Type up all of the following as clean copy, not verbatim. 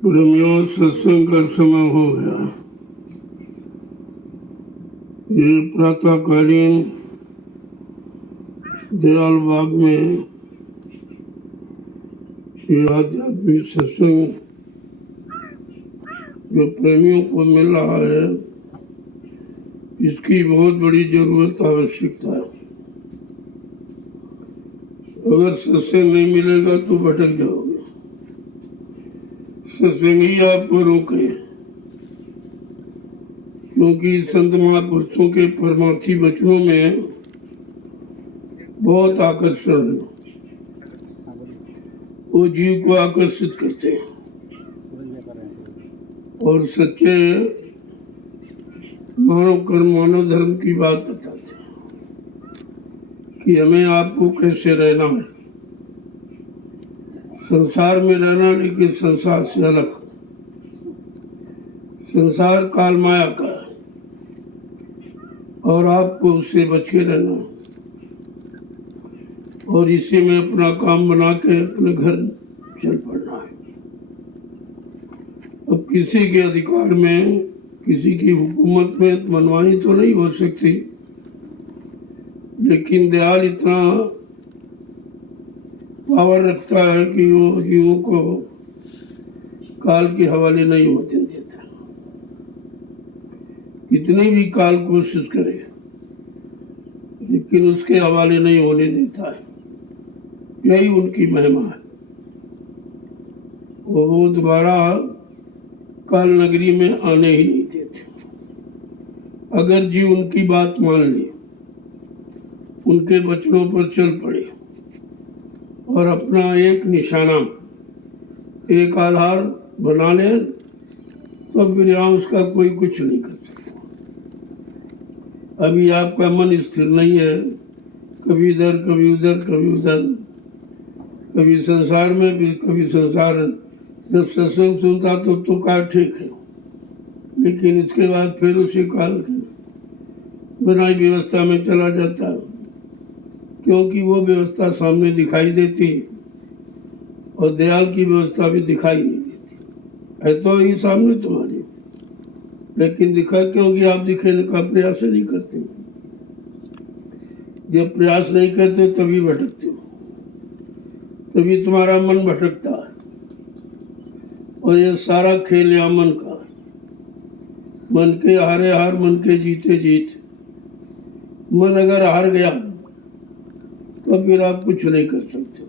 प्रेमियों, सत्संग का समय हो गया। ये प्रातःकालीन दयाल बाग में ये आध्यात्मिक सत्संग जो प्रेमियों को मिल रहा है, इसकी बहुत बड़ी जरूरत आवश्यकता है। अगर सत्संग नहीं मिलेगा तो भटक जाओगे। सत्संग ही आपको रोके, क्योंकि संत महापुरुषों के परमार्थी वचनों में बहुत आकर्षण है। वो जीव को आकर्षित करते हैं और सच्चे मानव कर्म, मानव धर्म की बात बताते हैं कि हमें आपको कैसे रहना है। संसार में रहना, लेकिन संसार से अलग। संसार काल माया का है और आपको उससे बच के रहना है और इसी में अपना काम बना के अपने घर चल पड़ना है। अब किसी के अधिकार में, किसी की हुकूमत में मनमानी तो नहीं हो सकती, लेकिन दयाल इतना पावर रखता है कि वो जीवों को काल के हवाले नहीं होते देता। कितनी भी काल कोशिश करे, लेकिन उसके हवाले नहीं होने देता है। यही उनकी महिमा है। वो दोबारा काल नगरी में आने ही नहीं देते। अगर जीव उनकी बात मान ले, उनके वचनों पर चल पड़े और अपना एक निशाना, एक आधार बना ले, तो फिर यहाँ उसका कोई कुछ नहीं कर सकता। अभी आपका मन स्थिर नहीं है, कभी इधर कभी उधर, कभी उधर, कभी संसार में भी कभी संसार। जब सत्संग सुनता तो काल ठीक है, लेकिन इसके बाद फिर उसी काल की बनाई व्यवस्था में चला जाता है, क्योंकि वो व्यवस्था सामने दिखाई देती और दयाल की व्यवस्था भी दिखाई नहीं देती। है तो ये सामने तुम्हारे, लेकिन दिखा क्योंकि आप दिखाने का प्रयास नहीं करते। जब प्रयास नहीं करते तभी भटकते हो, तभी तुम्हारा मन भटकता है। और ये सारा खेल या मन का, मन के हारे हार, मन के जीते जीत। मन अगर हार गया तो फिर आप कुछ नहीं कर सकते।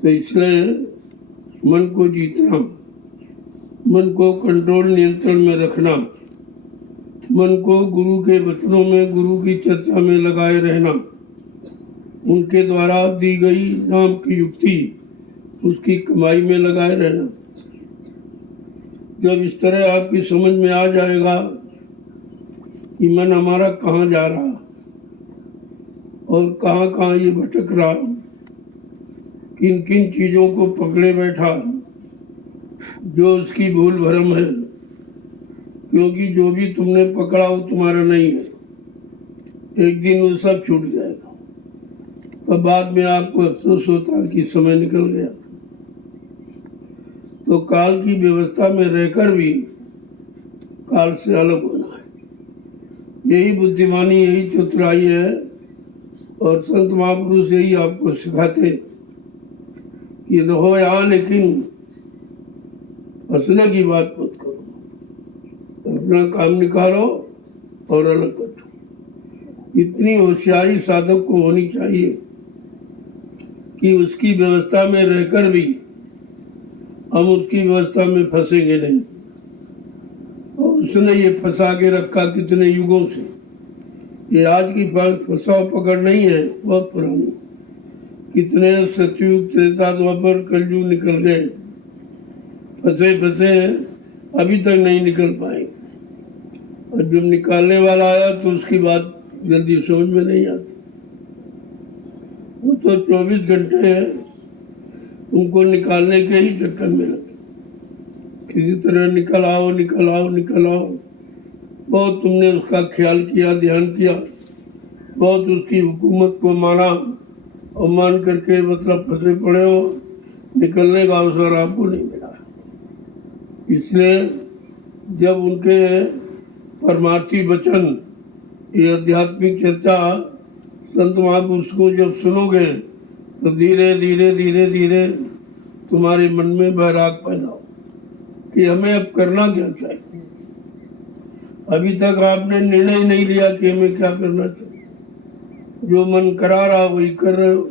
तो इसलिए मन को जीतना, मन को कंट्रोल, नियंत्रण में रखना, मन को गुरु के वचनों में, गुरु की चर्चा में लगाए रहना, उनके द्वारा दी गई नाम की युक्ति, उसकी कमाई में लगाए रहना। जब इस तरह आपकी समझ में आ जाएगा कि मन हमारा कहाँ जा रहा और कहाँ कहाँ ये भटक रहा, किन किन चीज़ों को पकड़े बैठा, जो उसकी भूल भरम है, क्योंकि जो भी तुमने पकड़ा वो तुम्हारा नहीं है। एक दिन वो सब छूट जाएगा, तब बाद में आपको अफसोस होता है कि समय निकल गया। तो काल की व्यवस्था में रहकर भी काल से अलग होना है। यही बुद्धिमानी, यही चतुराई है। और संत महापुरुष यही आपको सिखाते कि रहो यहाँ, लेकिन हंसने की बात मत करो, अपना काम निकालो और अलग बैठो। इतनी होशियारी साधक को होनी चाहिए कि उसकी व्यवस्था में रहकर भी हम उसकी व्यवस्था में फंसेंगे नहीं। और उसने ये फंसा के रखा कितने युगों से। ये आज की फंसाव पकड़ नहीं है, बहुत पुरानी। कितने सतयुग, त्रेता, द्वापर, कलयुग निकल गए, फंसे फंसे अभी तक नहीं निकल पाए। और जब निकालने वाला आया तो उसकी बात जल्दी समझ में नहीं आती। वो तो 24 घंटे तुमको निकालने के ही चक्कर में लगे, किसी तरह निकल आओ, निकल आओ, निकल आओ। बहुत तुमने उसका ख्याल किया, ध्यान किया, बहुत उसकी हुकूमत को माना और मान करके मतलब फंसे पड़े हो। निकलने का अवसर आपको नहीं मिला। इसलिए जब उनके परमार्थी वचन, ये आध्यात्मिक चर्चा संत महापुरुष को जब सुनोगे तो धीरे धीरे धीरे धीरे तुम्हारे मन में बैराग पैदा हो कि हमें अब करना क्या चाहिए। अभी तक आपने निर्णय नहीं लिया कि हमें क्या करना चाहिए, जो मन करा रहा वही कर रहे हो,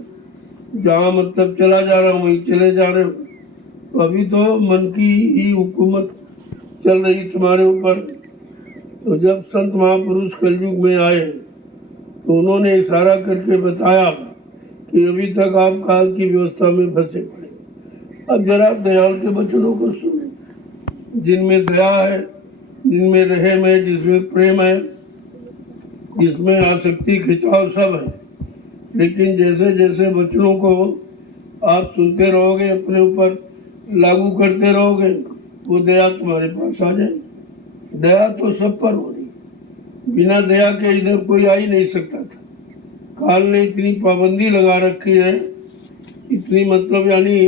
जहाँ मतलब चला जा रहा हूँ वहीं चले जा रहे हो। तो अभी तो मन की ही हुकूमत चल रही तुम्हारे ऊपर। तो जब संत महापुरुष कलयुग में आए तो उन्होंने इशारा करके बताया कि अभी तक आप काल की व्यवस्था में फंसे पड़े, अब जरा दयाल के वचनों को सुने, जिनमें दया है, जिनमें रहम है, जिसमें प्रेम है, जिसमें आसक्ति खिंचाव सब है। लेकिन जैसे जैसे वचनों को आप सुनते रहोगे, अपने ऊपर लागू करते रहोगे, वो दया तुम्हारे पास आ जाए। दया तो सब पर हो रही, बिना दया के इधर कोई आ ही नहीं सकता था। काल ने इतनी पाबंदी लगा रखी है, इतनी मतलब यानी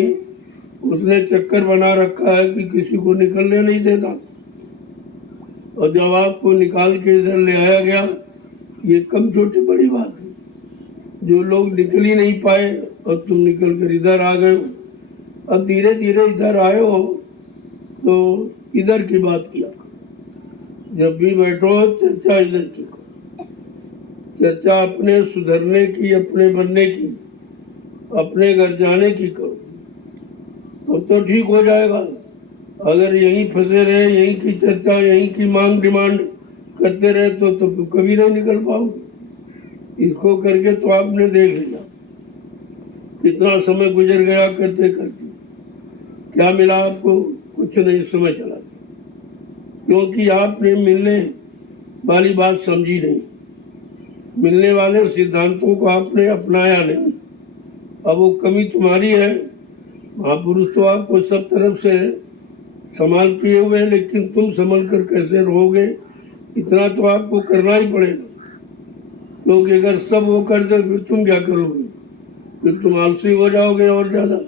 उसने चक्कर बना रखा है कि किसी को निकलने नहीं देता। और जब आपको निकाल के इधर ले आया गया, ये कम छोटी बड़ी बात है। जो लोग निकल ही नहीं पाए और तुम निकल कर इधर आ गए हो। अब धीरे धीरे इधर आए हो तो इधर की बात किया, जब भी बैठो चर्चा इधर की करो, चर्चा अपने सुधरने की, अपने बनने की, अपने घर जाने की करो, तो ठीक हो जाएगा। अगर यहीं फंसे रहे, यहीं की चर्चा, यहीं की मांग डिमांड करते रहे तो कभी नहीं निकल पाओगे। इसको करके तो आपने देख लिया कितना समय गुजर गया करते करते, क्या मिला आपको? कुछ नहीं, समय चला गया, क्योंकि आपने मिलने वाली बात समझी नहीं, मिलने वाले सिद्धांतों को आपने अपनाया नहीं। अब वो कमी तुम्हारी है। महापुरुष तो आपको सब तरफ से संभाल किए हुए हैं, लेकिन तुम संभल कर कैसे रहोगे, इतना तो आपको करना ही पड़ेगा। क्योंकि अगर सब वो कर दे फिर तुम क्या करोगे? फिर तुम आलसी हो जाओगे और ज्यादा।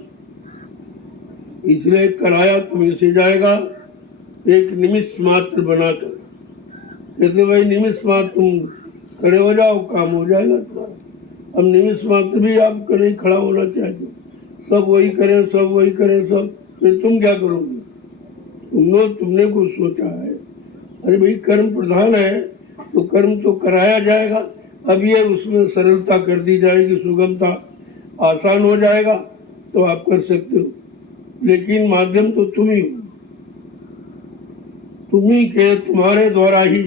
इसलिए कराया तुम्हें से जाएगा एक निमिष मात्र बनाकर। कहते भाई निमिष मात्र तुम खड़े हो जाओ, काम हो जाएगा तुम्हारा। अब निमिष मात्र भी आपको नहीं खड़ा होना चाहिए, सब वही करें, सब वही करें, सब, फिर तुम क्या करोगे? तुमने कुछ सोचा है? अरे भाई कर्म प्रधान है तो कर्म तो कराया जाएगा। अब ये उसमें सरलता कर दी जाएगी, सुगमता, आसान हो जाएगा तो आप कर सकते हो। लेकिन माध्यम तो तुम ही हो, तुम्ही के तुम्हारे द्वारा ही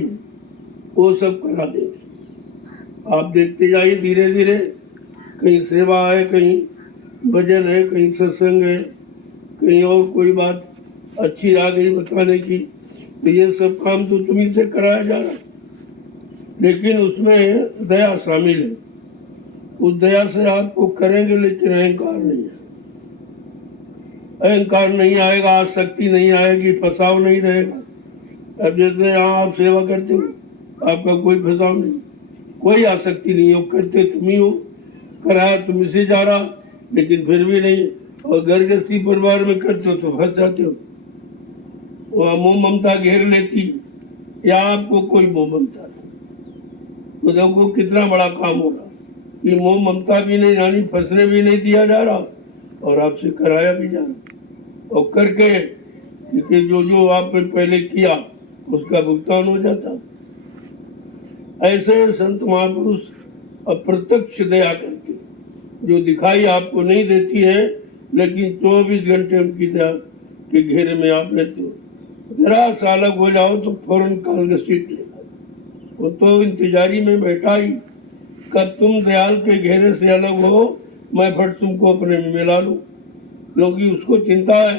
वो सब करा देंगे। आप देखते जाइए धीरे धीरे, कहीं सेवा है, कहीं भजन है, कहीं सत्संग है, कहीं और कोई बात अच्छी आ गई बताने की, तो ये सब काम तो तुम्ही से कराया जा रहा है। लेकिन उसमें दया शामिल है। उस दया से आपको करेंगे, लेकिन अहंकार नहीं है। अहंकार नहीं आएगा, आसक्ति नहीं आएगी, फसाव नहीं रहेगा। अब जैसे यहाँ आप सेवा करते हो, आपका कोई फसाव नहीं, कोई आसक्ति नहीं हो, करते तुम ही हो, कराया तुम से जा रहा, लेकिन फिर भी नहीं। और घर गृहस्थी परिवार में करते हो तो फंस जाते हो, वहाँ मोह ममता घेर लेती, या आपको कोई मोह ममता नहीं। तो देखो कितना बड़ा काम होगा कि मोह ममता भी नहीं, यानी फंसने भी नहीं दिया जा रहा और आपसे कराया भी जा रहा, और करके क्योंकि जो जो आपने पहले किया उसका भुगतान हो जाता। ऐसे संत महापुरुष अप्रत्यक्ष दया करके, जो दिखाई आपको नहीं देती है, लेकिन 24 घंटे उनकी दया के घेरे में आप रहते हो। जरा सा अलग हो जाओ तो फौरन काल घसीट लेगा, वो तो इंतजारी में बैठा ही, कब तुम दयाल के घेरे से अलग हो, मैं फट तुमको अपने में मिला लूँ। क्योंकि उसको चिंता है,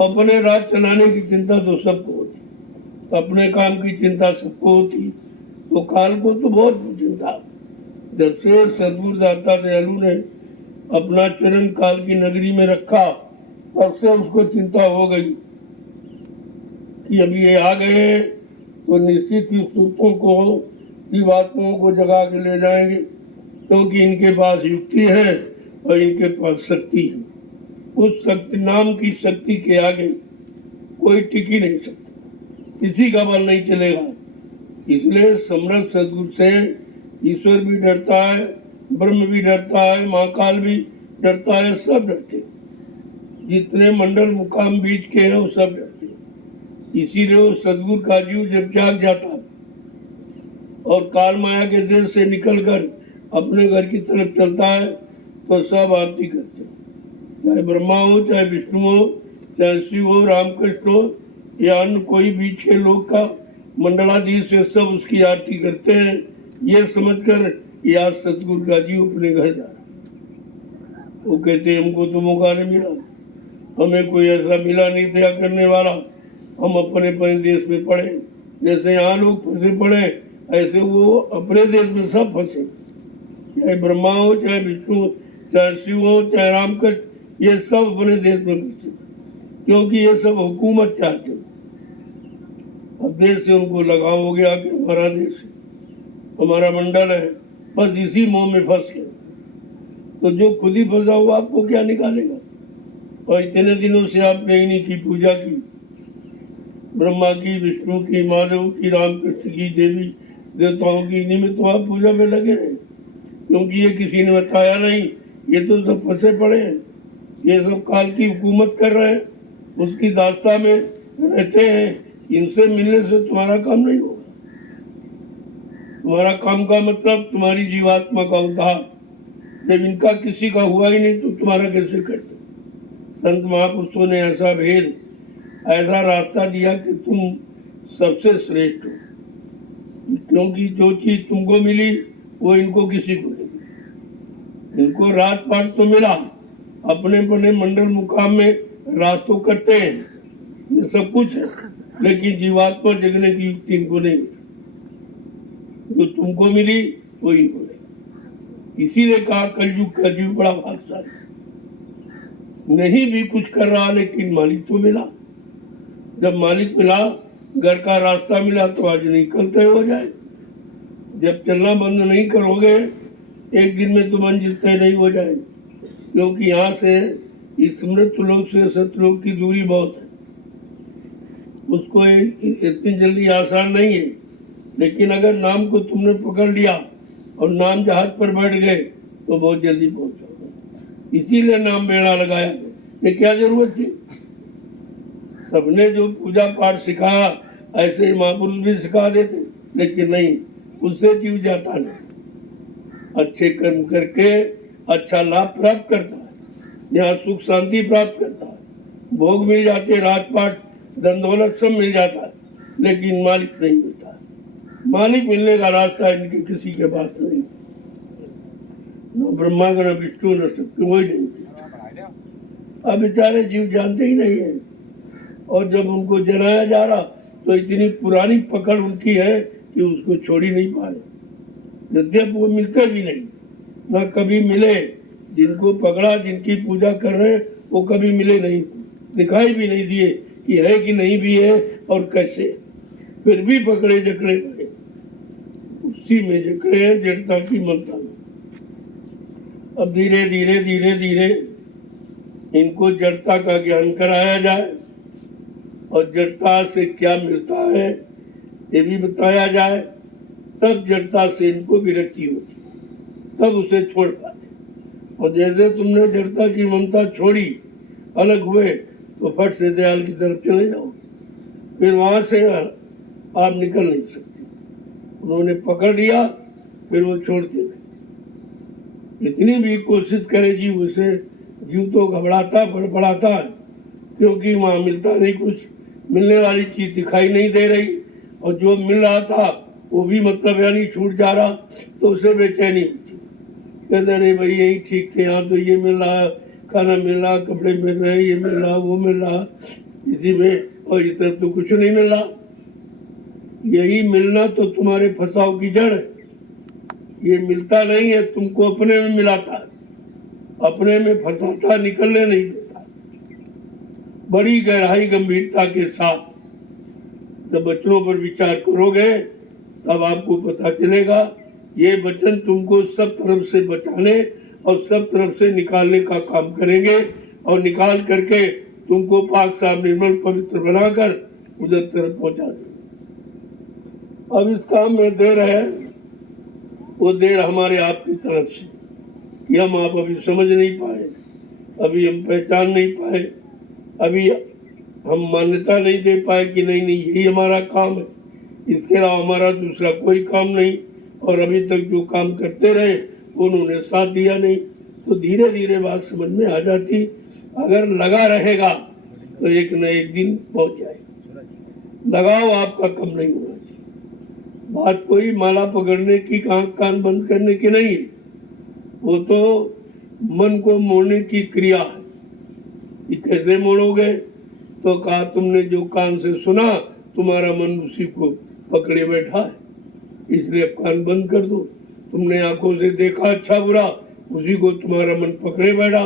अपने राज चलाने की चिंता तो सबको होती, अपने काम की चिंता सबको होती, तो काल को तो बहुत चिंता। जब से सद्गुरु दाता दयालु ने अपना चरण काल की नगरी में रखा, तब से उसको चिंता हो गई कि अभी ये आ गए तो निश्चित ही सूतों को, की बातों को जगा के ले जाएंगे, क्योंकि इनके पास युक्ति है और इनके पास शक्ति है। उस शक्ति, नाम की शक्ति के आगे कोई टिक ही नहीं सकता, किसी का बल नहीं चलेगा। इसलिए समर्थ सदगुरु से ईश्वर भी डरता है, ब्रह्म भी डरता है, महाकाल भी डरता है, सब डरते हैं। जितने मंडल मुकाम बीच के हैं वो सब डरते हैं। इसीलिए वो सदगुरु का जीव जब जाग जाता है और काल माया के देश से निकलकर अपने घर की तरफ चलता है तो सब आरती करते हैं, चाहे ब्रह्मा हो, चाहे विष्णु हो, चाहे शिव हो, रामकृष्ण हो या अन्य कोई बीच के लोग का मंडलाधीश से सब उसकी आरती करते हैं, ये समझकर कि आज सतगुरु का जीव अपने घर जा रहा। वो कहते हमको तो मौका नहीं मिला, हमें कोई ऐसा मिला नहीं दया करने वाला, हम अपने अपने देश में पड़े। जैसे यहाँ लोग फंसे पड़े ऐसे वो अपने देश में सब फंसे, चाहे ब्रह्मा हो, चाहे विष्णु हो, चाहे शिव हो, चाहे रामकृष्ण, ये सब अपने देश में फंसे, क्योंकि ये सब हुकूमत चाहते हैं। अब देश से उनको लगाव हो गया कि हमारा देश है, हमारा मंडल है, बस इसी मोह में फंस गए। तो जो खुद ही फंसा हुआ आपको क्या निकालेगा? और इतने दिनों से आपने इन्हीं की पूजा की, ब्रह्मा की, विष्णु की, महादेव की, रामकृष्ण की, देवी देवताओं की, इन्हीं में तो आप पूजा में लगे रहे, क्योंकि ये किसी ने बताया नहीं, ये तो सब फंसे पड़े हैं, ये सब काल की हुकूमत कर रहे हैं, उसकी दास्ता में रहते हैं। इनसे मिलने से तुम्हारा काम नहीं होगा। तुम्हारा काम का मतलब तुम्हारी जीवात्मा का उद्धार। जब इनका किसी का हुआ ही नहीं तो तुम्हारा कैसे करते? संत महापुरुषों ने ऐसा भेद, ऐसा रास्ता दिया कि तुम सबसे श्रेष्ठ हो, क्योंकि जो चीज तुमको मिली वो इनको किसी को नहीं मिली। इनको रात पाट तो मिला, अपने अपने मंडल मुकाम में राज तो करते हैं, ये सब कुछ है, लेकिन जीवात्मा जगने की युक्ति इनको नहीं मिली। जो तुमको मिली वो इनको नहीं। इसीलिए कहा कलयुग का जीव बड़ा भाग्यशाली, नहीं भी कुछ कर रहा लेकिन मालिक तो मिला। जब मालिक मिला, घर का रास्ता मिला, तो आज निकलते हो जाए। जब चलना बंद नहीं करोगे एक दिन में तो मंजिल तय नहीं हो जाए, क्योंकि यहाँ से इस मृत्यु लोक से सतलोक की दूरी बहुत है, उसको इतनी जल्दी आसान नहीं है। लेकिन अगर नाम को तुमने पकड़ लिया और नाम जहाज पर बैठ गए तो बहुत जल्दी पहुंचोगे। इसीलिए नाम बेड़ा लगाया, ये क्या जरूरत थी? सबने जो पूजा पाठ सिखाया ऐसे महापुरुष भी सिखा देते, लेकिन नहीं, उससे जीव जाता नहीं। अच्छे कर्म करके अच्छा लाभ प्राप्त करता है, यहाँ सुख शांति प्राप्त करता है, भोग मिल जाते, राजपाट धन दौलत सब मिल जाता है, लेकिन मालिक नहीं मिलता। मालिक मिलने का रास्ता इनके किसी के पास नहीं, न ब्रह्मा का, न विष्णु, न सत्य, वही नहीं। अब बेचारे जीव जानते ही नहीं है, और जब उनको जलाया जा रहा तो इतनी पुरानी पकड़ उनकी है कि उसको छोड़ ही नहीं पा रहे। यद्यप वो मिलते भी नहीं, ना कभी मिले। जिनको पकड़ा, जिनकी पूजा कर रहे हैं, वो कभी मिले नहीं, दिखाई भी नहीं दिए कि है कि नहीं भी है और कैसे। फिर भी पकड़े जकड़े पड़े, उसी में जकड़े हैं, जड़ता की ममता में। अब धीरे धीरे धीरे धीरे इनको जड़ता का ज्ञान कराया जाए और जड़ता से क्या मिलता है ये भी बताया जाए, तब जड़ता से इनको विरक्ति होती, तब उसे छोड़ पाते। और जैसे तुमने जड़ता की ममता छोड़ी, अलग हुए, तो फट से दयाल की तरफ चले जाओ, फिर वहां से आप निकल नहीं सकते। उन्होंने पकड़ लिया, फिर वो छोड़ते नहीं। इतनी भी कोशिश करे जीव, उसे जीव तो घबराता बड़बड़ाता है, क्योंकि वहाँ मिलता नहीं कुछ, मिलने वाली चीज दिखाई नहीं दे रही, और जो मिल रहा था वो भी मतलब यानी छूट जा रहा, तो उसे बेचैनी होती। कहते रहे भाई यही ठीक थे, यहाँ तो ये मिल रहा, खाना मिल रहा, कपड़े मिल रहे, ये मिल रहा, वो मिल रहा, इसी में, और इस तरफ तो कुछ नहीं मिल रहा। यही मिलना तो तुम्हारे फंसाव की जड़ है। ये मिलता नहीं है, तुमको अपने में मिलाता है, अपने में फंसाता, निकलने नहीं देता। बड़ी गहराई गंभीरता के साथ जब वचनों पर विचार करोगे तब आपको पता चलेगा ये वचन तुमको सब तरफ से बचाने और सब तरफ से निकालने का काम करेंगे, और निकाल करके तुमको पाक साफ निर्मल पवित्र बनाकर उधर तरफ पहुंचा दे। अब इस काम में देर है, वो देर हमारे आपकी तरफ से कि हम आप अभी समझ नहीं पाए, अभी हम पहचान नहीं पाए, अभी हम मान्यता नहीं दे पाए कि नहीं नहीं यही हमारा काम है, इसके अलावा हमारा दूसरा कोई काम नहीं। और अभी तक जो काम करते रहे उन्होंने साथ दिया नहीं। तो धीरे धीरे बात समझ में आ जाती, अगर लगा रहेगा तो एक न एक दिन पहुंच जाएगा। लगाव आपका कम नहीं होना चाहिए। बात कोई माला पकड़ने की, कान बंद करने की नहीं है, वो तो मन को मोड़ने की क्रिया है। कि कैसे मोड़ोगे? तो कहा तुमने जो कान से सुना तुम्हारा मन उसी को पकड़े बैठा है, इसलिए अब कान बंद कर दो। तुमने आंखों से देखा अच्छा बुरा, उसी को तुम्हारा मन पकड़े बैठा,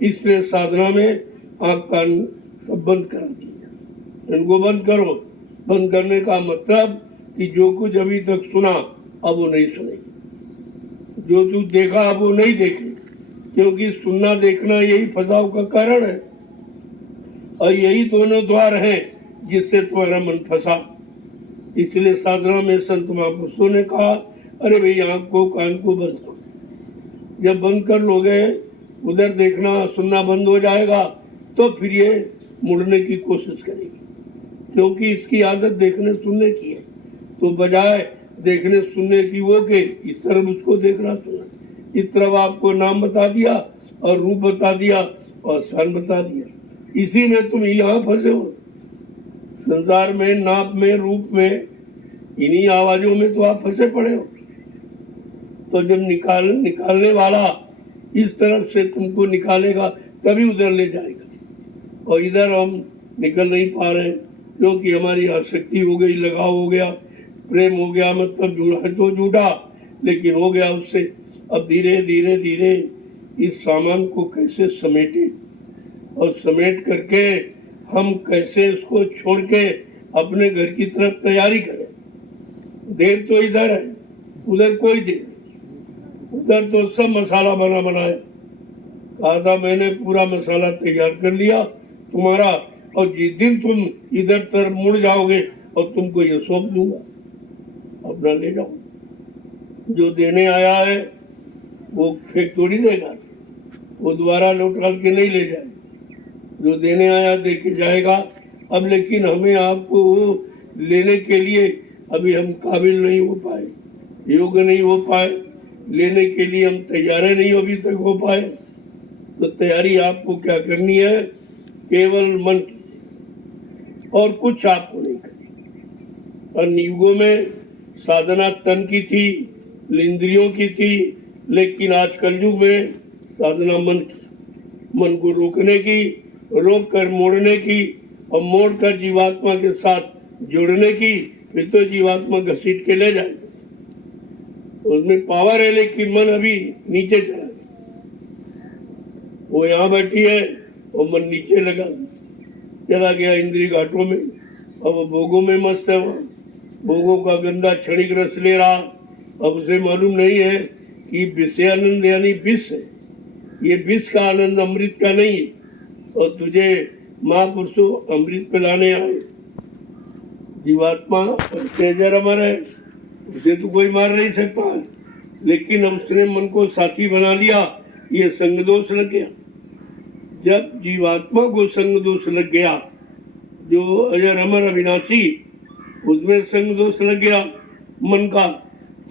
इसलिए साधना में आंख कान सब बंद करा दिया। इनको बंद करो। बंद करने का मतलब कि जो कुछ अभी तक सुना अब वो नहीं सुनेगी, जो कुछ देखा अब वो नहीं देखेगी, क्योंकि सुनना देखना यही फसाव का कारण है और यही दोनों द्वार हैं जिससे तुम्हारा मन फंसा। इसलिए साधना में संत महापुरुषों ने कहा, अरे भाई आंख को कान को बंद करो। जब बंद कर लोगे, उधर देखना सुनना बंद हो जाएगा, तो फिर ये मुड़ने की कोशिश करेगी, क्योंकि इसकी आदत देखने सुनने की है। तो बजाय देखने सुनने की वो के इस तरफ उसको देखना सुनना, इस तरफ आपको नाम बता दिया और रूप बता दिया और स्थान बता दिया, इसी में तुम यहाँ फंसे हो। संसार में नाप में रूप में इन्हीं आवाजों में तो आप फंसे पड़े हो। तो जब निकालने वाला इस तरफ से तुमको निकालेगा तभी उधर ले जाएगा, और इधर हम निकल नहीं पा रहे हैं क्योंकि हमारी आसक्ति हो गई, लगाव हो गया, प्रेम हो गया, मतलब जुड़ा है तो जुड़ा लेकिन हो गया उससे। अब धीरे धीरे धीरे इस सामान को कैसे समेटे और समेट करके हम कैसे इसको छोड़ के अपने घर की तरफ तैयारी करें। देर तो इधर है, उधर कोई देर, उधर तो सब मसाला बनाया। कहा था मैंने पूरा मसाला तैयार कर लिया तुम्हारा, और जिस दिन तुम इधर तरफ मुड़ जाओगे और तुमको ये सौंप दूंगा, अपना ले जाओ। जो देने आया है वो फेंक थोड़ी देगा, वो दोबारा लौटाल के नहीं ले जाए। जो देने आया दे के जाएगा। अब लेकिन हमें आपको लेने के लिए अभी हम काबिल नहीं हो पाए, योग्य नहीं हो पाए, लेने के लिए हम तैयार नहीं अभी तक हो पाए। तो तैयारी आपको क्या करनी है? केवल मन की, और कुछ आपको नहीं करनी। और युगों में साधना तन की थी, इंद्रियों की थी, लेकिन आज कलयुग में साधना मन की, मन को रोकने की, रोक कर मोड़ने की, और मोड़ कर जीवात्मा के साथ जोड़ने की। फिर तो जीवात्मा घसीट के ले जाएगा, उसमें पावर है, लेकिन मन अभी नीचे चला गया। वो यहाँ बैठी है और मन नीचे लगा चला गया इंद्रिय घाटों में, अब वो भोगों में मस्त है। वहाँ भोगों का गंदा क्षणिक रस ले रहा। अब उसे मालूम नहीं है कि विषय आनंद यानी विष है, ये विष का आनंद अमृत का नहीं है। और तुझे महापुरुषों अमृत पिलाने आए। जीवात्मा तेजर अमर है, उसे तो कोई मार नहीं सकता है, लेकिन अब उसने मन को साथी बना लिया, ये संग दोष लग गया। जब जीवात्मा को संग दोष लग गया, जो अजर अमर अविनाशी, उसमें संग दोष लग गया मन का,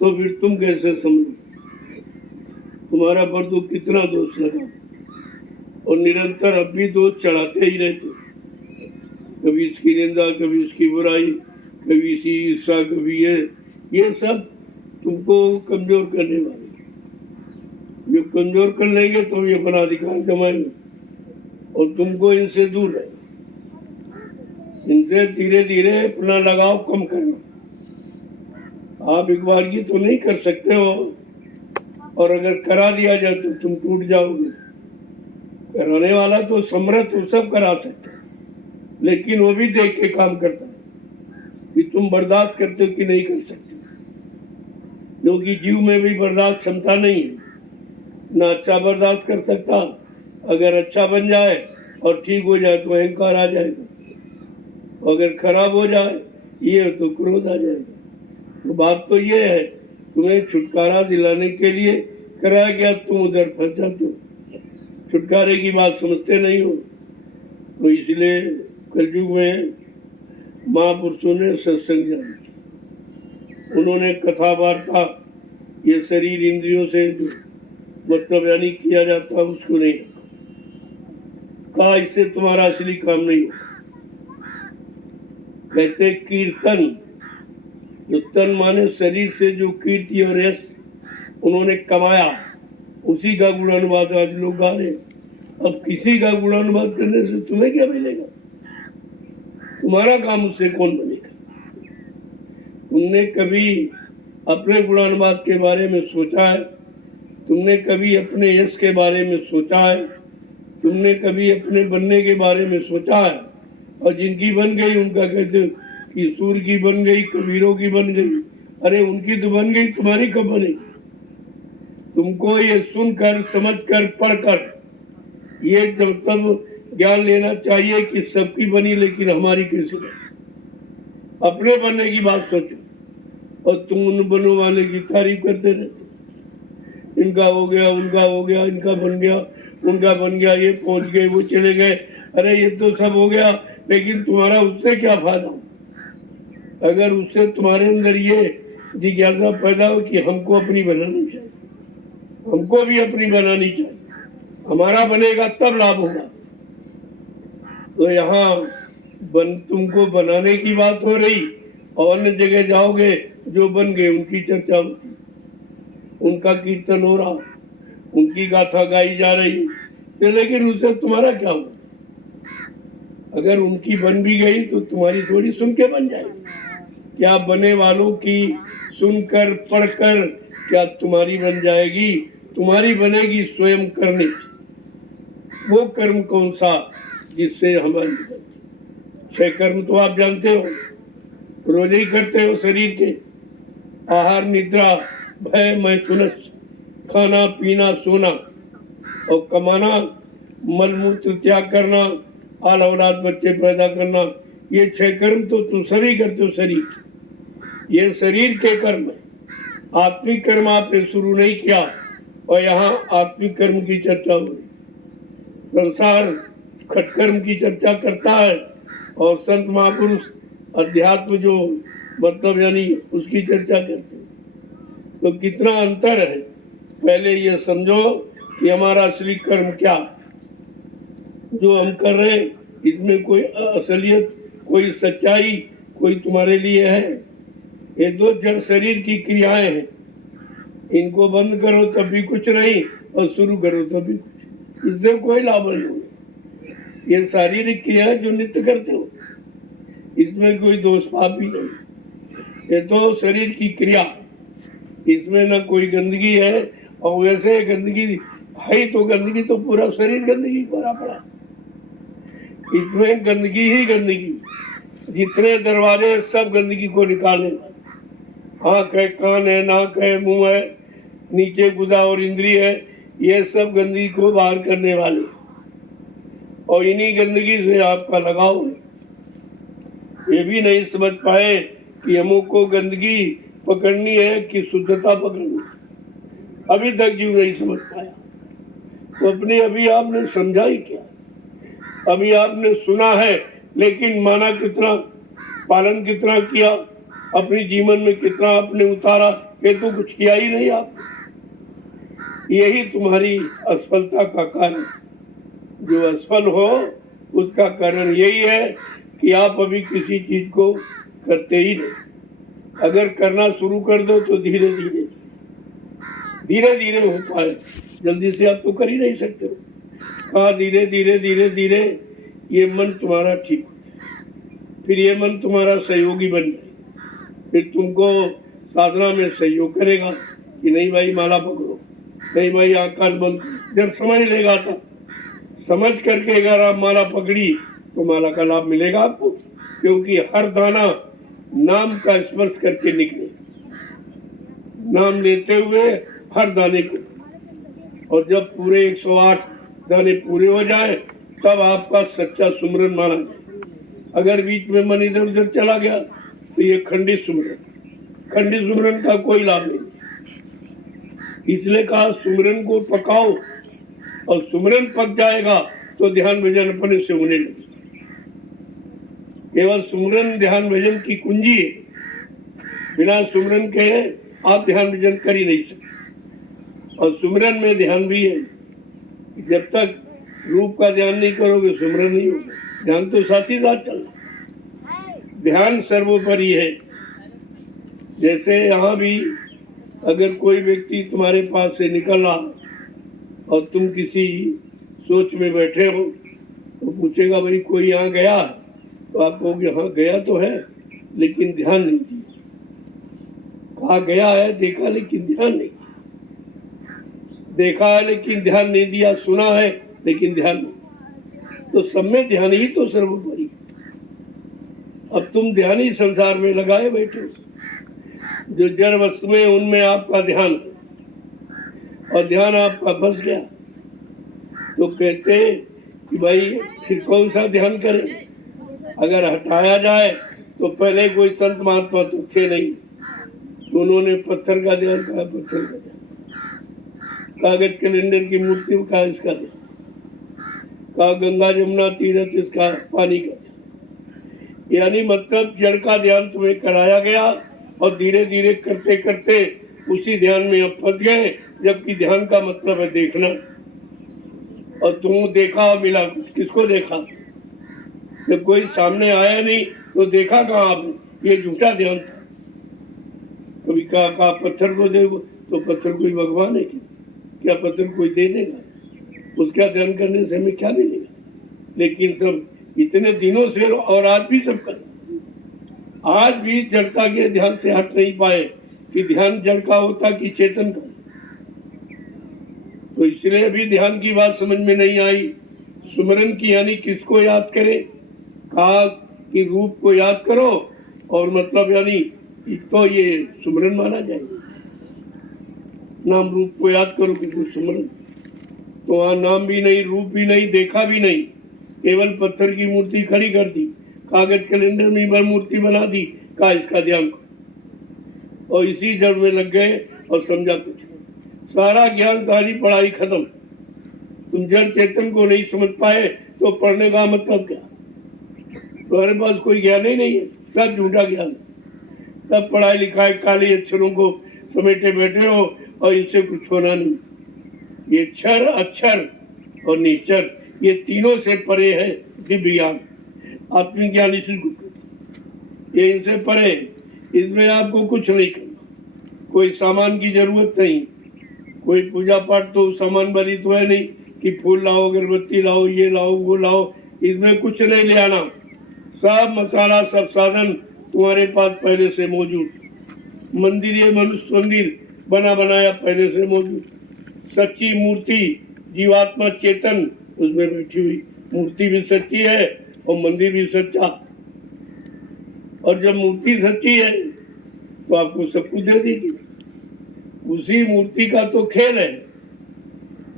तो फिर तुम कैसे समझो? तुम्हारा पर तो कितना दोष लगा, और निरंतर अब भी दोष चढ़ाते ही रहते। कभी इसकी निंदा, कभी इसकी बुराई, कभी इसी ईर्षा, कभी ये सब तुमको कमजोर करने वाले। जो कमजोर कर लेंगे तो ये अपना अधिकार जमाएंगे, और तुमको इनसे दूर रहे, इनसे धीरे धीरे अपना लगाव कम करना। आप एक बार की तो नहीं कर सकते हो, और अगर करा दिया जाए तो तुम टूट जाओगे। कराने वाला तो समर्थ वो सब करा सकता है, लेकिन वो भी देख के काम करता है कि तुम बर्दाश्त करते हो कि नहीं कर सकते, क्योंकि जीव में भी बर्दाश्त क्षमता नहीं है, ना अच्छा बर्दाश्त कर सकता। अगर अच्छा बन जाए और ठीक हो जाए तो अहंकार आ जाएगा, अगर खराब हो जाए ये तो क्रोध आ जाएगा। तो बात तो ये है, तुम्हें छुटकारा दिलाने के लिए कराया गया, तुम उधर फंस जाते हो, छुटकारे की बात समझते नहीं हो। तो इसलिए कलयुग में महापुरुषों ने सत्संग जारी किया, उन्होंने कथा वार्ता, ये शरीर इंद्रियों से जो मतलब यानी किया जाता उसको नहीं कहा, इससे तुम्हारा असली काम नहीं होगा। कहते कीर्तन, जो तन माने शरीर से जो कीर्ति और यश उन्होंने कमाया, उसी का गुणानुवाद आज लोग गा रहे। अब किसी का गुणानुवाद करने से तुम्हें क्या मिलेगा? तुम्हारा काम उससे कौन बनेगा? तुमने कभी अपने गुणानुवाद के बारे में सोचा है? तुमने कभी अपने यश के बारे में सोचा है? तुमने कभी अपने बनने के बारे में सोचा है? और जिनकी बन गई उनका कहते कि सूर की बन गई, कबीरों की बन गई। अरे उनकी तो बन गई, तुम्हारी कब बनेगी? तुमको ये सुनकर, समझकर, पढ़कर ये तब ज्ञान लेना चाहिए कि सबकी बनी लेकिन हमारी कैसे बनी। अपने बनने की बात सोचो और तुम उन बनने वाले की तारीफ करते रहते। इनका हो गया, उनका हो गया, इनका बन गया, उनका बन गया, ये पहुंच गए, वो चले गए। अरे ये तो सब हो गया, लेकिन तुम्हारा उससे क्या फायदा? अगर उससे तुम्हारे अंदर ये जिज्ञासा पैदा हो कि हमको अपनी बनानी चाहिए, हमको भी अपनी बनानी चाहिए, हमारा बनेगा तब लाभ होगा। तो यहाँ तुमको बनाने की बात हो रही और अन्य जगह जाओगे जो बन गए उनकी चर्चा होती, उनका कीर्तन हो रहा, उनकी गाथा गाई जा रही, तो लेकिन उससे तुम्हारा क्या हो? अगर उनकी बन भी गई तो तुम्हारी थोड़ी सुन के बन जाएगी। क्या बने वालों की सुनकर पढ़कर क्या तुम्हारी बन जाएगी? तुम्हारी बनेगी स्वयं करने की। वो कर्म कौन सा जिससे हमारी 6 कर्म तो आप जानते हो, रोज ही करते हो शरीर के, आहार, निद्रा, भय, मैथुनस, खाना पीना सोना और कमाना, मलमूत्र त्याग करना, आल औलाद बच्चे पैदा करना, ये 6 कर्म तो तुम सभी करते हो शरीर। ये शरीर के कर्म है, आत्मिक कर्म आपने शुरू नहीं किया। और यहाँ आत्मिक कर्म की चर्चा हो रही, संसार खटकर्म की चर्चा करता है और संत महापुरुष अध्यात्म जो मतलब यानी उसकी चर्चा करते हैं। तो कितना अंतर है। पहले ये समझो कि हमारा असली कर्म क्या जो हम कर रहे हैं, इसमें कोई असलियत, कोई सच्चाई, कोई तुम्हारे लिए है? ये दो जड़ शरीर की क्रियाएं हैं, इनको बंद करो तब भी कुछ नहीं और शुरू करो तब भी कुछ, इससे कोई लाभ नहीं होगा। ये शारीरिक क्रिया जो नित्य करते हो इसमें कोई दोष पाप भी नहीं, ये तो शरीर की क्रिया, इसमें ना कोई गंदगी है। और वैसे गंदगी है तो गंदगी तो पूरा शरीर गंदगी भरा पड़ा, इसमें गंदगी ही गंदगी, जितने दरवाजे सब गंदगी को निकाले। आँख है, कान है, नाक है, मुंह है, नीचे गुदा और इंद्रिय है, ये सब गंदगी को बाहर करने वाले। और इन्हीं गंदगी से आपका लगाव है। ये भी नहीं समझ पाए कि हमको गंदगी पकड़नी है कि शुद्धता पकड़नी है, अभी तक जीव नहीं समझ पाया। तो अपने अभी आपने समझा ही क्या? अभी आपने सुना है लेकिन माना कितना, पालन कितना किया, अपने जीवन में कितना आपने उतारा, ये तो कुछ किया ही नहीं आप। यही तुम्हारी असफलता का कारण, जो असफल हो उसका कारण यही है कि आप अभी किसी चीज को करते ही नहीं। अगर करना शुरू कर दो तो धीरे धीरे धीरे धीरे हो पाए, जल्दी से आप तो कर ही नहीं सकते हो। हाँ, धीरे धीरे धीरे धीरे ये मन तुम्हारा ठीक हो जाए, फिर ये मन तुम्हारा सहयोगी बन जाए, फिर तुमको साधना में सहयोग करेगा कि नहीं भाई माला पकड़ो, नहीं भाई आकाश बंद। जब समझ लेगा तो समझ करके अगर आप माला पकड़ी तो माला का लाभ मिलेगा आपको, क्योंकि हर दाना नाम का स्पर्श करके निकले, नाम लेते हुए हर दाने को। और जब पूरे 108 दाने पूरे हो जाए तब आपका सच्चा सुमरन माना जाए। अगर बीच में मन इधर उधर चला गया तो ये खंडित सुमरन का कोई लाभ नहीं। इसलिए कहा सुमरन को पकाओ, और सुमरन पक जाएगा तो ध्यान भजन अपने से होने लगे। केवल सुमरन ध्यान भजन की कुंजी है। बिना सुमरन के आप ध्यान भजन कर ही नहीं सकते। और सुमरन में ध्यान भी है। जब तक रूप का ध्यान नहीं करोगे सुमरन नहीं होगा। ध्यान तो साथ ही साथ चलना, ध्यान सर्वोपरि है। जैसे यहाँ भी अगर कोई व्यक्ति तुम्हारे पास से निकला और तुम किसी सोच में बैठे हो तो पूछेगा भाई कोई यहाँ गया, तो आप कहोगे हाँ गया तो है लेकिन ध्यान नहीं दिया। कहा गया है, देखा लेकिन ध्यान नहीं, देखा है लेकिन ध्यान नहीं दिया, सुना है लेकिन ध्यान नहीं। तो सब में ध्यान ही तो सर्वोपरि। अब तुम ध्यान ही संसार में लगाए बैठे, जो जड़ वस्तुएं उनमें आपका ध्यान, और ध्यान आपका फंस गया तो कहते कि भाई फिर कौन सा ध्यान करें। अगर हटाया जाए तो पहले कोई संत महात्मा तो थे नहीं, तो उन्होंने पत्थर का ध्यान कहा, पत्थर का ध्यान, कागज कैलेंडर की मूर्ति का इसका ध्यान, कहा गंगा जमुना तीर्थ इसका पानी का ध्यान। यानी मतलब जड़ का ध्यान तुम्हें कराया गया और धीरे धीरे करते करते उसी ध्यान में अब फंस गए। जबकि ध्यान का मतलब है देखना, और तुम देखा और मिला, किसको देखा? जब कोई सामने आया नहीं तो देखा कहाँ आपने? ये झूठा ध्यान था। कभी कहा पत्थर को देखो तो पत्थर कोई भगवान है क्या? पत्थर कोई दे देगा? उसका ध्यान करने से हमें क्या मिलेगा? लेकिन सब इतने दिनों से और आज भी सब कर, आज भी जड़ता के ध्यान से हट नहीं पाए कि ध्यान जड़ का होता कि चेतन का। तो इसलिए भी ध्यान की बात समझ में नहीं आई। सुमरन की यानी किसको याद करे? कहा कि रूप को याद करो, और मतलब यानी तो ये सुमरन माना जाएगा। नाम रूप को याद करो कि सुमरन। तो वहाँ नाम भी नहीं, रूप भी नहीं, देखा भी नहीं, केवल पत्थर की मूर्ति खड़ी कर दी, कागज कैलेंडर में मूर्ति बना दी, कहा इसका ध्यान करो, और इसी जड़ में लग गए और समझा कुछ। सारा ज्ञान, सारी पढ़ाई खत्म। तुम जड़ चेतन को नहीं समझ पाए तो पढ़ने का मतलब क्या? तुम्हारे पास कोई ज्ञान ही नहीं है, सब झूठा ज्ञान। सब पढ़ाई लिखाई काली अक्षरों को समेटे बैठे हो और इनसे कुछ होना नहीं। ये क्षर, अक्षर और निश्चर, ये तीनों से परे है दिव्य ज्ञान, आत्मज्ञान। इसी को ये इनसे परे, इसमें आपको कुछ नहीं करना, कोई सामान की जरूरत नहीं। कोई पूजा पाठ तो सामान वाली तो है नहीं कि फूल लाओ, अगरबत्ती लाओ, ये लाओ, वो लाओ, इसमें कुछ नहीं ले आना। सब मसाला, सब साधन तुम्हारे पास पहले से मौजूद। मंदिर, ये मनुष्य मंदिर बना बनाया पहले से मौजूद। सच्ची मूर्ति जीवात्मा चेतन उसमें बैठी हुई, मूर्ति भी सच्ची है और मंदिर भी सच्चा। और जब मूर्ति सच्ची है तो आपको सब कुछ दे देगी। उसी मूर्ति का तो खेल है।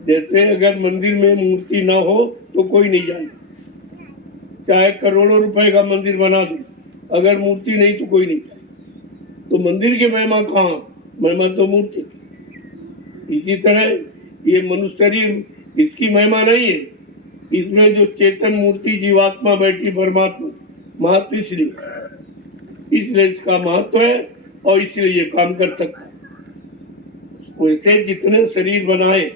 जैसे अगर मंदिर में मूर्ति ना हो तो कोई नहीं जाए, चाहे करोड़ों रुपए का मंदिर बना दे, अगर मूर्ति नहीं तो कोई नहीं जाए। तो मंदिर की महिमा कहाँ? महिमा तो मूर्ति की। इसी तरह ये मनुष्य शरीर, इसकी महिमा नहीं है, इसमें जो चेतन मूर्ति जीवात्मा बैठी परमात्मा, महत्व इसलिए इसका महत्व है और इसलिए ये काम कर सकता है। वैसे जितने शरीर बनाए,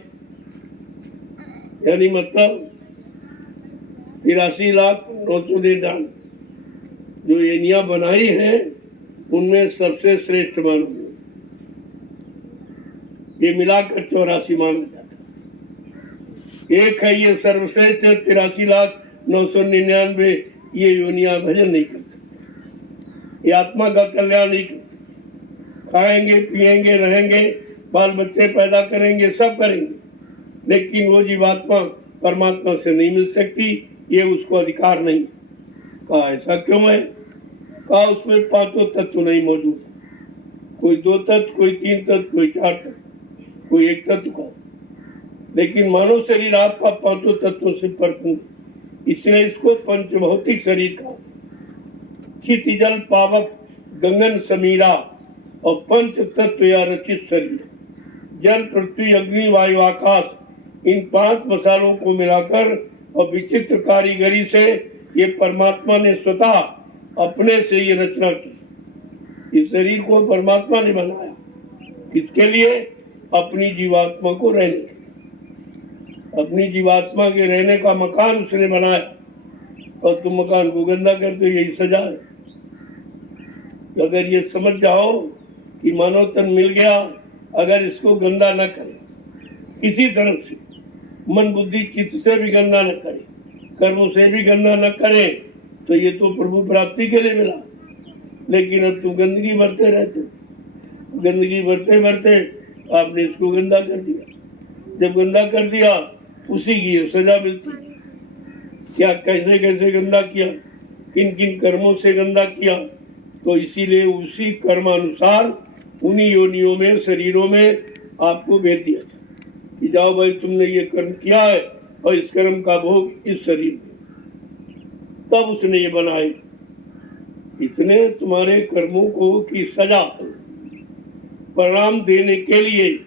यानी मतलब 83,09,99 जो एनिया बनाई है उनमें सबसे श्रेष्ठ मानव ये मिलाकर 84 माना जाता है। एक है ये सर्वश्रेष्ठ 83,09,99 ये योनिया भजन नहीं करते, ये आत्मा का कल्याण नहीं करते। खाएंगे, पिएंगे, रहेंगे, बाल बच्चे पैदा करेंगे, सब करेंगे, लेकिन वो जीवात्मा परमात्मा से नहीं मिल सकती, ये उसको अधिकार नहीं। कहा ऐसा क्यों है? कहा उसमें पांचों तत्व नहीं मौजूद, कोई 2 तत्व, कोई 3 तत्व, कोई 4 तत्व, कोई 1 तत्व का। लेकिन मानव शरीर आपका पांचों तत्वों से परिपूर्ण, इसने इसको पंचभौतिक शरीर कहा। क्षितिजल पावक गगन समीरा और पंच तत्व या रचित शरीर, जल पृथ्वी अग्नि वायु आकाश, इन 5 मसालों को मिलाकर और विचित्र कारीगरी से ये परमात्मा ने स्वतः अपने से ये रचना की। इस शरीर को परमात्मा ने बनाया, किसके लिए? अपनी जीवात्मा को रहने के लिए। अपनी जीवात्मा के रहने का मकान उसने बनाया, और तुम मकान को गंदा करते हो, यही सजा है। अगर ये समझ जाओ कि मानव तन मिल गया, अगर इसको गंदा न करे किसी तरफ से, मन बुद्धि चित्त से भी गंदा न करे, कर्मों से भी गंदा न करे, तो ये तो प्रभु प्राप्ति के लिए मिला। लेकिन अब तुम गंदगी भरते रहते, गंदगी भरते भरते आपने इसको गंदा कर दिया। जब गंदा कर दिया, उसी की सजा मिलती। क्या कैसे कैसे गंदा किया, किन किन कर्मों से गंदा किया, तो इसीलिए उसी कर्मानुसार उन्हीं योनियों में, शरीरों में आपको भेज दिया कि जाओ भाई, तुमने ये कर्म किया है और इस कर्म का भोग इस शरीर में। तब उसने ये बनाए, इसने तुम्हारे कर्मों को की सजा परिणाम देने के लिए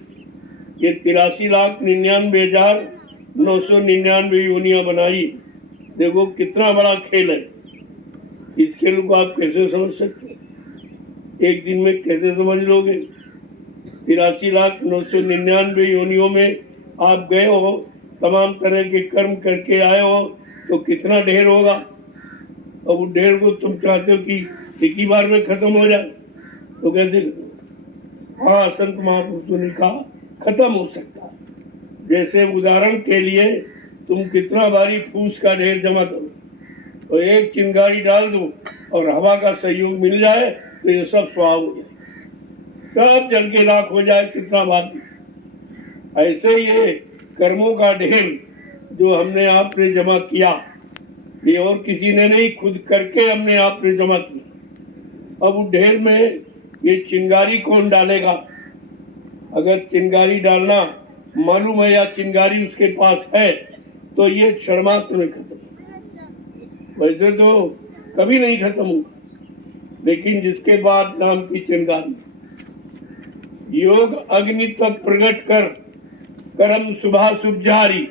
ये 83,99,999 योनियां बनाई। देखो कितना बड़ा खेल है। इस खेल को आप कैसे समझ सकते हैं? एक दिन में कैसे समझ लोगे? 83,999 योनियों में आप गए हो, तमाम तरह के कर्म करके आए हो, तो कितना ढेर होगा। और वो ढेर को तुम चाहते हो कि एक ही बार में खत्म हो जाए, तो कैसे? हाँ, संत महापुरुषों ने कहा खत्म हो सकता है। जैसे उदाहरण के लिए तुम कितना भारी फूस का ढेर जमा करो, तो एक चिंगारी डाल दो और हवा का सहयोग मिल जाए, तो ये सब स्वाह हो जाए, सब जल के राख हो जाए, कितना बात। ऐसे ये कर्मों का ढेर जो हमने आपने जमा किया, ये और किसी ने नहीं, खुद करके हमने आपने जमा किया। अब उस ढेर में ये चिंगारी कौन डालेगा? अगर चिंगारी डालना मालूम है या चिंगारी उसके पास है, तो ये क्षण मात्र में खत्म, वैसे तो कभी नहीं खत्म होगा। लेकिन जिसके बाद नाम की चिंगारी, योग अग्नि तब प्रकट कर, कर्म शुभा सुजारी,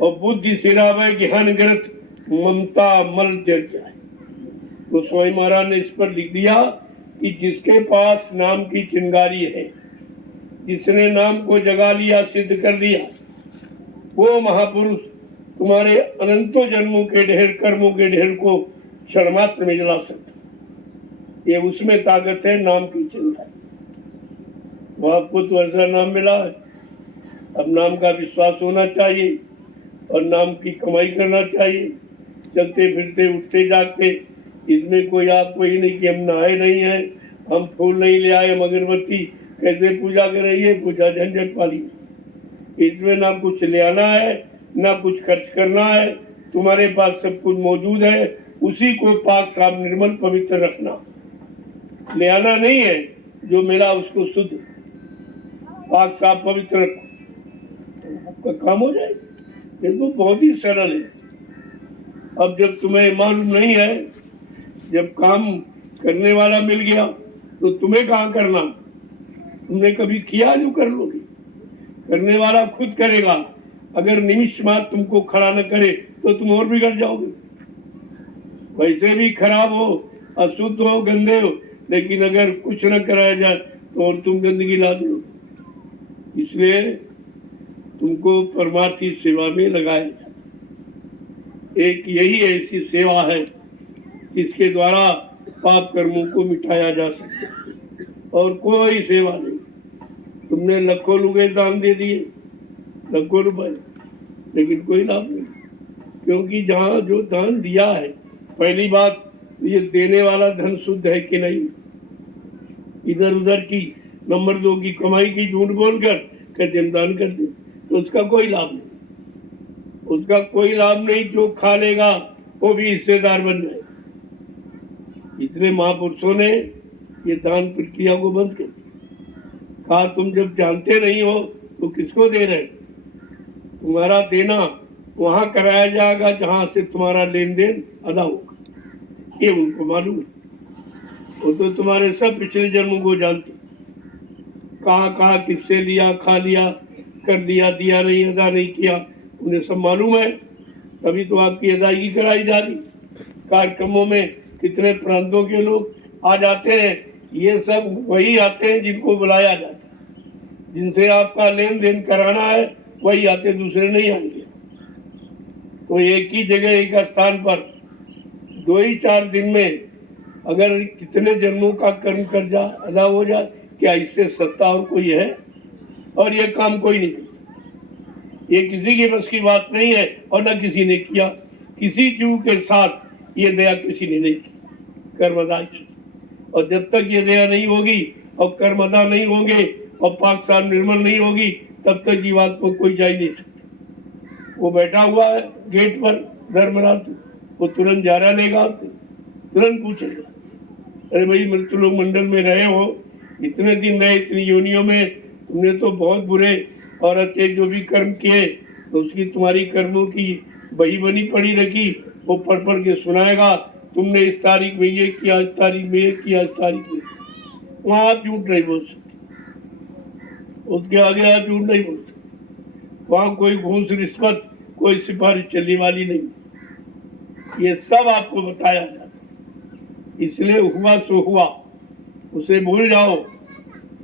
और बुद्धि सिरावे ज्ञान ग्रथ, ममता मल जर जाए। तो स्वामी महाराज ने इस पर लिख दिया कि जिसके पास नाम की चिंगारी है, जिसने नाम को जगा लिया, सिद्ध कर दिया, वो महापुरुष तुम्हारे अनंतों जन्मों के ढेर, कर्मों के ढेर को क्षण मात्र में जला सकता। ये उसमें ताकत है नाम की चिंगारी। वो आपको तो ऐसा नाम मिला है, अब नाम का विश्वास होना चाहिए और नाम की कमाई करना चाहिए। चलते फिरते उठते जागते इसमें कोई आपको ही नहीं कि हम नहाए नहीं है, हम फूल नहीं ले आए, हम अगरबत्ती कैसे पूजा करें, ये पूजा झंझट वाली। इसमें ना कुछ ले आना है, ना कुछ खर्च करना है, तुम्हारे पास सब कुछ मौजूद है, उसी को पाक साफ निर्मल पवित्र रखना। ले आना नहीं है, जो मिला उसको शुद्ध पाक साफ पवित्र रखो, आपका काम हो जाए। ये तो बहुत ही सरल है। अब जब तुम्हें मालूम नहीं है, जब काम करने वाला मिल गया, तो तुम्हें कहाँ करना? तुमने कभी किया जो कर लोगे? करने वाला खुद करेगा। अगर निमिष मात्र तुमको खड़ा न करे, तो तुम और बिगड़ जाओगे। वैसे भी खराब हो, अशुद्ध हो, गंदे हो, लेकिन अगर कुछ न कराया जाए तो और तुम गंदगी ला दो। इसलिए तुमको परमार्थी सेवा में लगाया जाता। एक यही ऐसी सेवा है जिसके द्वारा पाप कर्मों को मिटाया जा सकता है, और कोई सेवा नहीं। तुमने लाखों रुपए दान दे दिए, लाखों रुपए, लेकिन कोई लाभ नहीं, क्योंकि जहाँ जो दान दिया है, पहली बात ये देने वाला धन शुद्ध है कि नहीं, इधर उधर की, नंबर 2 की कमाई की झूठ बोलकर कहते दान कर दे, तो उसका कोई लाभ नहीं, उसका कोई लाभ नहीं। जो खा लेगा वो भी हिस्सेदार बन जाए। इसलिए महापुरुषों ने ये दान प्रक्रिया को बंद कर दिया। कहा तुम जब जानते नहीं हो तो किसको दे रहे? तुम्हारा देना वहां कराया जाएगा जहां से तुम्हारा लेन देन अदा होगा, ये उनको मालूम है। वो तो तुम्हारे सब पिछले जन्मों को जानते, कहाँ कहाँ किससे लिया, खा लिया, कर दिया, दिया नहीं, अदा नहीं किया, उन्हें सब मालूम है। तभी तो आपकी अदायगी कराई जा रही। कार्यक्रमों में कितने प्रांतों के लोग आ जाते हैं, ये सब वही आते हैं जिनको बुलाया जाता है, जिनसे आपका लेन देन कराना है वही आते, दूसरे नहीं आएंगे। तो एक ही जगह एक स्थान पर 2 ही 4 दिन में अगर कितने जन्मों का कर्म कर्जा अदा हो जाए, क्या इससे सत्ता और कोई है? और ये काम कोई नहीं करता, ये किसी के बस की बात नहीं है और न किसी ने किया। किसी जीव के साथ ये दया किसी ने नहीं की, कर्म अदा की। और जब तक ये दया नहीं होगी और कर्म अदा नहीं होंगे और पाक साफ निर्मल नहीं होगी, तब तक जीवात्मा कोई जा ही नहीं सकता। वो बैठा हुआ है गेट पर धर्मराज, वो तुरंत जारा लेगा, तुरंत पूछेगा, अरे भाई मृत्युलोक मंडल में रहे हो, इतने दिन रहे, इतनी योनियों में, तुमने तो बहुत बुरे और अच्छे जो भी कर्म किए, तो उसकी तुम्हारी कर्मों की बही बनी पड़ी रखी, वो पढ़ के सुनाएगा, तुमने इस तारीख में ये किया, इस तारीख में ये किया, इस तारीख में। वहाँ आप झूठ नहीं बोल सकते, उसके आगे आप झूठ नहीं बोल सकते। वहाँ कोई घूस रिश्वत, कोई सिफारिश चलने वाली नहीं, ये सब आपको बताया जाता। इसलिए हुआ सो हुआ, उसे भूल जाओ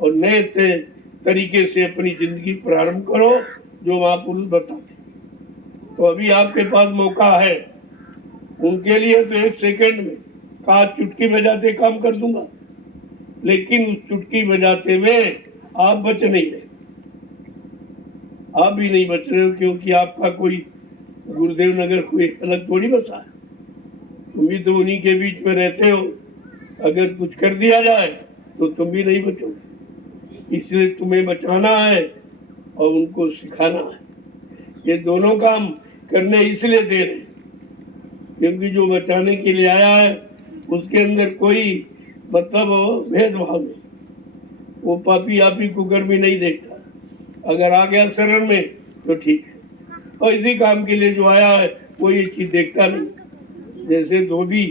और नए तरीके से अपनी जिंदगी प्रारंभ करो, जो महापुरुष बताते। तो अभी आपके पास मौका है, उनके लिए तो 1 सेकंड में कहा चुटकी बजाते काम कर दूंगा, लेकिन उस चुटकी बजाते में आप बच नहीं रहे, आप भी नहीं बच रहे हो, क्योंकि आपका कोई गुरुदेव नगर कोई अलग थोड़ी बसा है, तुम भी तो उन्हीं के बीच में रहते हो। अगर कुछ कर दिया जाए तो तुम भी नहीं बचोगे, इसलिए तुम्हें बचाना है और उनको सिखाना है। ये दोनों काम करने इसलिए दे रहे, क्योंकि जो बचाने के लिए आया है उसके अंदर कोई मतलब भेदभाव नहीं, वो पापी आपी कुकर्मी नहीं देखता। अगर आ गया शरण में तो ठीक है, और इसी काम के लिए जो आया है वो ये चीज देखता नहीं। जैसे धोबी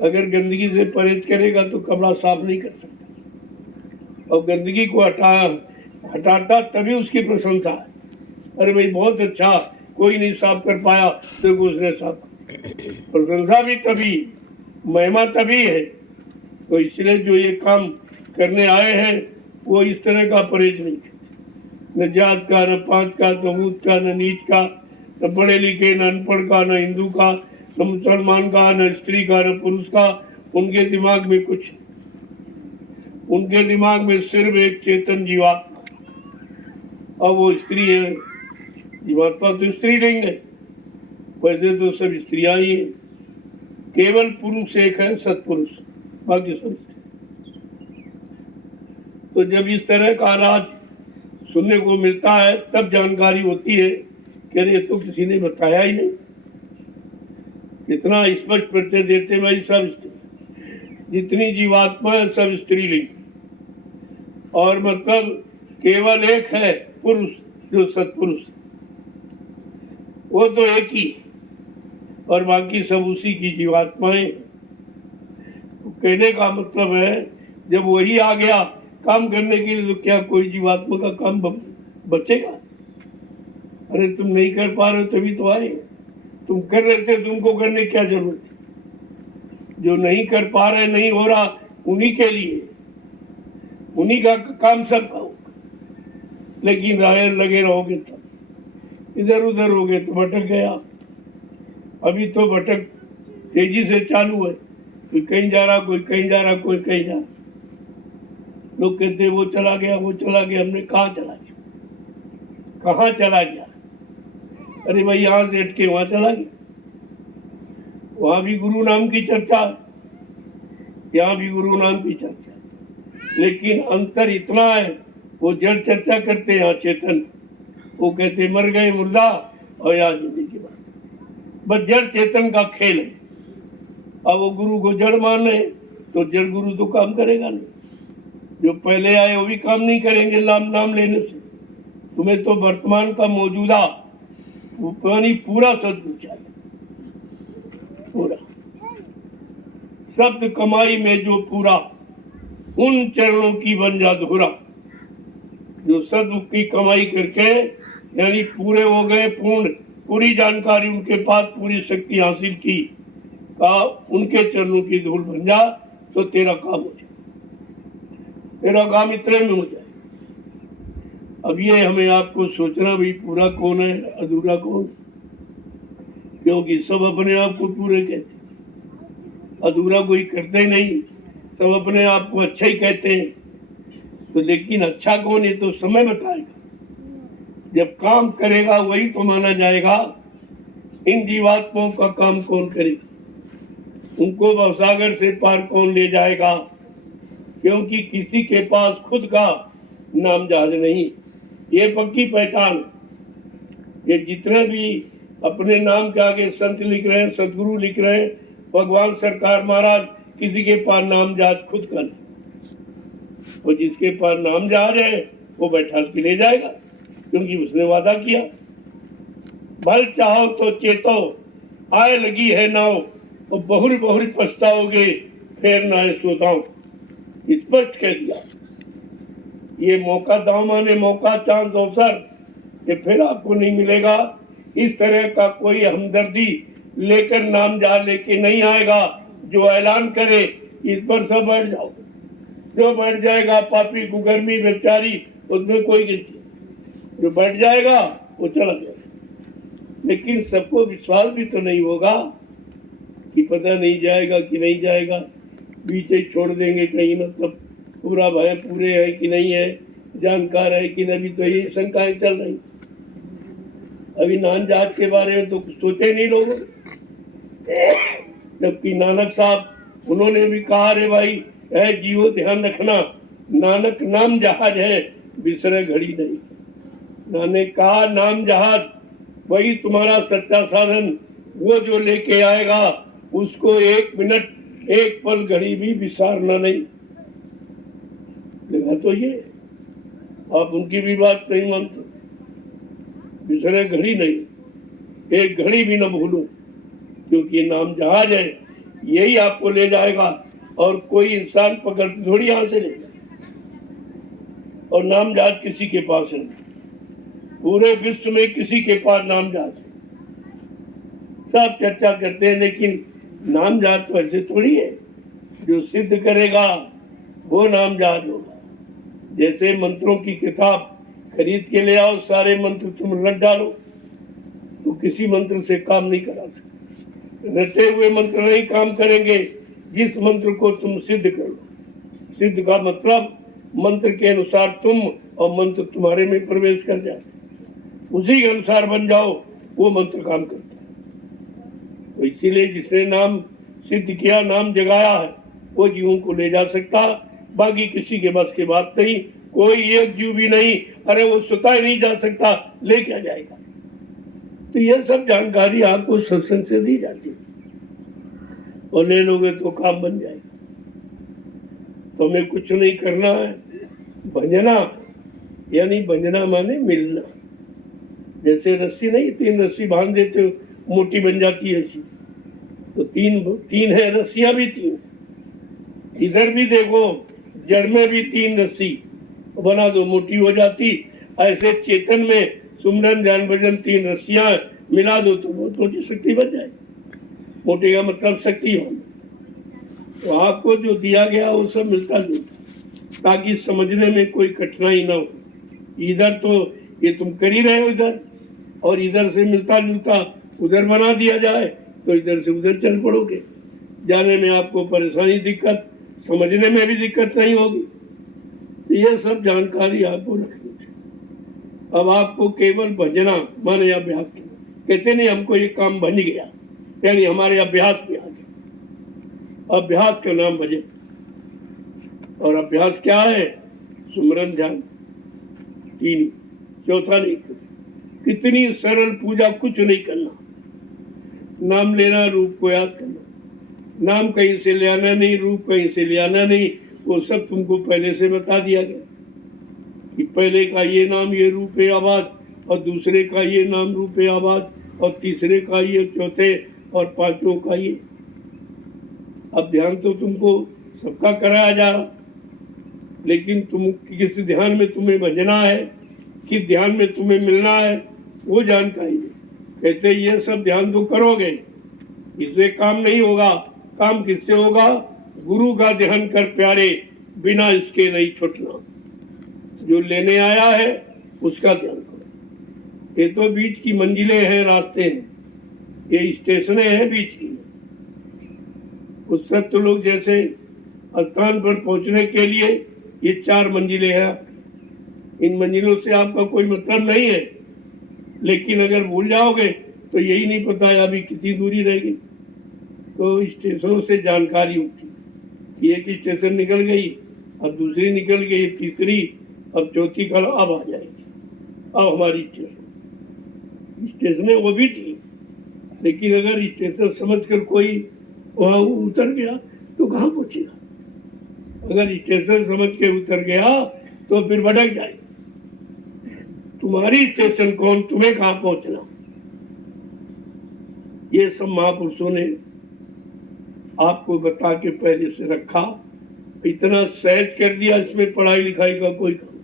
अगर गंदगी से परहेज करेगा तो कपड़ा साफ नहीं कर सकता, और गंदगी को हटाता तभी उसकी प्रशंसा है। अरे भाई बहुत अच्छा, कोई नहीं साफ कर पाया तो उसने साफ, प्रशंसा भी तभी, महिमा तभी है। तो इसलिए जो ये काम करने आए हैं वो इस तरह का परहेज नहीं करते, न जात का, न पांच का, न मूत का, न नीच का, न पढ़े लिखे, न अनपढ़ का, न हिंदू का, न मुसलमान का, न स्त्री का, न पुरुष का। उनके दिमाग में कुछ, उनके दिमाग में सिर्फ एक चेतन जीवात्मा, और वो स्त्री है। जीवात्मा तो स्त्री लिंग है, वैसे तो सब स्त्रियां ही है, केवल पुरुष एक है, सत्पुरुष, बाकी सब। तो जब इस तरह का राज सुनने को मिलता है तब जानकारी होती है कि अरे तो किसी ने बताया ही नहीं। इतना स्पष्ट परिचय देते भाई सब स्त्री, जितनी जीवात्मा है सब स्त्रीलिंग, और मतलब केवल एक है पुरुष जो सत्पुरुष, वो तो एक ही, और बाकी सब उसी की जीवात्माएं। तो कहने का मतलब है जब वही आ गया काम करने के लिए, तो क्या कोई जीवात्मा का काम बचेगा? अरे तुम नहीं कर पा रहे हो तभी तो आए, तुम कर रहे थे, तुमको करने क्या जरूरत है? जो नहीं कर पा रहे, नहीं हो रहा, उन्हीं के लिए, उन्हीं का काम सब होगा। लेकिन राय लगे रहोगे तो इधर उधर हो गए तो भटक गया। अभी तो भटक तेजी से चालू है, कोई कहीं जा रहा, कोई कहीं जा रहा, कोई कहीं जा रहा। लोग कहते वो चला गया, वो चला गया। हमने कहाँ चला गया, कहाँ चला गया? अरे भाई यहाँ से हट के वहां चला गया, वहां भी गुरु नाम की चर्चा, यहाँ भी गुरु नाम की चर्चा, लेकिन अंतर इतना है, वो जड़ चर्चा करते हैं, यहाँ चेतन, वो कहते मर गए मुर्दा, और यहाँ जिंदगी की बात, बस जड़ चेतन का खेल है। अब वो गुरु को जड़ माने तो जड़ गुरु तो काम करेगा नहीं, जो पहले आए वो भी काम नहीं करेंगे नाम लेने से। तुम्हें तो वर्तमान का मौजूदा वो पानी पूरा सदगुरु चाहिए, पूरा शब्द कमाई में जो पूरा, उन चरणों की बन जा धुरा। जो सदगुरु की कमाई करके यानी पूरे हो गए, पूरी जानकारी उनके पास, पूरी शक्ति हासिल की, का उनके चरणों की धूल बन जा, तो तेरा काम हो जाए, तेरा काम इतने में हो जाए। अब ये हमें आपको सोचना भी पूरा कौन है, अधूरा कौन है, क्योंकि सब अपने आप को पूरे कहते, अधूरा कोई करते ही नहीं, सब अपने आप को अच्छा ही कहते हैं। तो लेकिन अच्छा कौन है तो समय बताएगा, जब काम करेगा वही तो माना जाएगा। इन जीवात्माओं का काम कौन करेगा, उनको भवसागर से पार कौन ले जाएगा, क्योंकि किसी के पास खुद का नाम जहाज नहीं। ये पक्की पहचान, ये जितने भी अपने नाम के आगे संत लिख रहे हैं, सदगुरु लिख रहे हैं, भगवान सरकार महाराज, किसी के पास नाम जहाज खुद का नहीं। और जिसके पास नाम जहाज है वो बैठा के ले जाएगा, क्योंकि उसने वादा किया, भल चाहो तो चेतो, आए लगी है नाव, और बहुर बहुर पछताओगे फिर ना सोताओ। स्पष्ट कह दिया, ये मौका दाव माने मौका, चांस, अवसर, ये फिर आपको नहीं मिलेगा। इस तरह का कोई हमदर्दी लेकर नाम जहाज लेके नहीं आएगा जो ऐलान करे इस पर सब बैठ जाओ। जो बैठ जाएगा पापी कुकर्मी बेचारी, उसमें कोई गिनती, जो बैठ जाएगा वो चला जाएगा। लेकिन सबको विश्वास भी तो नहीं होगा कि पता नहीं जाएगा कि नहीं जाएगा, बीच ही छोड़ देंगे कहीं, मतलब पूरा भय पूरे है कि नहीं है, जानकार है कि नहीं, तो ये शंकाएं चल रही। अभी नान जात के बारे में तो कुछ सोचे नहीं लोगों, जबकि नानक साहब उन्होंने भी कहा, रे भाई है जीवो ध्यान रखना, नानक नाम जहाज है बिसरे घड़ी नहीं। नानक कहा नाम जहाज वही तुम्हारा सच्चा साधन, वो जो लेके आएगा उसको एक मिनट एक पल घड़ी भी विसारना नहीं। लगा तो ये आप उनकी भी बात नहीं मानते, बिसरे घड़ी नहीं, एक घड़ी भी न भूलो, क्योंकि नाम जहाज है, यही आपको ले जाएगा। और कोई इंसान पकड़ थोड़ी यहां से ले जाए, और नाम जहाज किसी के पास है, पूरे विश्व में किसी के पास नाम जहाज है। सब चर्चा करते हैं, लेकिन नाम जहाज तो ऐसे थोड़ी है, जो सिद्ध करेगा वो नाम जहाज होगा। जैसे मंत्रों की किताब खरीद के ले आओ, सारे मंत्र तुम रट डालो तो किसी मंत्र से काम नहीं करा सकते। रटे हुए मंत्र नहीं काम करेंगे, जिस मंत्र को तुम सिद्ध कर लो। सिद्ध का मतलब मंत्र के अनुसार तुम, और मंत्र तुम्हारे में प्रवेश कर जाए, उसी के अनुसार बन जाओ, वो मंत्र काम करता है। तो इसीलिए जिसने नाम सिद्ध किया, नाम जगाया है, वो जीवों को ले जा सकता, बाकी किसी के बस की बात नहीं। कोई एक जीव भी नहीं, अरे वो स्वतः नहीं जा सकता, ले क्या जाएगा। तो यह सब जानकारी आपको सत्संग से दी जाती है, और ले लोगे तो काम बन जाएगा। तो हमें कुछ नहीं करना है, भंजना, यानी भंजना माने मिलना। जैसे रस्सी नहीं, 3 रस्सी बांध देते हो, मोटी बन जाती है ऐसी, तो तीन है, रस्सियां भी 3। इधर भी देखो, जड़ में भी 3 रस्सी बना दो, मोटी हो जाती। ऐसे चेतन में सुमरन ध्यान भजन 3 रस्सियां मिला दो तो बहुत मोटी शक्ति बन जाएगी। मोटी का मतलब शक्तिवान। तो आपको जो दिया गया वो सब मिलता जुलता, ताकि समझने में कोई कठिनाई ना हो। इधर तो ये तुम कर ही रहे हो इधर, और इधर से मिलता जुलता उधर बना दिया जाए तो इधर से उधर चल पड़ोगे। जाने में आपको परेशानी, दिक्कत, समझने में भी दिक्कत नहीं होगी। तो ये सब जानकारी आपको रखनी चाहिए। अब आपको केवल भजना माने अभ्यास, कहते नहीं हमको ये काम बन गया, यानी हमारे अभ्यास में आ गया। अभ्यास का नाम भजन, और अभ्यास क्या है? सुमरन ध्यान, 3, चौथा नहीं। कितनी सरल पूजा, कुछ नहीं करना, नाम लेना, रूप को याद करना। नाम कहीं से ले आना नहीं, रूप कहीं से ले आना नहीं, वो सब तुमको पहले से बता दिया गया कि पहले का ये नाम, ये रूप, ये आवाज, और दूसरे का ये नाम रूप आवाज और तीसरे का ये, चौथे और पांचों का ये। अब ध्यान तो तुमको सबका कराया जा रहा, लेकिन तुम किस ध्यान में तुम्हें बजना है, किस ध्यान में तुम्हें मिलना है, वो जानकारी नहीं। कहते ये सब ध्यान तो करोगे, इससे काम नहीं होगा। काम किससे होगा? गुरु का ध्यान कर प्यारे, बिना इसके नहीं छूटना। जो लेने आया है उसका ध्यान करो। ये तो बीच की मंजिलें हैं, रास्ते हैं, ये स्टेशनें हैं बीच की। उस सत्य लोग जैसे स्थान पर पहुंचने के लिए ये 4 मंजिलें हैं। इन मंजिलों से आपका कोई मतलब नहीं है, लेकिन अगर भूल जाओगे तो यही नहीं पता है अभी कितनी दूरी रहेगी। तो स्टेशनों से जानकारी उठती, एक स्टेशन निकल गई, अब दूसरी निकल गई, तीसरी, अब चौथी कल अब आ जाएगी। अब हमारी स्टेशनें वो भी थी, लेकिन अगर स्टेशन समझकर कोई वहां उतर गया तो कहाँ पहुंचेगा? अगर स्टेशन समझ के उतर गया तो फिर भटक जाए। तुम्हारी स्टेशन कौन, तुम्हें कहाँ पहुंचना, ये सब महापुरुषों ने आपको बता के पहले से रखा। इतना सहज कर दिया, इसमें पढ़ाई लिखाई का कोई काम,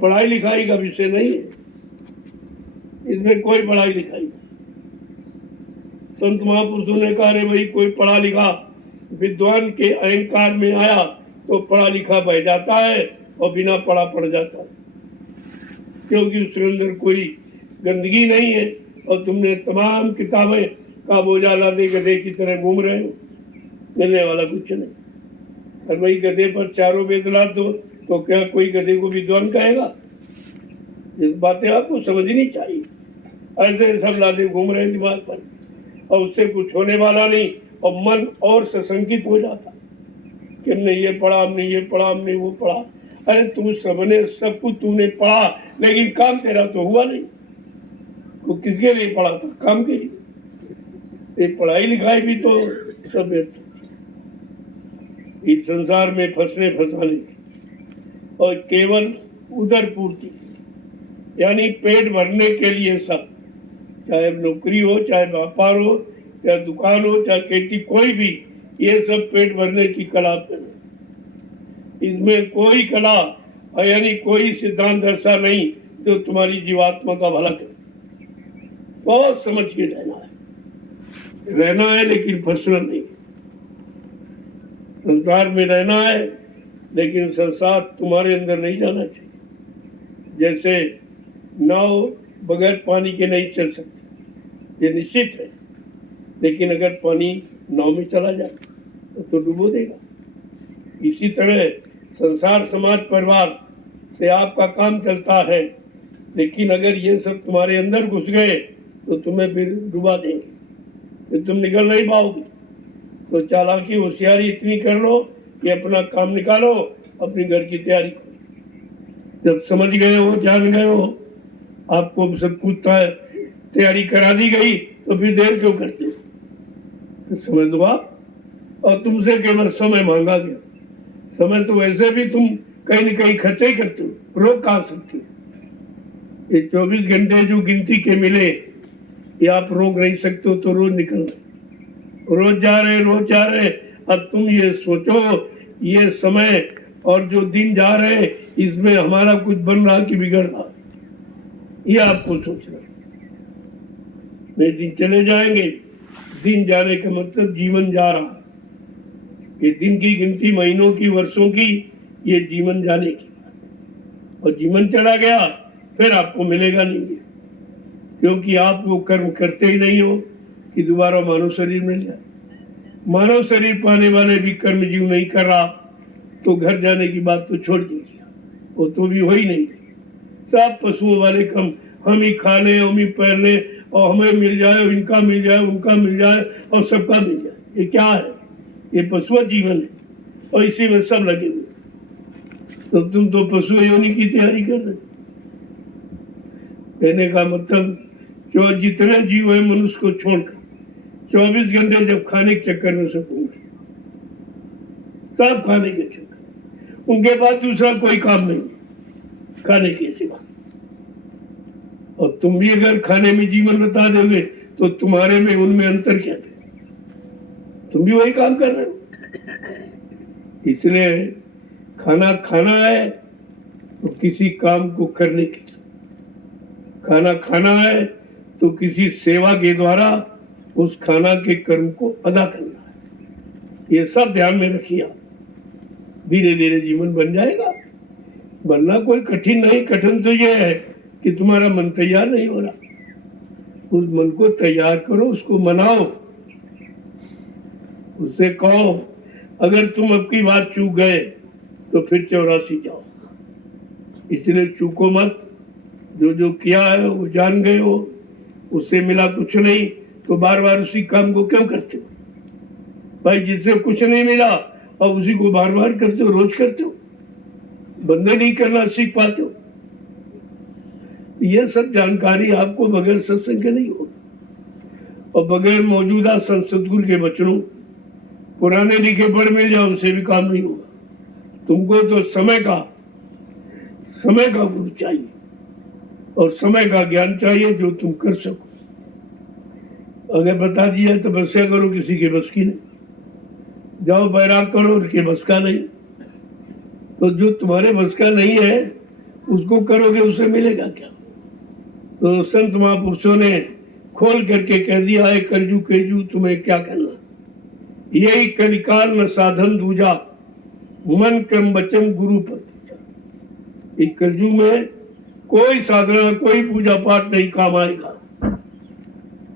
पढ़ाई लिखाई का विषय नहीं है, इसमें कोई पढ़ाई लिखाई नहीं। संत महापुरुषों ने कहा रे भाई, कोई पढ़ा लिखा विद्वान के अहंकार में आया तो पढ़ा लिखा बह जाता है और बिना पढ़ा पड़ जाता है, क्योंकि उसके अंदर कोई गंदगी नहीं है और तुमने तमाम किताबें का बोझा लादे गधे की तरह घूम रहे हो, मिलने वाला कुछ नहीं। और वही गधे पर चारों वेद लाद दो तो क्या कोई गधे को विद्वान कहेगा? इस बातें आपको समझनी चाहिए। ऐसे सब लादे घूम रहे दिमाग पर और उससे कुछ होने वाला नहीं, और मन और सशंकित हो जाता कि हमने ये पढ़ा, हमने ये पढ़ा, हमने वो पढ़ा। अरे तुम सबने सब कुछ तुमने पढ़ा, लेकिन काम तेरा तो हुआ नहीं। तो किसके लिए पढ़ा था? काम के लिए। ये पढ़ाई लिखाई भी तो सब इस संसार में फंसने फंसाने और केवल उदर पूर्ति, यानी पेट भरने के लिए सब, चाहे नौकरी हो, चाहे व्यापार हो, चाहे दुकान हो, चाहे खेती, कोई भी, ये सब पेट भरने की कला पे। इसमें कोई कला यानी कोई सिद्धांत ऐसा नहीं जो तुम्हारी जीवात्मा का भला करे। बहुत समझ के रहना है, लेकिन फंसना नहीं। संसार में रहना है, लेकिन संसार तुम्हारे अंदर नहीं जाना चाहिए। जैसे नाव बगैर पानी के नहीं चल सकती, ये निश्चित है, लेकिन अगर पानी नाव में चला जाए तो डुबो देगा। इसी तरह संसार, समाज, परिवार से आपका काम चलता है, लेकिन अगर ये सब तुम्हारे अंदर घुस गए तो तुम्हें फिर डुबा देंगे, फिर तुम निकल नहीं पाओगे। तो चालाकी होशियारी इतनी कर लो कि अपना काम निकालो, अपने घर की तैयारी करो। जब समझ गए हो, जान गए हो, आपको सब कुछ तैयारी करा दी गई, तो फिर देर क्यों करते हो? तो समझ दो आप। और तुमसे केवल समय मांगा गया। समय तो वैसे भी तुम कहीं न कहीं खर्चा ही करते हो, रोक कहाँ सकते हो? ये 24 घंटे जो गिनती के मिले, ये आप रोक नहीं सकते हो, तो रोज निकल रहे, रोज जा रहे। अब तुम ये सोचो, ये समय और जो दिन जा रहे, इसमें हमारा कुछ बन रहा कि बिगड़ रहा, ये आपको सोचना। नहीं, दिन चले जाएंगे। दिन जाने का मतलब जीवन जा रहा। ये दिन की गिनती, महीनों की, वर्षों की, ये जीवन जाने की। और जीवन चला गया फिर आपको मिलेगा नहीं, क्योंकि आप वो कर्म करते ही नहीं हो कि दोबारा मानव शरीर मिल जाए। मानव शरीर पाने वाले भी कर्म जीव नहीं कर रहा, तो घर जाने की बात तो छोड़ दीजिए, वो तो भी हो ही नहीं। सब पशुओं वाले कम, हम ही खा लें, हम ही पहन लें, और हमें मिल जाए, इनका मिल जाए, उनका मिल जाए, और सबका मिल जाए। ये क्या है? ये पशु जीवन है, और इसी में सब लगे हुए। तो तुम तो पशु योनि की तैयारी कर रहे। कहने का मतलब, जो जितने जीव है मनुष्य को छोड़कर 24 घंटे जब खाने के चक्कर में सकूंगे, सब खाने के चक्कर, उनके पास दूसरा कोई काम नहीं खाने के सिवा। तुम भी अगर खाने में जीवन बता दोगे तो तुम्हारे में उनमें अंतर क्या है? तुम भी वही काम कर रहे हो। इसलिए खाना खाना है तो किसी काम को करने के लिए, खाना खाना है तो किसी सेवा के द्वारा उस खाना के कर्म को अदा करना है। ये सब ध्यान में रखिए, आप धीरे धीरे जीवन बन जाएगा। बनना कोई कठिन नहीं, कठिन तो यह है कि तुम्हारा मन तैयार नहीं हो रहा। उस मन को तैयार करो, उसको मनाओ, उससे कहो अगर तुम अब की बात चूक गए तो फिर 84 जाओ। इसलिए चूको मत, जो जो किया है वो जान गए हो, उससे मिला कुछ नहीं तो बार बार उसी काम को क्यों करते हो भाई? जिससे कुछ नहीं मिला और उसी को बार बार करते हो, रोज करते हो, बंदे नहीं करना सीख पाते हो। यह सब जानकारी आपको बगैर सत्संग के नहीं होगा, और बगैर मौजूदा सदगुरु के वचनों, पुराने लिखे पढ़ मिल जाओ, उनसे भी काम नहीं होगा। तुमको तो समय का गुरु चाहिए और समय का ज्ञान चाहिए जो तुम कर सको। अगर बता दिया तपस्या करो, किसी के बस की नहीं। जाओ बैराग करो, उनके बस का नहीं। तो जो तुम्हारे बस का नहीं है उसको करोगे, उससे मिलेगा क्या? तो संत महापुरुषों ने खोल करके कह दिया है, कलजू केजू तुम्हें क्या करना, यही कलिकाल न साधन दूजा, मन क्रम वचन गुरु पर। इस कलयुग में कोई साधना, कोई पूजा पाठ नहीं काम आएगा।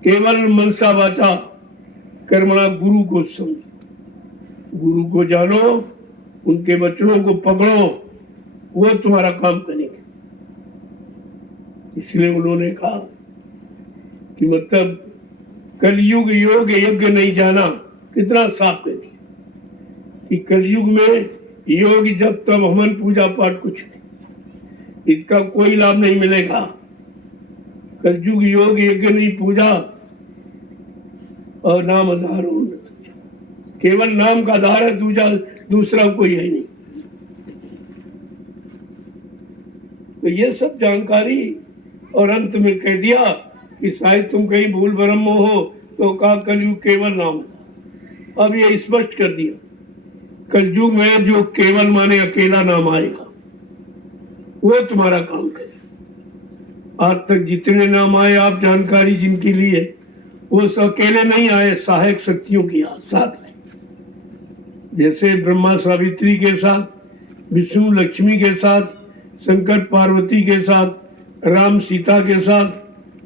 केवल मनसा वाचा कर्मणा गुरु को समझो, गुरु को जानो, उनके वचनों को पकड़ो, वो तुम्हारा काम करेंगे। इसलिए उन्होंने कहा कि मतलब कलयुग योग यज्ञ नहीं जाना, कितना साफ कर दिया कि कलयुग में योग जब तब हवन पूजा पाठ कुछ नहीं, इसका कोई लाभ नहीं मिलेगा। कलयुग योग यज्ञ नहीं, पूजा और नाम आधार हो, केवल नाम का आधार है, दूसरा कोई है नहीं। तो ये सब जानकारी, और अंत में कह दिया कि शायद तुम कहीं भूल भ्रम में हो तो कहा कलयुग केवल नाम। अब ये स्पष्ट कर दिया, कलयुग में जो केवल माने अकेला नाम आएगा वो तुम्हारा काम करे। आज तक जितने नाम आए आप जानकारी जिनके लिए, वो सब अकेले नहीं आए, सहायक शक्तियों के साथ आए। जैसे ब्रह्मा सावित्री के साथ, विष्णु लक्ष्मी के साथ, शंकर पार्वती के साथ, राम सीता के साथ,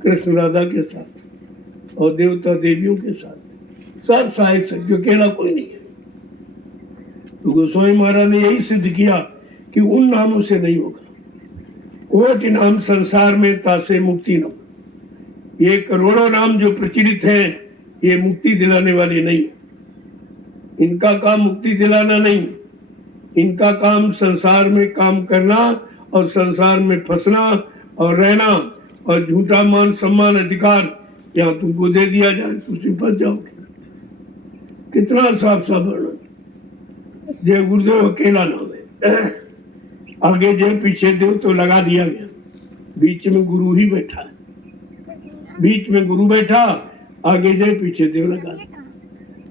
कृष्ण राधा के साथ, और देवता देवियों के साथ, सब सहायक शक्ति, अकेला कोई नहीं है। तो गोस्वामी महाराज ने यही सिद्ध किया कि उन नामों से नहीं होगा। कोटि नाम संसार में तासे मुक्ति न। ये करोड़ों नाम जो प्रचलित हैं, ये मुक्ति दिलाने वाले नहीं। इनका काम मुक्ति दिलाना नहीं, इनका काम संसार में काम करना और संसार में फंसना और रहना, और झूठा मान सम्मान अधिकार यहाँ तुमको दे दिया जाए तो तुम फंस जाओगे। कितना साफ साफ वर्णन। जय गुरुदेव अकेला नाम है, आगे जय पीछे देव तो लगा दिया गया, बीच में गुरु ही बैठा है। बीच में गुरु बैठा, आगे जय पीछे देव लगा दिया।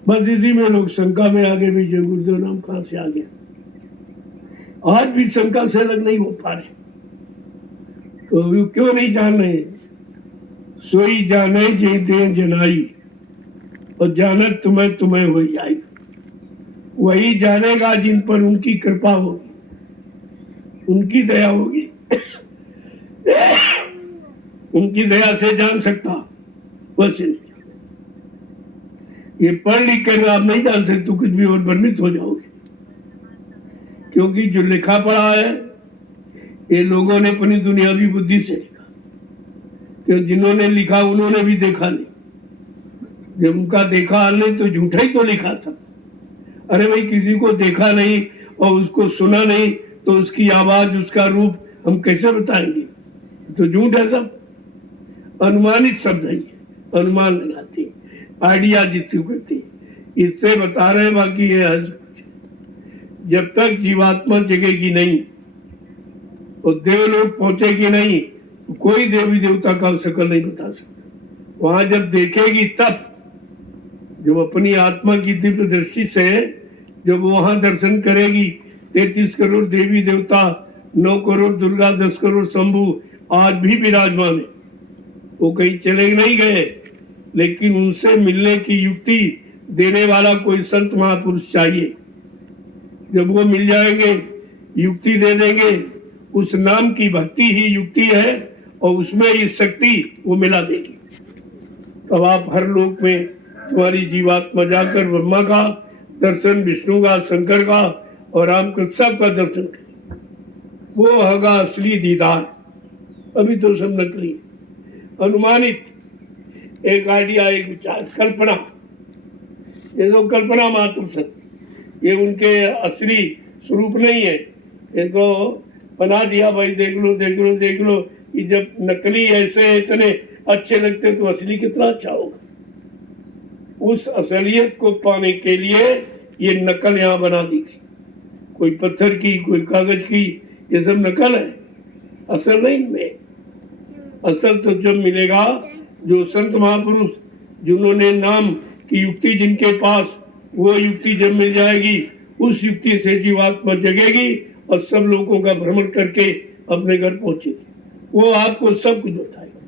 बस इसी में लोग शंका में आगे भी जय गुरुदेव नाम कहां से आ गया। आज भी शंका से अलग नहीं हो पा रहे, तो क्यों नहीं जान रहे? सोई जाने जे दे जनाई, और जानत तुम्हें तुम्हें हो जाएगी। वही जानेगा जिन पर उनकी कृपा होगी, उनकी दया होगी। उनकी दया से जान सकता, वैसे नहीं। ये पढ़ लिख कर आप नहीं जान सकते, कुछ भी और भ्रमित हो जाओगे। क्योंकि जो लिखा पढ़ा है ये लोगों ने अपनी दुनियावी बुद्धि से लिखा, क्यों जिन्होंने लिखा उन्होंने भी देखा नहीं। जब उनका देखा हाल नहीं तो झूठा ही तो लिखा था। अरे भाई, किसी को देखा नहीं और उसको सुना नहीं तो उसकी आवाज, उसका रूप हम कैसे बताएंगे? तो झूठ है सब, अनुमानित शब्द है, अनुमान लगाती, आइडिया जिसको करती, इससे बता रहे हैं। बाकी ये है, जब तक जीवात्मा जगेगी नहीं और देवलोक पहुंचेगी नहीं, कोई देवी देवता का शकल नहीं बता सकता। वहां जब देखेगी तब, जब अपनी आत्मा की दिव्य दृष्टि से जब वहां दर्शन करेगी, 33 करोड़ देवी देवता, 9 करोड़ दुर्गा, 10 करोड़ शंभु आज भी विराजमान है, वो कहीं चले नहीं गए। लेकिन उनसे मिलने की युक्ति देने वाला कोई संत महापुरुष चाहिए। जब वो मिल जाएंगे, युक्ति दे देंगे। उस नाम की भक्ति ही युक्ति है और उसमें ये शक्ति वो मिला देगी। तब आप हर लोक में तुम्हारी जीवात्मा जाकर ब्रह्मा का दर्शन, विष्णु का, शंकर का और रामकृष्ण का दर्शन करें। वो होगा असली दीदार। अभी तो सब नकली, अनुमानित, एक आइडिया, एक विचार, कल्पना। ये तो कल्पना मात्र सत्य, ये उनके असली स्वरूप नहीं है। ये तो बना दिया भाई, देख लो देख लो देख लो। कि जब नकली ऐसे इतने अच्छे लगते तो असली कितना अच्छा होगा। उस असलियत को पाने के लिए ये नकल यहाँ बना दी गई। कोई पत्थर की, कोई कागज की, ये सब नकल है, असल नहीं में। असल तो जब मिलेगा जो संत महापुरुष जिन्होंने नाम की युक्ति जिनके पास, वो युक्ति जब मिल जाएगी, उस युक्ति से जीवात्मा जगेगी और सब लोगों का भ्रमण करके अपने घर पहुंचेगी। वो आपको सब कुछ बताएगी,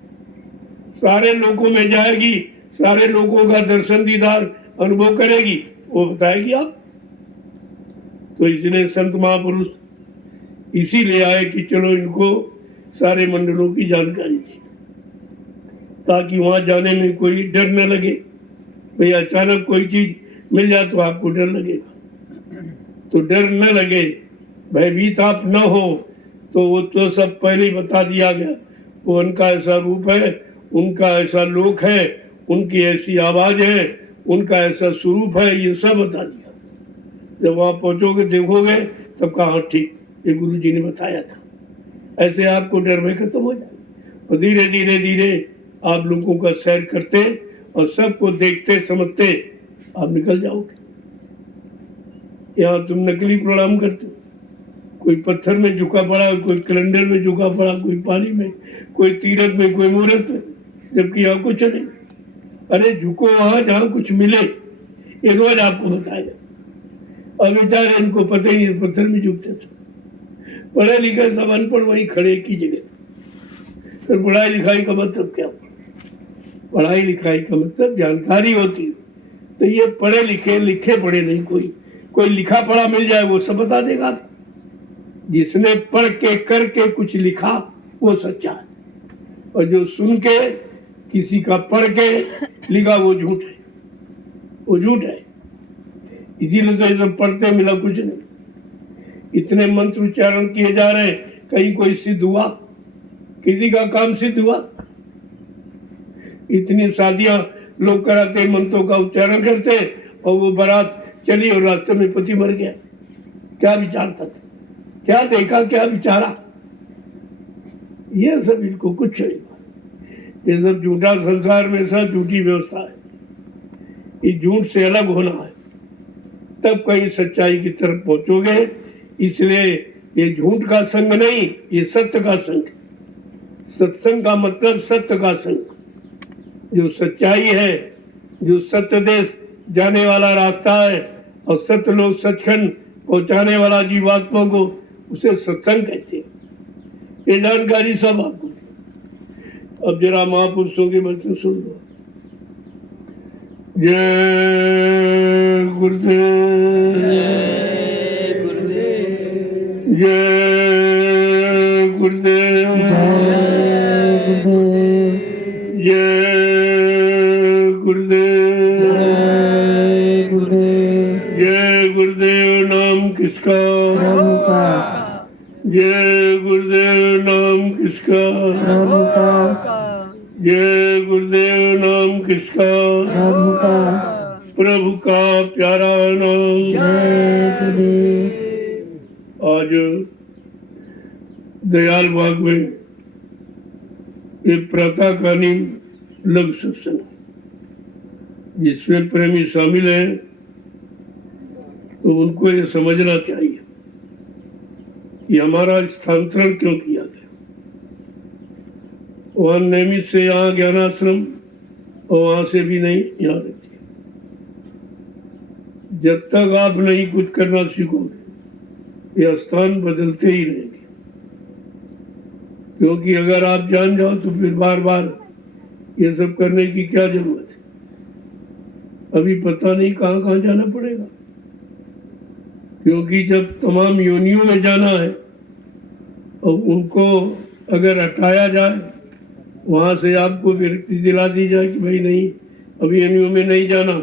सारे लोगों में जाएगी, सारे लोगों का दर्शन दीदार अनुभव करेगी, वो बताएगी आप। तो इसलिए संत महापुरुष इसीलिए आए कि चलो इनको सारे मंडलों की जानकारी दी, ताकि वहां जाने में कोई डर न लगे। भाई अचानक कोई चीज मिल जाए तो आपको डर लगेगा, तो डर न लगे, भयभीत आप न हो। तो वो तो सब पहले ही बता दिया गया। वो उनका ऐसा रूप है, उनका ऐसा लोक है, उनकी ऐसी आवाज है, उनका ऐसा स्वरूप है, ये सब बता दिया। जब वहां पहुंचोगे देखोगे तब कहा ठीक, ये गुरु जी ने बताया था। ऐसे आपको डर में खत्म हो जाए और धीरे धीरे धीरे आप लोगों का सैर करते और सबको देखते समझते आप निकल जाओगे। यहाँ तुम नकली प्रणाम करते हो, कोई पत्थर में झुका पड़ा, कोई कैलेंडर में झुका पड़ा, कोई पानी में, कोई तीरथ में, कोई मुहूर्त में, जबकि यहाँ कुछ नहीं। अरे झुको वहां जहाँ कुछ मिले, ये रोज आपको बताएगा। और बेचारे इनको पता ही नहीं, पत्थर में झुकते थे। पढ़े लिखे सब अनपढ़ वही खड़े की जगह। फिर पढ़ाई लिखाई का मतलब क्या? पढ़ाई लिखाई का मतलब जानकारी होती है। तो ये पढ़े लिखे, लिखे पढ़े नहीं, कोई लिखा पढ़ा मिल जाए वो सब बता देगा। जिसने पढ़ के करके कुछ लिखा वो सच्चा है, और जो सुन के किसी का पढ़ के लिखा वो झूठ है, वो झूठ है। इसीलिए तो ये सब पढ़ते मिला कुछ नहीं। इतने मंत्र उच्चारण किए जा रहे, कहीं कोई सिद्ध हुआ? किसी का काम सिद्ध हुआ? इतनी शादियां लोग कराते, मंत्रों का उच्चारण करते, और वो बारात चली और रास्ते में पति मर गया। क्या विचारता था, क्या देखा, क्या विचारा? ये सब इनको कुछ नहीं। ये सब झूठा संसार में, सब झूठी व्यवस्था है। ये झूठ से अलग होना है, तब कहीं सच्चाई की तरफ पहुंचोगे। इसलिए ये झूठ का संग नहीं, ये सत्य का संग। सत्संग का मतलब सत्य का संग। जो सच्चाई है, जो सत्य देश जाने वाला रास्ता है, और सत्य लोग सचखंड पहुंचाने वाला जीवात्मा को, उसे सत्संग कहते हैं। ये जानकारी सब आपको। अब जरा महापुरुषों के वचन सुन लो। जय गुरुदेव, जय गुरुदेव, जय गुरुदेव, जय गुरुदेव, जय गुरुदेव। नाम किसका? जय गुरुदेव। नाम किसका? जय गुरुदेव। नाम किसका? प्रभु का प्यारा नाम। आज दयाल बाग में एक प्रातःकालीन लघु सत्संग, जिसमें प्रेमी शामिल है, तो उनको ये समझना चाहिए कि हमारा स्थानांतरण क्यों किया गया। वहां नियमित से यहाँ ज्ञानाश्रम और वहां से भी नहीं यहाँ रहती। जब तक आप नहीं कुछ करना सीखोगे ये स्थान बदलते ही रहेंगे, क्योंकि अगर आप जान जाओ तो फिर बार बार ये सब करने की क्या जरूरत है। अभी पता नहीं कहाँ कहाँ जाना पड़ेगा, क्योंकि जब तमाम योनियों में जाना है और उनको अगर हटाया जाए, वहां से आपको विरक्ति दिला दी जाए कि भाई नहीं अभी योनियों में नहीं जाना,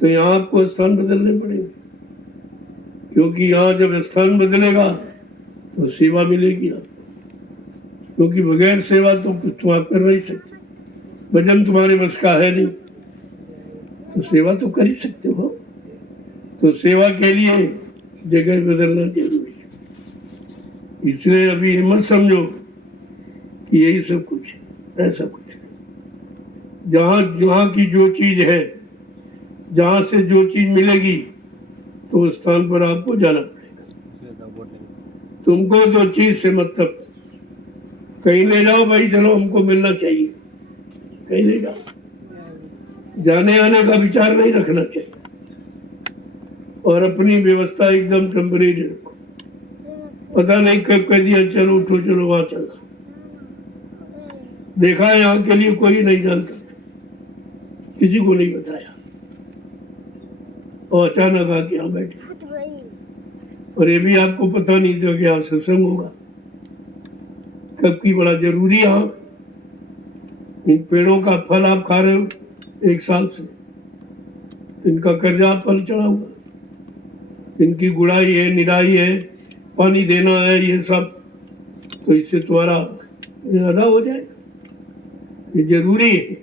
तो यहाँ आपको स्थान बदलने पड़ेंगे। क्योंकि यहाँ जब स्थान बदलेगा तो सेवा मिलेगी आपको, क्योंकि बगैर सेवा तो कुछ तो आप कर नहीं सकते, भजन तुम्हारे बस का है नहीं, तो सेवा तो कर ही सकते हो। तो सेवा के लिए जगह बदलना जरूरी है। इसलिए अभी मत समझो कि यही सब कुछ है, ऐसा कुछ है। जहाँ की जो चीज है, जहाँ से जो चीज मिलेगी तो उस स्थान पर आपको जाना पड़ेगा। तुमको तो चीज से मतलब कहीं ले जाओ भाई, चलो हमको मिलना चाहिए, कहीं ले जाओ, जाने आने का विचार नहीं रखना चाहिए। और अपनी व्यवस्था एकदम टेम्परेरी रखो। पता नहीं कब कह दिया चलो उठो चलो वहां चला, देखा है यहाँ के लिए कोई नहीं जानता, किसी को नहीं बताया, और अचानक आके यहाँ बैठे। और ये भी आपको पता नहीं था कि यहाँ सत्संग होगा, कब की बड़ा जरूरी। यहाँ इन पेड़ों का फल आप खा रहे हो 1 साल से, इनका कर्जा आप पर चढ़ा हुआ, इनकी गुड़ाई है, निराई है, पानी देना है, ये सब, तो इससे तुम्हारा ज्यादा हो जाएगा। ये जरूरी है,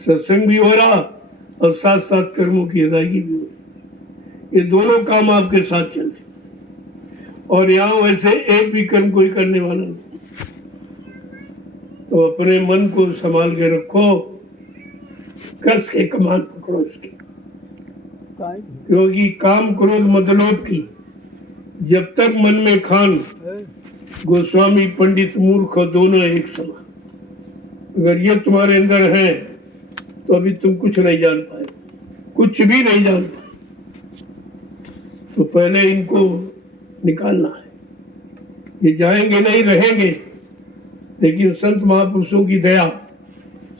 सत्संग भी हो रहा और साथ साथ कर्मों की अदायगी भी हो रही, ये दोनों काम आपके साथ चल रहे। और यहाँ वैसे एक भी कर्म कोई करने वाला नहीं, तो अपने मन को संभाल के रखो, कर्ज के कमान पकड़ो इसके, क्योंकि काम क्रोध मतलोभ की जब तक मन में खान, गोस्वामी पंडित मूर्ख दोनों एक समान। अगर ये तुम्हारे अंदर है तो अभी तुम कुछ नहीं जान पाए, कुछ भी नहीं जान पाए। तो पहले इनको निकालना है। ये जाएंगे नहीं, रहेंगे, लेकिन संत महापुरुषों की दया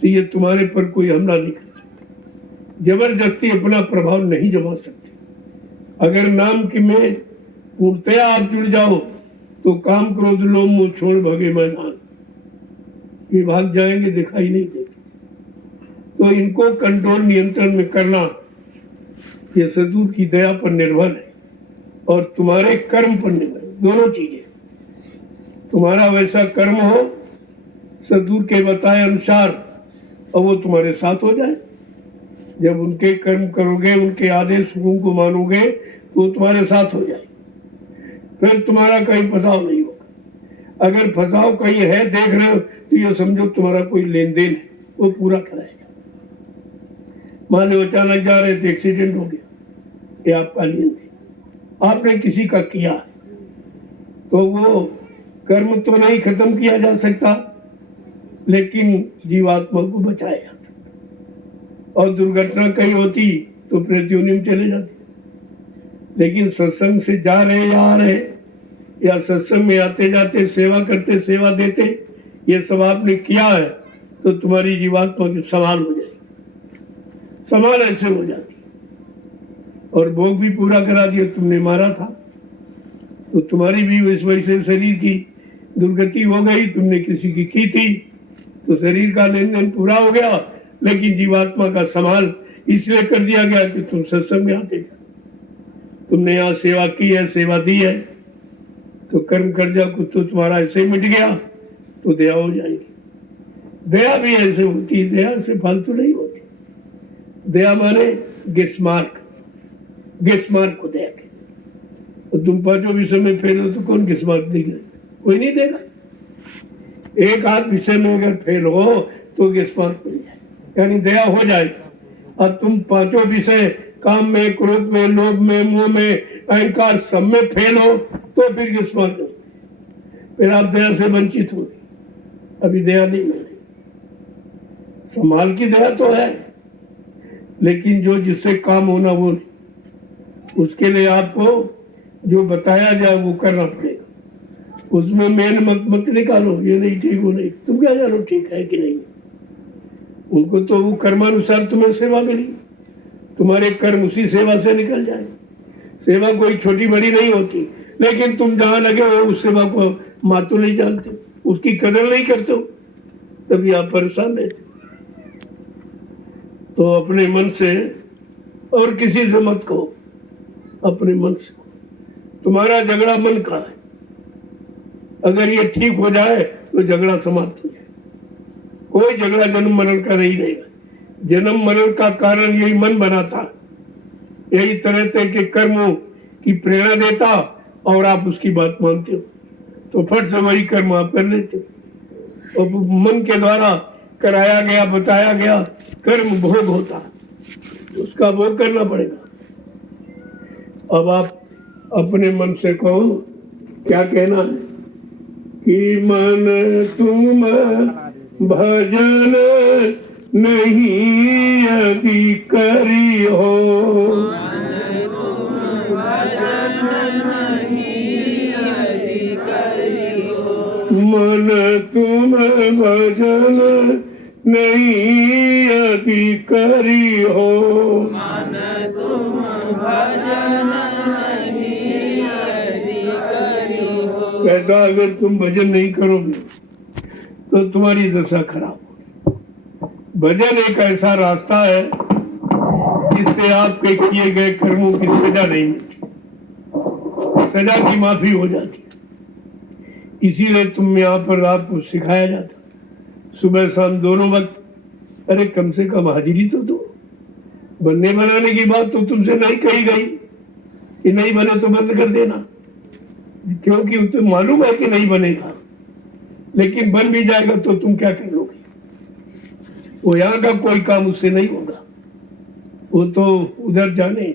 से ये तुम्हारे पर कोई हमला नहीं कर सकते, जबरदस्ती अपना प्रभाव नहीं जमा सकते। अगर नाम की में पूर्णतया आप जुड़ जाओ तो काम क्रोध लोभ मोह छोड़ भगे मैदान, ये भाग जाएंगे, दिखाई नहीं देते। तो इनको कंट्रोल नियंत्रण में करना ये सद्गुरु की दया पर निर्भर है और तुम्हारे कर्म पर निर्भर है। दोनों चीजें, तुम्हारा वैसा कर्म हो सद्गुरु के बताए अनुसार और वो तुम्हारे साथ हो जाए। जब उनके कर्म करोगे, उनके आदेश को मानोगे तो तुम्हारे साथ हो जाए, फिर तुम्हारा कहीं फंसाव नहीं होगा। अगर फंसाव कहीं है देख रहे हो तो ये समझो तुम्हारा कोई लेन देन है, वो पूरा कराएगा। मान लो अचानक जा रहे थे, एक्सीडेंट हो गया, ये आपका लेन देन, आपने किसी का किया, तो वो कर्म तो नहीं खत्म किया जा सकता, लेकिन जीवात्मा को बचाया जाता। और दुर्घटना कहीं होती तो प्रत्युनि में चले जाते। लेकिन सत्संग से जा रहे या आ रहे, या सत्संग में आते जाते सेवा करते सेवा देते, ये सब आपने किया है तो तुम्हारी जीवात्मा की संभाल हो जाएगी, संभाल ऐसे हो जाती। और भोग भी पूरा करा दिया, तुमने मारा था तो तुम्हारी भी इस वजह से शरीर की दुर्गति हो गई, तुमने किसी की थी तो शरीर का लेन देन पूरा हो गया, लेकिन जीवात्मा का संभाल इसलिए कर दिया गया कि तुम सत्संग में आते, तुमने यहाँ सेवा की है, सेवा दी है, तो कर्म कर्जा कुछ तो तुम्हारा ऐसे मिट गया, तो दया हो जाएगी। दया भी ऐसे होती है, दया से फालतू नहीं होती। दया माने गिस्मार्क, गिस्मार्क को दया के। तो तुम 5 विषय में फेल हो तो कौन गिस्मार्क देगा? कोई नहीं देगा। एक आध विषय में अगर फेल हो तो गिस्मार्क मिल जाए, यानी दया हो जाएगी। अब तुम 5 विषय काम में, क्रोध में, लोभ में, मोह में, अहंकार सब में फेल हो तो फिर गिस्मार्क, फिर आप दया से वंचित हो। अभी दया नहीं मैंने, संभाल की दया तो है, लेकिन जो जिससे काम होना वो नहीं। उसके लिए आपको जो बताया जाए वो करना पड़ेगा। उसमें मेन मत निकालो, ये नहीं ठीक वो नहीं, तुम क्या जानो ठीक है कि नहीं। उनको तो वो कर्मानुसार तुम्हें सेवा मिली, तुम्हारे कर्म उसी सेवा से निकल जाए। सेवा कोई छोटी बड़ी नहीं होती, लेकिन तुम जहां लगे हो उस सेवा को मातू नहीं जानते, उसकी कदर नहीं करते हो, तभी आप परेशान रहते। तो अपने मन से और किसी से मत कहो, अपने मन से। तुम्हारा झगड़ा मन का है, अगर ये ठीक हो जाए तो झगड़ा समाप्त हो जाए। कोई झगड़ा जन्म मरण का नहीं रहेगा। जन्म मरण का कारण यही मन बनाता, यही तरह तरह के कर्मों की प्रेरणा देता और आप उसकी बात मानते हो, तो फट से वही कर्म आप कर लेते हो। और मन के द्वारा कराया गया बताया गया कर्म भोग होता, तो उसका भोग करना पड़ेगा। अब आप अपने मन से कहो क्या कहना है कि मन तुम भजन नहीं यदि करी हो, मन तुम भजन नहीं यदि करी हो, मन तुम भजन नहीं यदि करी हो। कहता अगर तुम भजन नहीं करोगे तो तुम्हारी दशा खराब हो। भजन एक ऐसा रास्ता है जिससे आपके किए गए कर्मों की सजा नहीं मिलती, सजा की माफी हो जाती। इसीलिए तुम यहाँ पर आपको सिखाया जाता सुबह शाम दोनों वक्त। अरे कम से कम हाजिरी तो दो। बनने बनाने की बात तो तुमसे नहीं कही गई कि नहीं बने तो बंद कर देना, क्योंकि तुम्हें मालूम है कि नहीं बनेगा, लेकिन बन भी जाएगा तो तुम क्या कर लोगे। वो यहाँ का कोई काम उससे नहीं होगा, वो तो उधर जाने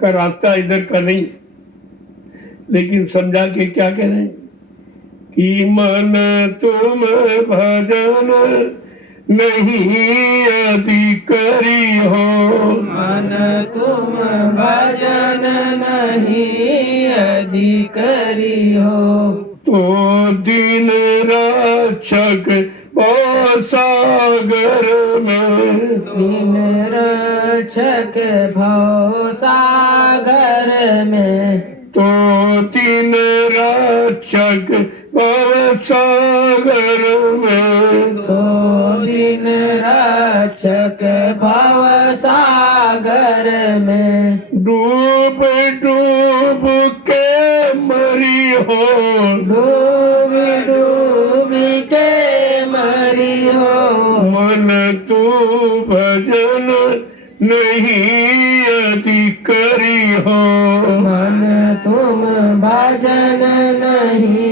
का रास्ता इधर का नहीं। लेकिन समझा के क्या कह रहे हैं कि मन तुम भजन नहीं यदि करी हो, मन तुम भजन नहीं यदि करी हो, तो दिन रक्षक सागर में, दिन रक्षक भव सागर में, तो दिन रक्षक भव सागर में, तो दिन रक्षक भव सागर में, डूब डूब के मरी हो, डूब डूब के मरी हो, मन तू भजन नहीं यदि करी हो, मन तुम भजन नहीं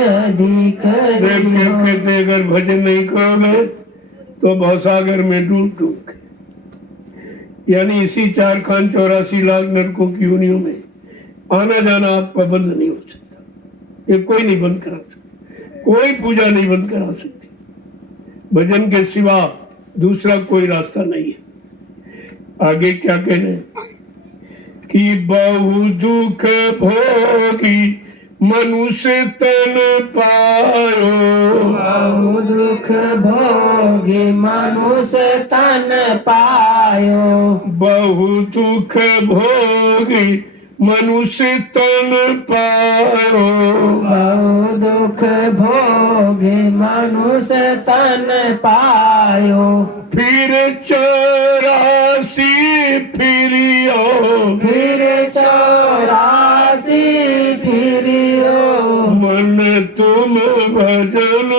यदि करी हो। कहते अगर भजन नहीं करोगे तो भवसागर में डूब डूब के, यानी इसी 4 खान 84 लाख नरकों की योनियों में आना जाना आपका बंद नहीं हो सकता। ये कोई नहीं बंद करा सकता, कोई पूजा नहीं बंद करा सकती। भजन के सिवा दूसरा कोई रास्ता नहीं है। आगे क्या कहने कि बहु दुख भोगी मनुष्य तन पायो, बहु दुख भोगी मनुष्य तन पायो, बहु दुख भोगी मनुष्य तन पायो, बहु दुख भोगी मनुष्य तन पायो, फिर 84 फिरियो, फिर 84 फिरियो, मन तुम भजन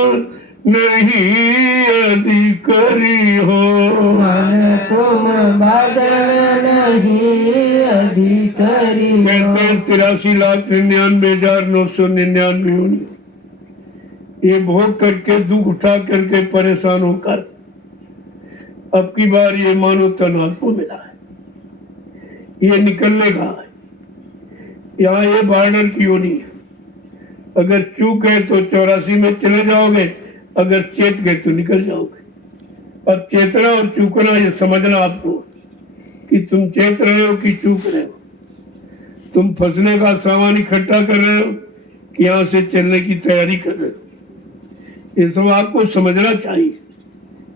नहीं यदि करी हो, मन तुम भजन नहीं यदि करी हो। 83,99,999 योनि ये भोग करके दुख उठा करके परेशान होकर अब की बार ये मानो तन आपको मिला है, ये निकलने का है। यहाँ ये बॉर्डर की योनि है, अगर चूक है तो 84 में चले जाओगे, अगर चेत गए तो निकल जाओगे। और चेतना और चूकना ये समझना आपको कि तुम चेत रहे हो कि चूक रहे हो। तुम फंसने का सामान इकट्ठा कर रहे हो कि यहाँ से चलने की तैयारी कर रहे हो। ये सब आपको समझना चाहिए।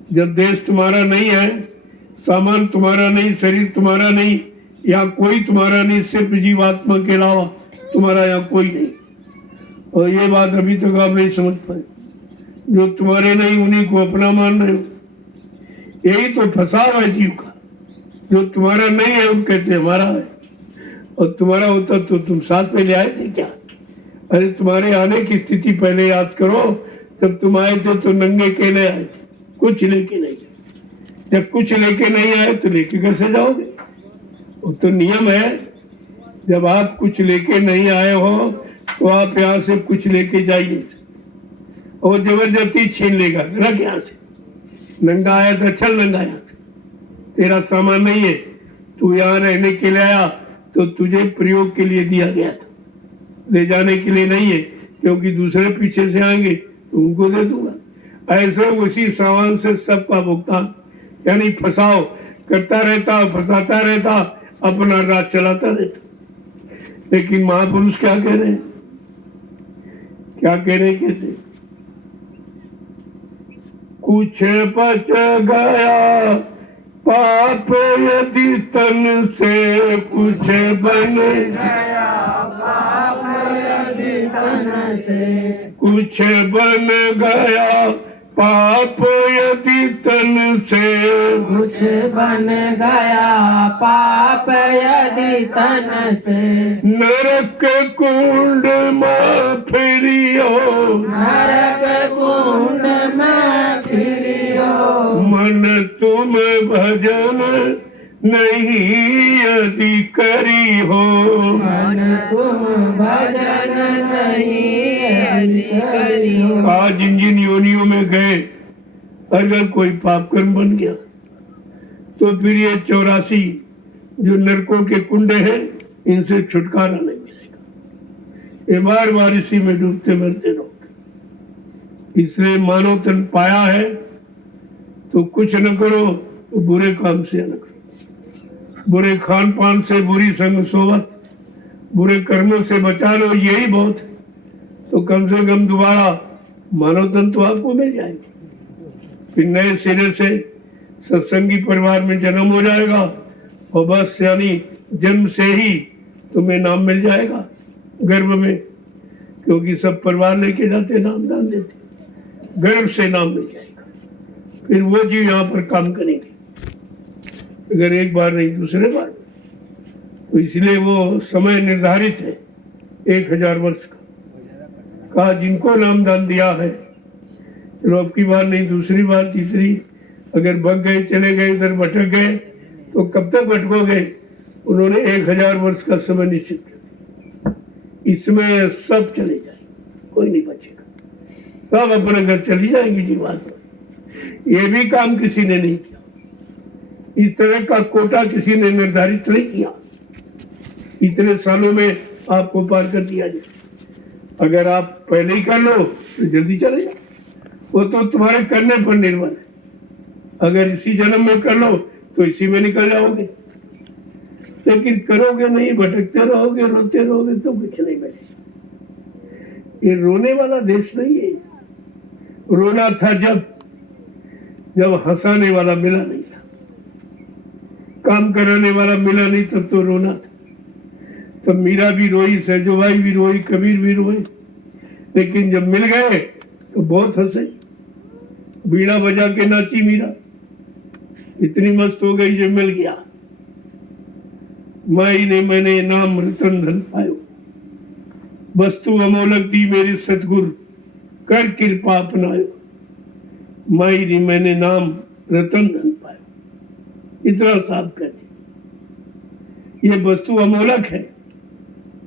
जब देश तुम्हारा नहीं है, सामान तुम्हारा नहीं, शरीर तुम्हारा नहीं, यहाँ कोई तुम्हारा नहीं, सिर्फ जीवात्मा के अलावा तुम्हारा यहाँ कोई नहीं। और ये बात अभी तक आप नहीं समझ पाए। जो तुम्हारे नहीं उन्हीं को अपना मान रहे हो। यही तो फंसाव है जीव का। जो तुम्हारा नहीं है वो कहते हमारा है, और तुम्हारा होता तो तुम साथ में ले आए थे क्या? अरे तुम्हारे आने की स्थिति पहले याद करो। जब तुम आए थे तो नंगे केले आए थे, कुछ लेके नहीं। जब कुछ लेके नहीं आए तो लेके कैसे जाओगे? वो तो नियम है। जब आप कुछ लेके नहीं आए हो तो आप यहाँ से कुछ लेके जाइए, और जबरदस्ती छीन लेगा। रख यहाँ से, नंगा आया था, चल नंगा यहाँ से, तेरा सामान नहीं है, तू यहाँ रहने के लिए आया तो तुझे प्रयोग के लिए दिया गया था, ले जाने के लिए नहीं है, क्योंकि दूसरे पीछे से आएंगे तो उनको दे दूंगा। ऐसे उसी सामान से सबका भुगतान, यानी फंसाओ करता रहता, फंसाता रहता, अपना राज चलाता रहता। लेकिन महापुरुष क्या कह रहे हैं? क्या कह रहे कहते कुछ बच गया पाप यदि तन से, कुछ बन गया पाप यदि तन से, कुछ बन गया पाप यदि तन से, कुछ बन गया पाप यदि तन से, नरक कुंड में फिरियो, नरक कुंड में फिरियो, मन तुम भजन नहीं यदि करी हो, मन तुम भजन नहीं यदि करियो। आज जिन योनियों में गए, अगर कोई पाप कर्म बन गया तो फिर ये 84 जो नरकों के कुंडे हैं, इनसे छुटकारा नहीं मिलेगा। ये बार बार इसी में डूबते मरते रहोगे। इसलिए मानव तन पाया है तो कुछ न करो, तो बुरे काम से न करो। बुरे खान पान से, बुरी संग सोबत, बुरे कर्मों से बचा लो, यही बहुत है। तो कम से कम दोबारा मानव तन तो आपको मिल जाएगी। फिर नए सिरे से सत्संगी परिवार में जन्म हो जाएगा, और बस यानी जन्म से ही तुम्हें नाम मिल जाएगा गर्भ में, क्योंकि सब परिवार लेके जाते, नाम दान देते, गर्भ से नाम मिल जाएगा। फिर वो जीव यहाँ पर काम करेंगे, अगर एक बार नहीं दूसरे बार। तो इसलिए वो समय निर्धारित है 1000 वर्ष का। कहा जिनको नाम दान दिया है, चलो अब की बार नहीं, दूसरी बार, तीसरी, अगर भग गए, चले गए, इधर भटक गए, तो कब तक भटकोगे? उन्होंने 1000 वर्ष का समय निश्चित कर दिया। इसमें सब चले जाएंगे, कोई नहीं बचेगा, सब अपने घर चली जाएंगी जीवात्मा। ये भी काम किसी ने नहीं किया, इस तरह का कोटा किसी ने निर्धारित नहीं किया। इतने सालों में आपको पार कर दिया जाए। अगर आप पहले ही कर लो तो जल्दी चले जाओ, वो तो तुम्हारे करने पर निर्भर है। अगर इसी जन्म में कर लो तो इसी में निकल जाओगे, लेकिन करोगे नहीं, भटकते रहोगे, रोते रहोगे, तो कुछ नहीं बचेगा। ये रोने वाला देश नहीं है। रोना था जब हंसाने वाला मिला नहीं था, काम कराने वाला मिला नहीं, तब तो रोना था। तब मीरा भी रोई, सहजोबाई भी रोई, कबीर भी रोए, लेकिन जब मिल गए तो बहुत हंसे। बीड़ा बजा के नाची मीरा, इतनी मस्त हो गई जब मिल गया। माई ने मैंने नाम रतन धन पायो, वस्तु अमोलक दी मेरे सतगुरु, कर कृपा अपनायो। माई ने मैंने नाम रतन धन पायो, इतना साफ कर दिया। ये वस्तु अमोलक है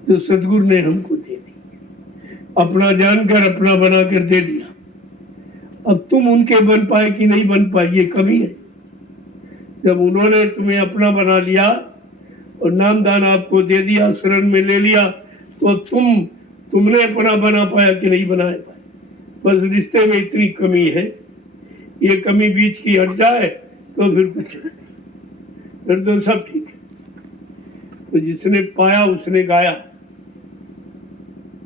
जो सतगुरु ने हमको दे दी, अपना जानकर, अपना बनाकर दे दिया। अब तुम उनके बन पाए कि नहीं बन पाए, ये कमी है। जब उन्होंने तुम्हें अपना बना लिया और नाम दान आपको दे दिया, शरण में ले लिया, तो तुमने अपना बना पाया कि नहीं बना पाए? बस रिश्ते में इतनी कमी है, ये कमी बीच की हट जाए तो फिर तो सब ठीक है। तो जिसने पाया उसने गाया,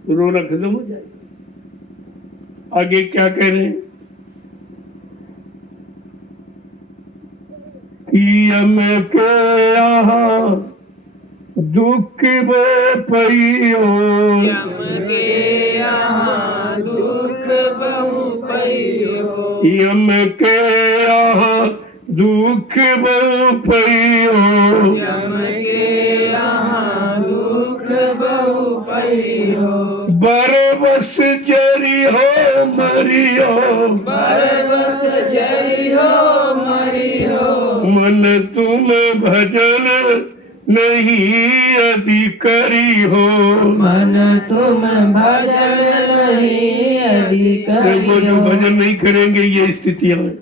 तो रोना खत्म हो जाएगा। आगे क्या कह रहे हैं कि हम के यहाँ दुख पैयो, यम के यहाँ दुख बहु पैयो, यम के यहाँ दुख पैयो, यम के यहाँ दुख बहु पैयो, बरबस जरी हो मरियो, बरबस जरी हो मरियो, मन तुम भजन नहीं अधिकारी हो, मन तुम भजन नहीं अधिकारी देखो जो हो। भजन नहीं करेंगे ये स्थितियां हैं,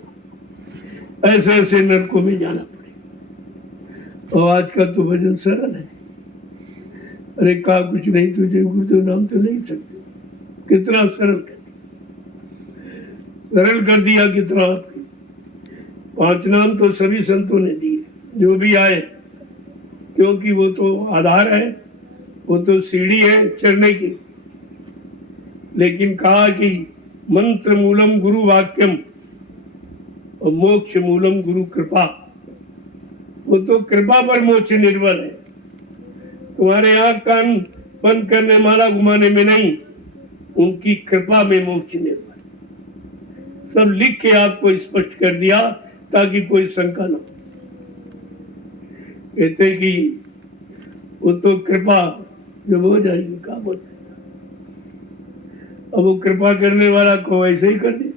ऐसे ऐसे नरकों में जाना पड़ेगा। और आज का तो भजन सरल है, अरे कहा कुछ नहीं तुझे गुरुदेव नाम तो नहीं सकते, कितना सरल कर दिया कितना आपके। 5 नाम तो सभी संतों ने दिए जो भी आए, क्योंकि वो तो आधार है, वो तो सीढ़ी है चढ़ने की। लेकिन कहा कि मंत्र मूलम गुरु वाक्यम और मोक्ष मूलम गुरु कृपा, वो तो कृपा पर मोक्ष निर्भर है। तुम्हारे यहाँ कान बंद करने माला घुमाने में नहीं, उनकी कृपा में मोक्ष निर्भर। सब लिख के आपको स्पष्ट कर दिया ताकि कोई शंका न हो। कहते कि वो तो कृपा जब हो जाएगी क्या बोल, अब वो कृपा करने वाला को ऐसे ही कर दे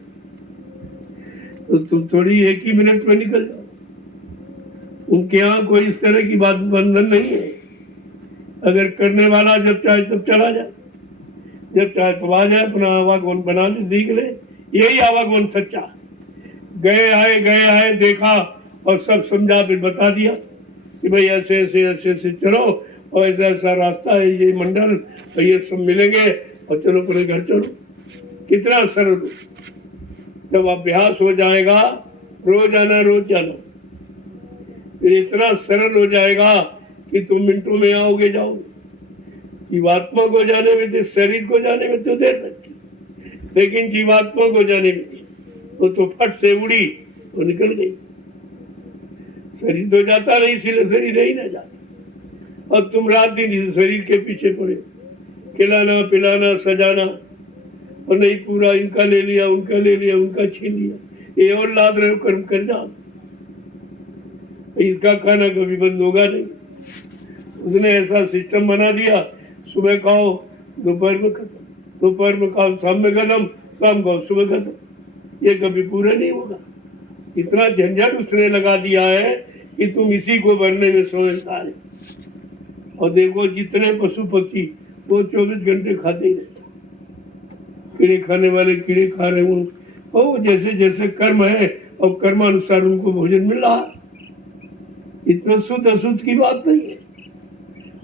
तो तुम थोड़ी एक ही मिनट में निकल जाओ। उनके यहाँ कोई इस तरह की बात बंधन नहीं है। अगर करने वाला जब चाहे तब चला जाए, जब चाहे तब आ जाए, अपना आवागमन बना ले, सीख ले। यही आवागमन सच्चा। गए आए देखा और सब समझा फिर बता दिया कि भाई ऐसे ऐसे ऐसे ऐसे चलो और ऐसा ऐसा रास्ता है, ये मंडल और ये सब मिलेंगे और चलो पूरे घर चलो। कितना सरल। जब अभ्यास हो जाएगा, रोज आना फिर इतना सरल हो जाएगा कि तुम मिनटों में आओगे जाओगे। जीवात्मा को जाने में तो, शरीर को जाने में तो देर लगती, लेकिन जीवात्मा को जाने में वो तो फट से उड़ी, वो निकल गई। शरीर तो जाता नहीं, इसलिए शरीर ही ना जाता। और तुम रात दिन इस शरीर के पीछे पड़े, खिलाना पिलाना सजाना, और नहीं पूरा इनका ले लिया उनका ले लिया उनका छीन लिया, ये और लाद रहे हो कर्म कर जाओ। इसका खाना कभी बंद होगा नहीं। उसने ऐसा सिस्टम बना दिया, सुबह खाओ दोपहर में खत्म, दोपहर में खाओ शाम में खत्म, शाम खाओ सुबह खत्म। ये कभी पूरा नहीं होगा। इतना झंझट उसने लगा दिया है कि तुम इसी को भरने में समझदार है। और देखो जितने पशु पक्षी वो 24 घंटे खाते ही रहते, कीड़े खाने वाले कीड़े खा रहे हैं, और जैसे जैसे कर्म है और कर्मानुसार उनको भोजन मिल रहा है। इतना शुद्ध अशुद्ध की बात नहीं है।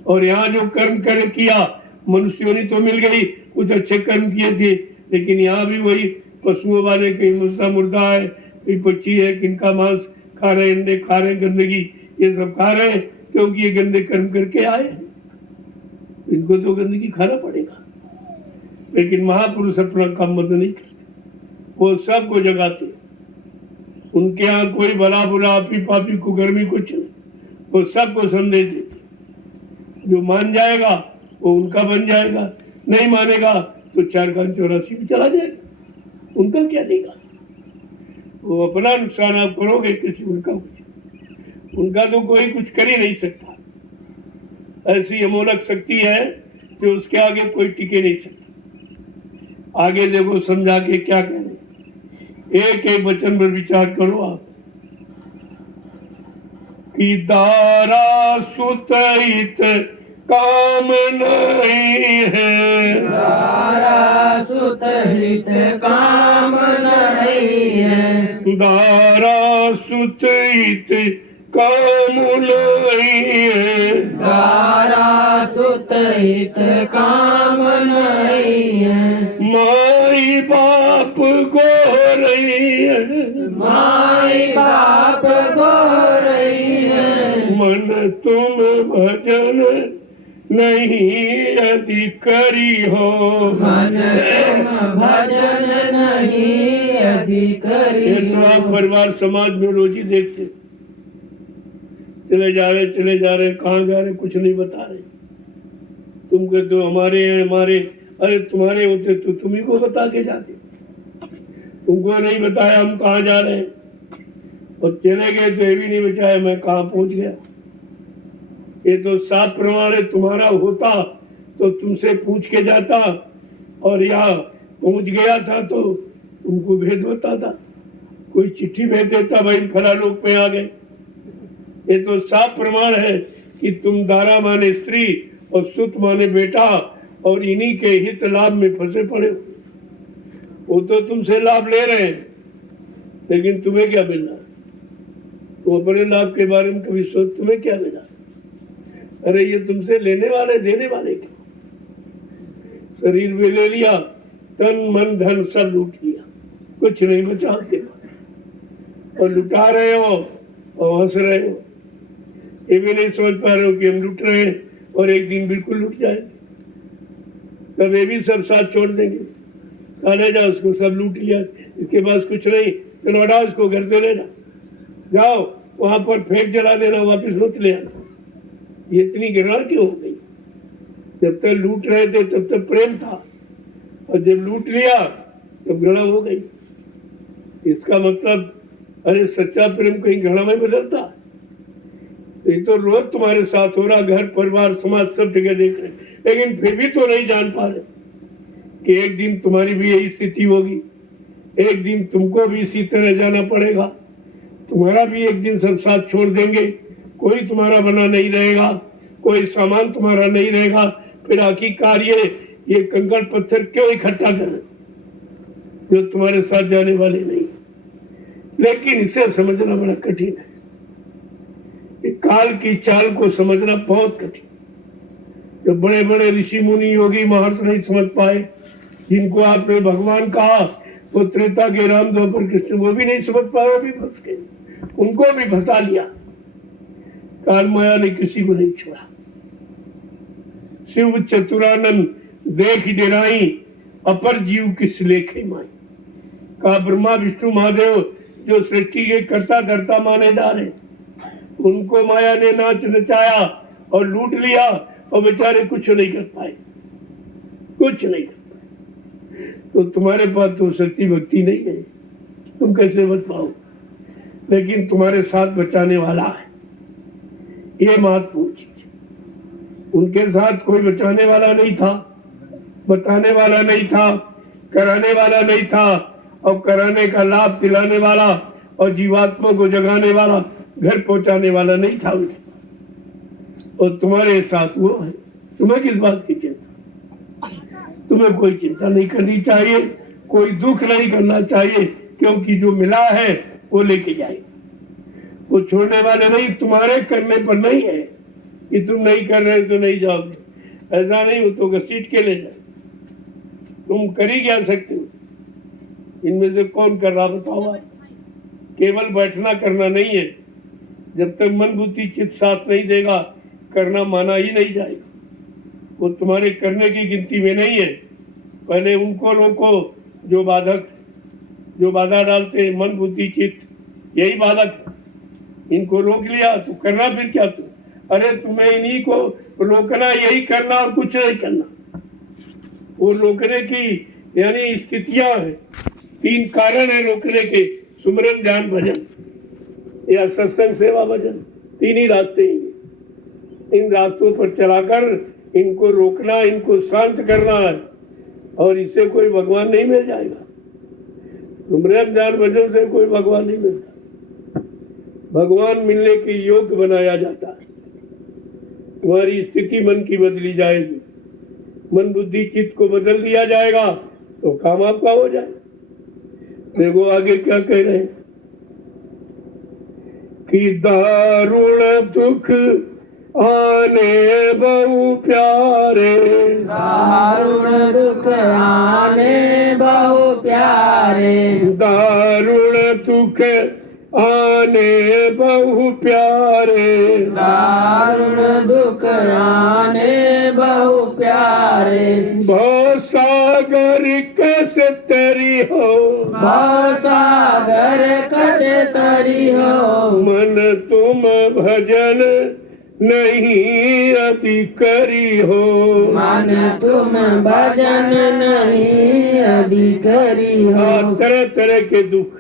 और यहाँ जो कर्म कर किया, मनुष्यों ने तो मिल गई, कुछ अच्छे कर्म किए थे, लेकिन यहाँ भी वही पशुओं वाले, कहीं मुर्दा है, कहीं पक्षी है, किनका मांस खा रहे, अंडे खा रहे, गंदगी ये सब खा रहे हैं, क्योंकि ये गंदे कर्म करके आए हैं। इनको तो गंदगी खाना पड़ेगा। लेकिन महापुरुष अपना काम बंद नहीं करते, वो सबको जगाते। उनके यहाँ कोई भला बुरा आपी पापी को गर्मी कुछ नहीं, वो सबको संदेश देते। जो मान जाएगा वो उनका बन जाएगा, नहीं मानेगा तो 484 में चला जाएगा। उनका क्या देगा? वो अपना नुकसान आप करोगे, किसी उनका कुछ, उनका तो कोई कुछ कर ही नहीं सकता। ऐसी अमोलक शक्ति है कि उसके आगे कोई टिके नहीं सकता। आगे देखो समझा के क्या कह रहे, एक एक वचन पर विचार करो आप। कि दारा सुतहित काम नहीं है, दारा सुतहित काम नहीं है, दारा सुतहित काम नहीं है, दारा सुतहित काम नहीं है, मार माई बाप गो रही है, माई बाप गो रही है, मन तुम भजन नहीं यदि करी हो, मन तुम भजन नहीं यदि करी ये तो आप परिवार समाज में रोज ही देखते, चले जा रहे कहाँ जा रहे कुछ नहीं बता रहे। तुम कहते हो हमारे हैं हमारे, अरे तुम्हारे होते तो तुम्ही को बता के जाते, तुमको नहीं बताया हम कहाँ जा रहे हैं, और चले गए तो ये भी नहीं बताया मैं कहाँ पहुंच गया। ये तो साफ प्रमाण है, तुम्हारा होता तो तुमसे पूछ के जाता, और यहाँ पहुंच गया था तो तुमको भेद होता था, कोई चिट्ठी भेज देता भाई फला लोक में आ गए। ये तो साफ प्रमाण है कि तुम दारा माने स्त्री और सुत माने बेटा और इन्हीं के हित लाभ में फंसे पड़े हो। वो तो तुमसे लाभ ले रहे हैं, लेकिन तुम्हें क्या मिल रहा है? तुम अपने लाभ के बारे में कभी सोच, तुम्हें क्या मिला? अरे ये तुमसे लेने वाले देने वाले क्यों? शरीर भी ले लिया, तन मन धन सब लूट लिया, कुछ नहीं बचा आपके पास, और लुटा रहे हो और हंस रहे हो। ये भी नहीं समझ पा रहे हो कि हम लुट रहे हैं और एक दिन बिल्कुल लुट जाएंगे, तब ये भी सब साथ छोड़ देंगे। खाने जा उसको सब लूट लिया, इसके पास कुछ नहीं, चलो हटाओ उसको घर से ले जाओ, वहां पर फेंक जला देना, वापिस मत ले आना। ये इतनी घृणा क्यों हो गई? जब तक लूट रहे थे तब तक प्रेम था, और जब लूट लिया तब घृणा हो गई। इसका मतलब अरे सच्चा प्रेम कहीं घृणा में बदलता? ये तो रोज तुम्हारे साथ हो रहा, घर परिवार समाज सब जगह देख रहे, लेकिन फिर भी तो नहीं जान पा रहे कि एक दिन तुम्हारी भी यही स्थिति होगी, एक दिन तुमको भी इसी तरह जाना पड़ेगा, तुम्हारा भी एक दिन सब साथ छोड़ देंगे, कोई तुम्हारा बना नहीं रहेगा, कोई सामान तुम्हारा नहीं रहेगा। फिर आखिरकार ये कंकड़ पत्थर क्यों इकट्ठा करें जो तुम्हारे साथ जाने वाले नहीं? लेकिन इसे समझना बड़ा कठिन है, काल की चाल को समझना बहुत कठिन। जो बड़े बड़े ऋषि मुनि योगी महर्षि नहीं समझ पाए, जिनको आपने भगवान कहा, वो त्रेता के राम द्वापर कृष्ण, वो भी नहीं समझ पाए, वो भी फंस गए, उनको भी फंसा लिया। काल माया ने किसी को नहीं छोड़ा। शिव चतुरानंद देख डेराई, अपर जीव किस लेखे माई। कहा ब्रह्मा विष्णु महादेव जो सृष्टि के कर्ता धर्ता माने जा रहे, उनको माया ने नाच नचाया और लूट लिया, और बेचारे कुछ नहीं कर पाए, कुछ नहीं कर पाए। तो तुम्हारे पास तो शक्ति भक्ति नहीं है, तुम कैसे बच पाओ? लेकिन तुम्हारे साथ बचाने वाला है, ये महत्वपूर्ण चीज। उनके साथ कोई बचाने वाला नहीं था, बताने वाला नहीं था, कराने वाला नहीं था, और कराने का लाभ दिलाने वाला और जीवात्मा को जगाने वाला, घर पहुंचाने वाला नहीं था उनके। और तुम्हारे साथ वो है, तुम्हें किस बात की चिंता? तुम्हें कोई चिंता नहीं करनी चाहिए, कोई दुख नहीं करना चाहिए, क्योंकि जो मिला है वो लेके जाए, वो छोड़ने वाले नहीं। तुम्हारे करने पर नहीं है कि तुम नहीं कर रहे तो नहीं जाओगे, ऐसा नहीं, वो तो घसीट के ले जाए। तुम कर ही क्या सकते हो? इनमें से कौन कर रहा बताओ आप? केवल बैठना करना नहीं है, जब तक मन बुद्धि चित्त साथ नहीं देगा, करना माना ही नहीं जाएगा। वो तुम्हारे करने की गिनती में नहीं है। पहले उनको रोको जो बाधा डालते हैं, मन बुद्धि चित्त, यही बाधक है। इनको रोक लिया तो करना फिर क्या तुम? अरे तुम्हें इन्हीं को रोकना, यही करना और कुछ नहीं करना। वो रोकने की यानी स्थितियां हैं, 3 कारण है रोकने के: सुमरन, ध्यान, भजन या सत्संग, सेवा, भजन। 3 ही रास्ते हैं। इन रास्तों पर चलाकर इनको रोकना, इनको शांत करना है, और इससे कोई भगवान नहीं मिल जाएगा। सुमरन, ध्यान, भजन से कोई भगवान नहीं मिलता। भगवान मिलने के योग्य बनाया जाता है। तुम्हारी स्थिति मन की बदली जाएगी, मन बुद्धि चित्त को बदल दिया जाएगा तो काम आपका हो जाए। देखो आगे क्या कह रहे हैं कि दारुण दुख आने बहु प्यारे, दारुण दुख आने बहु हारे दारुण दुख आने बहु प्यारे दारुण दुख आने बहु प्यारे भव सागर कस तरी हो भव सागर कस तरी हो मन तुम भजन नहीं अति करी हो मन तुम भजन नहीं अधिकरी हो तरह तरह के दुख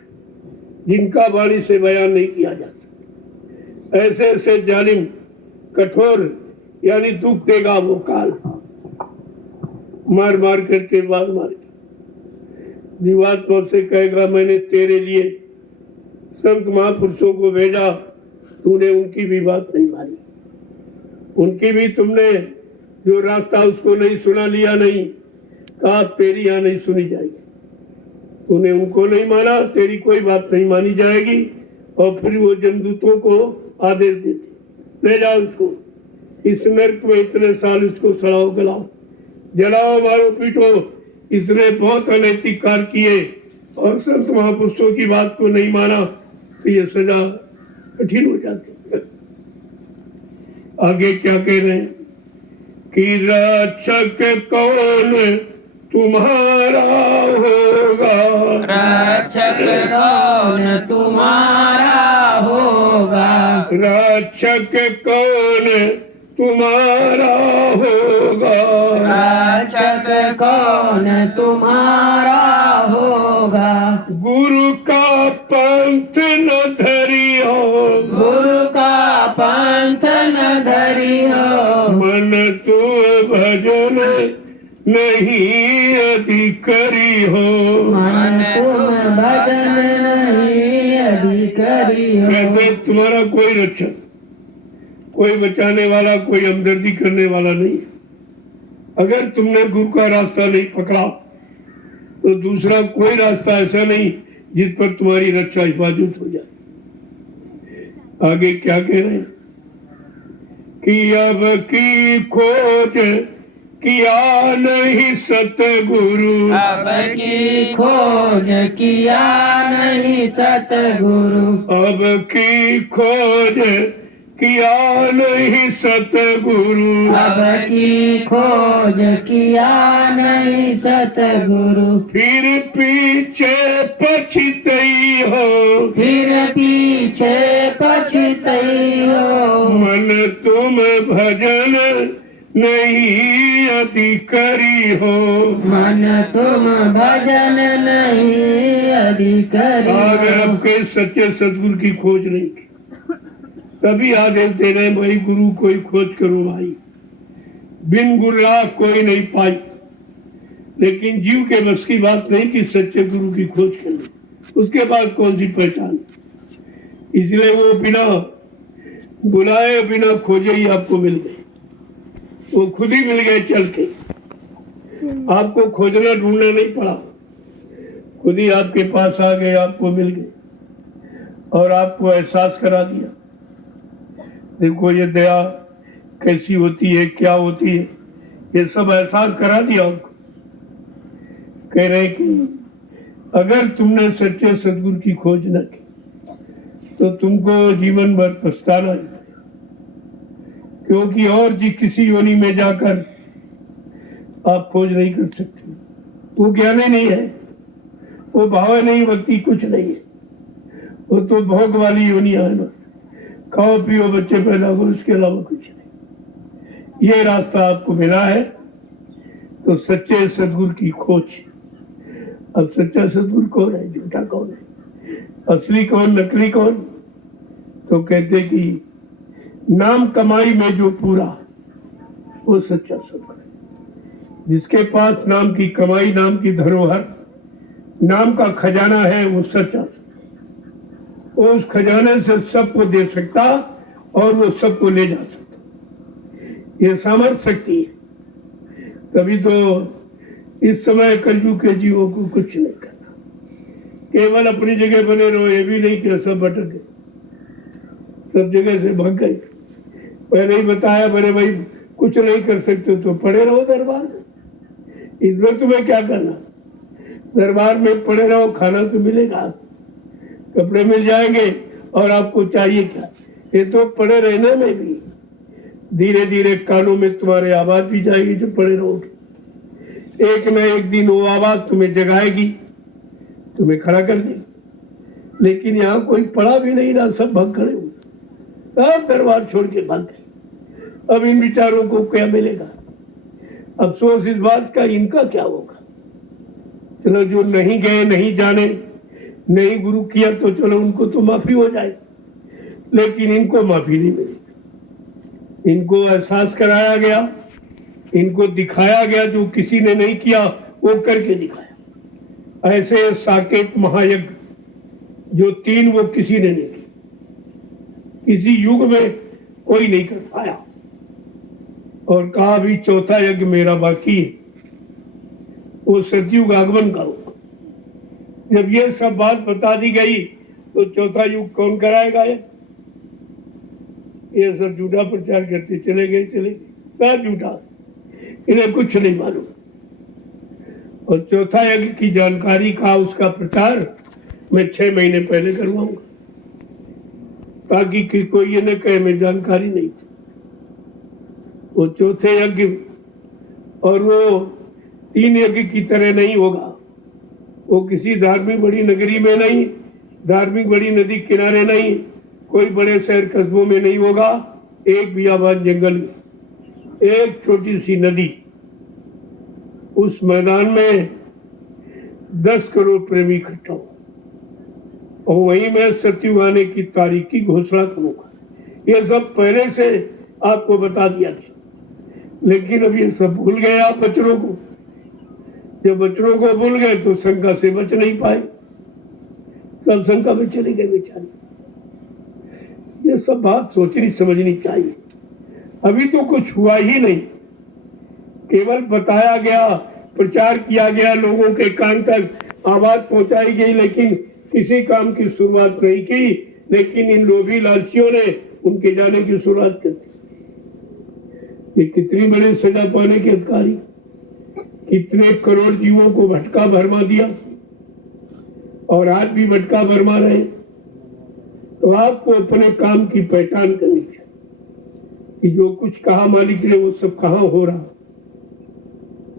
जिनका वाणी से बयान नहीं किया जाता, ऐसे ऐसे जालिम कठोर यानी दुख देगा वो काल, मार मार करके मार मार के जीवात्मा से कहेगा मैंने तेरे लिए संत महापुरुषों को भेजा, तूने उनकी भी बात नहीं मानी, उनकी भी तुमने जो रास्ता उसको नहीं सुना लिया, नहीं कहा तेरी यहाँ नहीं सुनी जाएगी, तूने उनको नहीं माना, तेरी कोई बात नहीं मानी जाएगी। और फिर वो जमदूतों को आदेश देते ले जाओ उसको इस नरक में इतने साल इसको सड़ाओ गलाओ जलाओ मारो पीटो, इसने बहुत अनैतिक कार्य किए और संत महापुरुषों की बात को नहीं माना तो ये सजा कठिन हो जाती है। आगे क्या कह रहे हैं कि रक्षक कौन तुम्हारा होगा, रक्षक कौन तुम्हारा होगा रक्षक कौन तुम्हारा होगा, रक्षक कौन तुम्हारा होगा गुरु का पंथ न धरी हो, गुरु का पंथ न धरी हो मन तू भजन नहीं अधिकरी हो, मन तुम भजन नहीं अधिकरी हो कहते तुम्हारा कोई रक्षक, कोई बचाने वाला, कोई हमदर्दी करने वाला नहीं है। अगर तुमने गुरु का रास्ता नहीं पकड़ा तो दूसरा कोई रास्ता ऐसा नहीं जिस पर तुम्हारी रक्षा हिफाजत हो जाए। आगे क्या कह रहे हैं कि अब की खोज किया नहीं सतगुरु, अब की खोज किया नहीं सतगुरु अब की खोज किया नहीं सतगुरु, अब की खोज किया नहीं सतगुरु फिर पीछे पछतई हो, फिर पीछे पछतई हो मन तुम भजन नहीं अधिकरी हो, मन तुम भजन नहीं अधिकरी अगर हो आपके सच्चे सदगुरु की खोज नहीं की तभी आदेश दे रहे भाई गुरु कोई खोज करो भाई, बिन गुरु राह कोई नहीं पाई। लेकिन जीव के बस की बात नहीं कि सच्चे गुरु की खोज कर ले, उसके बाद कौन सी पहचान। इसलिए वो बिना बुलाए बिना खोजे ही आपको मिल गए, वो खुद ही मिल गए चल के, आपको खोजना ढूंढना नहीं पड़ा, खुद ही आपके पास आ गए, आपको मिल गए और आपको एहसास करा दिया। देखो ये दया कैसी होती है, क्या होती है, ये सब एहसास करा दिया आपको। कह रहे कि अगर तुमने सच्चे सदगुरु की खोज न की तो तुमको जीवन भर पछताना है, क्योंकि और जी किसी योनि में जाकर आप खोज नहीं कर सकते। वो ज्ञान ही नहीं है, वो भाव नहीं, भक्ति कुछ नहीं है, वो तो भोग वाली योनियां है ना, खाओ पियो बच्चे पैदा करो, उसके अलावा कुछ नहीं। ये रास्ता आपको मिला है तो सच्चे सदगुरु की खोज। अब सच्चा सदगुरु कौन है, झूठा कौन है, असली कौन, नकली कौन? तो कहते कि नाम कमाई में जो पूरा वो सच्चा सदगुरु है। जिसके पास नाम की कमाई, नाम की धरोहर, नाम का खजाना है, वो सच्चा वो उस खजाने से सबको दे सकता और वो सबको ले जा सकता। ये सामर्थ्य शक्ति है। तभी तो इस समय कलयुग के जीवों को कुछ नहीं करना, केवल अपनी जगह बने रहो। ये भी नहीं कि सब भटक गए, सब जगह से भाग गए। पहले ही बताया मेरे भाई कुछ नहीं कर सकते तो पड़े रहो दरबार में, इसमें तुम्हें क्या करना। दरबार में पड़े रहो, खाना तो मिलेगा, कपड़े मिल जाएंगे, और आपको चाहिए क्या? ये तो पड़े रहने में भी धीरे धीरे कानों में तुम्हारे आवाज भी जाएगी जो पड़े रहोगे। एक न एक दिन वो आवाज तुम्हें जगाएगी, तुम्हें खड़ा कर देगी। लेकिन यहाँ कोई पड़ा भी नहीं रहा, सब भाग खड़े हुए, सब दरबार छोड़ के भाग गए। अब इन विचारों को क्या मिलेगा? अफसोस इस बात का, इनका क्या होगा? चलो जो नहीं गए, नहीं जाने, नहीं गुरु किया, तो चलो उनको तो माफी हो जाए, लेकिन इनको माफी नहीं मिलेगी। इनको एहसास कराया गया, इनको दिखाया गया, जो किसी ने नहीं किया वो करके दिखाया। ऐसे साकेत महायज्ञ जो 3 वो किसी ने नहीं की, किसी युग में कोई नहीं कर पाया। और कहा भी चौथा यज्ञ मेरा बाकी है, वो सतयुग आगमन का होगा। जब ये सब बात बता दी गई तो चौथा युग कौन कराएगा? ये सब झूठा प्रचार करते चले गए, सब झूठा, इन्हें कुछ नहीं मालूम। और चौथा यज्ञ की जानकारी का, उसका प्रचार मैं 6 महीने पहले करवाऊंगा, ताकि कोई ये न कहे मैं जानकारी नहीं थी। वो चौथे यज्ञ और वो 3 यज्ञ की तरह नहीं होगा। वो किसी धार्मिक बड़ी नगरी में नहीं, धार्मिक बड़ी नदी किनारे नहीं, कोई बड़े शहर कस्बों में नहीं होगा। एक बियाबान जंगल में एक छोटी सी नदी, उस मैदान में 10 करोड़ प्रेमी इकट्ठा हो, और वहीं मैं सतयुग आने की तारीख की घोषणा करूंगा। ये सब पहले से आपको बता दिया गया, लेकिन अब ये सब भूल गए आप बच्चों को। जब बच्चों को भूल गए तो शंका से बच नहीं पाए, सब शंका में चले गए बेचारे। ये सब बात सोचनी समझनी चाहिए। अभी तो कुछ हुआ ही नहीं, केवल बताया गया, प्रचार किया गया, लोगों के कान तक आवाज पहुंचाई गई, लेकिन किसी काम की शुरुआत नहीं की। लेकिन इन लोभी लालचियों ने उनके जाने की शुरुआत कर दी। ये कितनी बड़ी सजा पाने के अधिकारी, कितने करोड़ जीवों को भटका भरमा दिया, और आज भी भटका भरमा रहे। तो आपको अपने काम की पहचान करनी चाहिए कि जो कुछ कहा मालिक ने वो सब कहाँ हो रहा,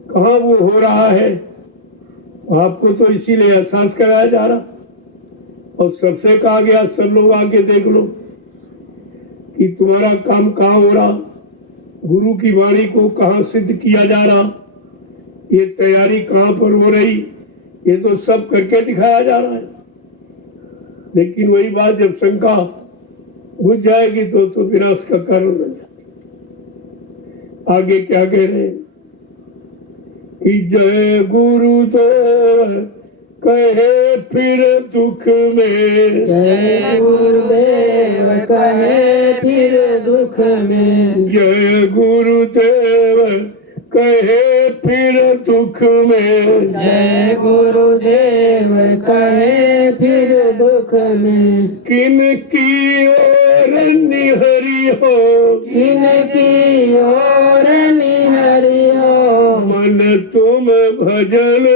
कहाँ वो हो रहा है। आपको तो इसीलिए एहसास कराया जा रहा, और सबसे कहा गया सब लोग आगे देख लो कि तुम्हारा काम कहाँ हो रहा, गुरु की वाणी को कहाँ सिद्ध किया जा रहा, ये तैयारी कहाँ पर हो रही, ये तो सब करके दिखाया जा रहा है। लेकिन वही बात, जब शंका घुस जाएगी तो विनाश का कारण बन जाती। आगे क्या कह रहे हैं कि जय गुरुदेव कहे फिर दुख में, जय गुरुदेव कहे फिर दुख में, जय गुरुदेव कहे फिर दुख में, जय गुरुदेव कहे फिर दुख में। किन की ओर निहरी हो, किन की ओर निहरी हो, मन तुम भजन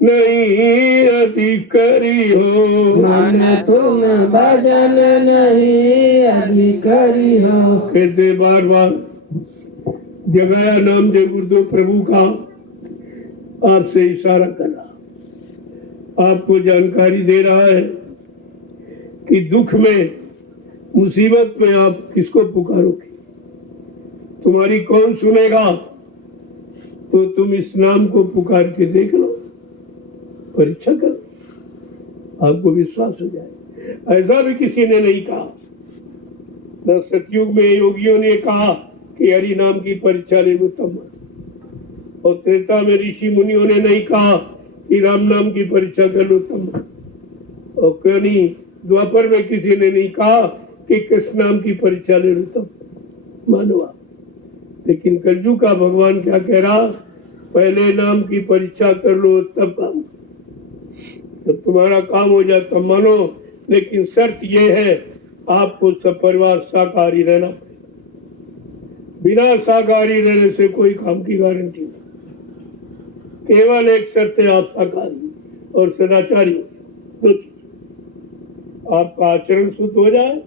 नहीं अधिकारी हो, मन तुम भजन नहीं अधिकारी हो। कहते बार बार जगाया नाम जय गुरुदेव प्रभु का आपसे इशारा कर रहा, आपको जानकारी दे रहा है कि दुख में, मुसीबत में आप किसको पुकारोगे, तुम्हारी कौन सुनेगा। तो तुम इस नाम को पुकार के देख लो, परीक्षा करो, आपको विश्वास हो जाए। ऐसा भी किसी ने नहीं कहा, न सतयुग में योगियों ने कहा कि हरि नाम की परीक्षा ले लो तब, और त्रेता में ऋषि मुनियों ने नहीं कहा कि राम नाम की परीक्षा कर लो तब, और क्यों नहीं द्वापर में किसी ने नहीं कहा कि कृष्ण नाम की परीक्षा ले लो तब, मानो आप। लेकिन कलयुग का भगवान क्या कह रहा, पहले नाम की परीक्षा कर लो तब काम, जब तुम्हारा काम हो जाए तब मानो। लेकिन शर्त यह है, आपको सपरिवार शाकाहारी रहना पड़ेगा। बिना शाकाहारी रहने से कोई काम की गारंटी नहीं। केवल एक शर्त है, आप शाकाहारी और सदाचारी हो जाओ। दो चीज, आपका आचरण शुद्ध हो जाए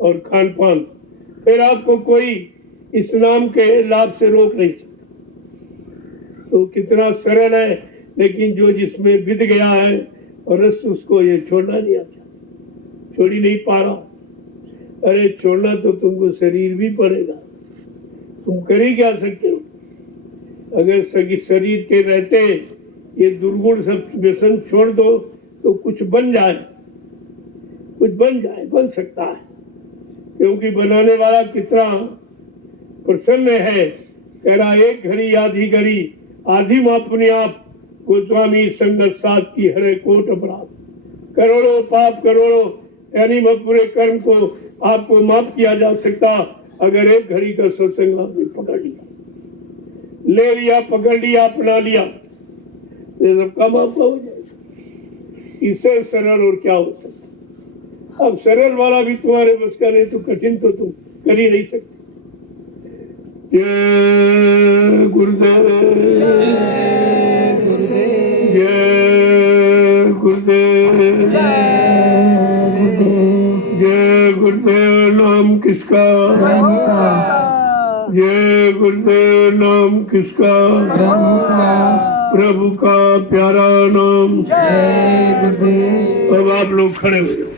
और खान पान, फिर आपको कोई इस नाम के लाभ से रोक नहीं सकता। तो कितना सरल है, लेकिन जो जिसमें बिध गया है और रस, उसको ये छोड़ना नहीं आता, छोड़ ही नहीं पा रहा। अरे छोड़ना तो तुमको शरीर भी पड़ेगा, तुम कर ही क्या सकते हो। अगर शरीर के रहते ये दुर्गुण सब व्यसन छोड़ दो तो कुछ बन जाए, कुछ बन जाए, बन सकता है, क्योंकि बनाने वाला कितना प्रसन्न है। कह रहा एक घड़ी आधी घड़ी आधी मापने आप गोस्वामी संगत साथ की हरे कोट अपराध, करोड़ों पाप करोड़ों, यानी पूरे कर्म को आपको माफ किया जा सकता अगर एक घड़ी का सत्संग आपने पकड़ लिया, ले लिया, पकड़ लिया, अपना लिया, ये सबका माफ हो जाएगा। इससे सरल और क्या हो सकता। अब सरल वाला भी तुम्हारे बस का नहीं तो कठिन तो तुम कर ही नहीं सकते। जय गुरुदेव, जय गुरुदेव, जय गुरुदेव। नाम किसका? जय गुरुदेव। नाम किसका? प्रभु का प्यारा नाम। अब आप लोग खड़े हो जाओ।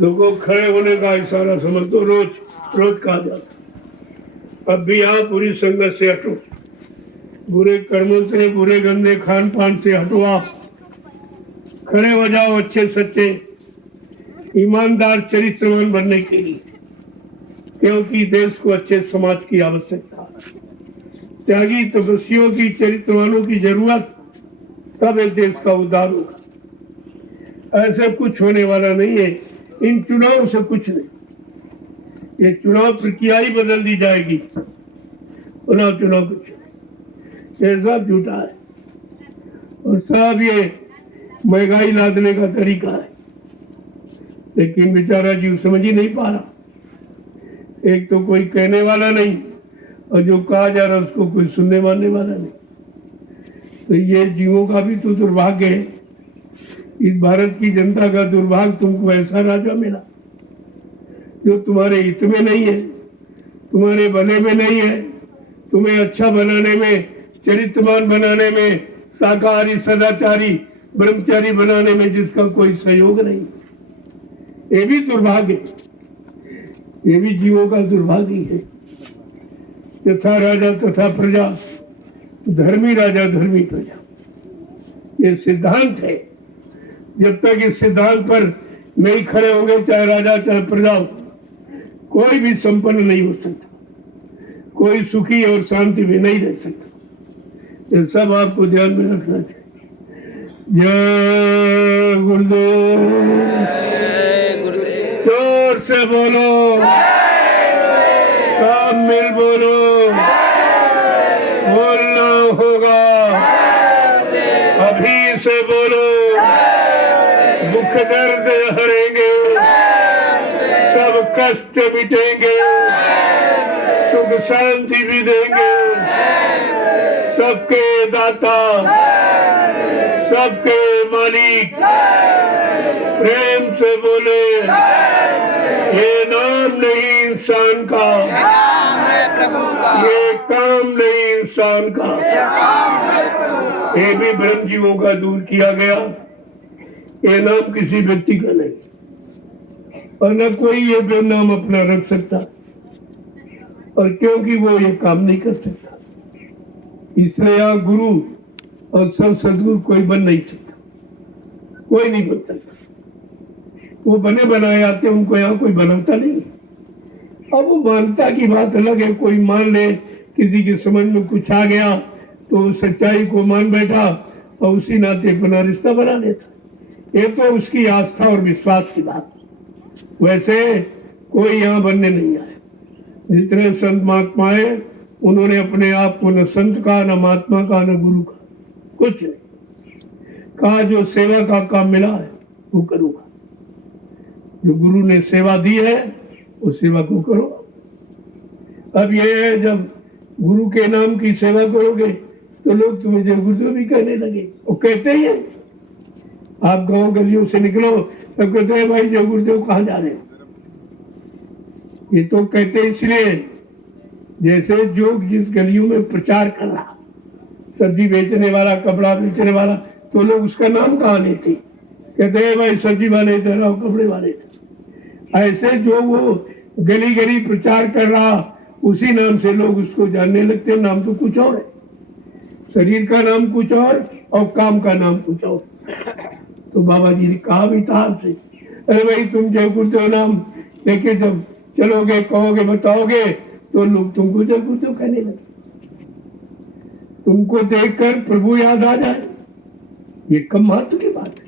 लोगों खड़े होने का इशारा समझ दो, रोज रोज कहा जाता। अब भी आप बुरी संगत से हटो, बुरे कर्मों से, बुरे गंदे खान पान से हटो। आप खड़े हो जाओ अच्छे सच्चे ईमानदार चरित्रवान बनने के लिए, क्योंकि देश को अच्छे समाज की आवश्यकता है। त्यागी तपस्वियों की, चरित्रवानों की जरूरत, तब एक देश का उद्धार होगा। ऐसे कुछ होने वाला नहीं है, इन चुनाव से कुछ नहीं। ये चुनाव प्रक्रिया ही बदल दी जाएगी, चुनाव कुछ नहीं। ये सब झूठा है और सब ये महंगाई लादने का तरीका है, लेकिन बेचारा जीव समझ ही नहीं पा रहा। एक तो कोई कहने वाला नहीं, और जो कहा जा रहा है उसको कोई सुनने मानने वाला नहीं। तो ये जीवों का भी तो दुर्भाग्य है। इस भारत की जनता का दुर्भाग्य, तुमको ऐसा राजा मिला जो तुम्हारे हित में नहीं है, तुम्हारे भले में नहीं है, तुम्हें अच्छा बनाने में, चरित्रवान बनाने में, शाकाहारी सदाचारी ब्रह्मचारी बनाने में जिसका कोई सहयोग नहीं। ये भी दुर्भाग्य है, ये भी जीवों का दुर्भाग्य है। यथा राजा तथा प्रजा, धर्मी राजा धर्मी प्रजा, ये सिद्धांत है। जब तक इस सिद्धांत पर नहीं खड़े होंगे, चाहे राजा चाहे प्रजा, कोई भी संपन्न नहीं हो सकता, कोई सुखी और शांति में नहीं रह सकता। ये सब आपको ध्यान में रखना चाहिए। जय गुरुदेव, जोर से बोलो, सब मिल बोलो, बोलना होगा, अभी से बोलो। दुख दर्द हरेंगे, सब कष्ट मिटेंगे, सुख शांति भी देंगे। सबके दाता, सबके मालिक, प्रेम से बोले, ये नाम नहीं इंसान का, ये काम नहीं इंसान का। ये भी ब्रह्म जीवों का दूर किया गया। ये नाम किसी व्यक्ति का नहीं, और न कोई ये नाम अपना रख सकता, और क्योंकि वो ये काम नहीं कर सकता, इसलिए यहाँ गुरु और सब सदगुरु कोई बन नहीं सकता, कोई नहीं बन सकता। वो बने बनाए आते, उनको यहाँ कोई बनाता नहीं। अब वो मानता की बात अलग है, कोई मान ले, किसी के समझ में कुछ आ गया तो सच्चाई को मान बैठा और उसी नाते अपना रिश्ता बना लेता। ये तो उसकी आस्था और विश्वास की बात। वैसे कोई यहाँ बनने नहीं आए। जितने संत महात्मा है, उन्होंने अपने आप को न संत का, न महात्मा का, न गुरु का, कुछ नहीं कहा। जो सेवा का काम मिला है वो करूँगा, जो गुरु ने सेवा दी है उस सेवा को करो। अब ये है, जब गुरु के नाम की सेवा करोगे तो लोग तुम्हें जय गुरुदेव भी कहने लगे। वो कहते ही हैं, आप गांव गलियों से निकलो तो कहते हैं भाई जय गुरुदेव कहाँ जा रहे हो। ये तो कहते इसलिए जैसे जो जिस गलियों में प्रचार कर रहा, सब्जी बेचने वाला, कपड़ा बेचने वाला, तो लोग उसका नाम कहाँ लेते, कहते हैं भाई सब्जी वाले इधर आओ, कपड़े वाले इधर। ऐसे जो वो गली गली प्रचार कर रहा, उसी नाम से लोग उसको जानने लगते। नाम तो कुछ और है, शरीर का नाम कुछ और काम का नाम कुछ और। तो बाबा जी ने कहा भी था आपसे, अरे भाई तुम जय गुरुदेव नाम लेके जब चलोगे, कहोगे, बताओगे, तो लोग तुमको जय गुरुदेव कहने लगे। तुमको देखकर प्रभु याद आ जाए, ये कम महत्व की बात है।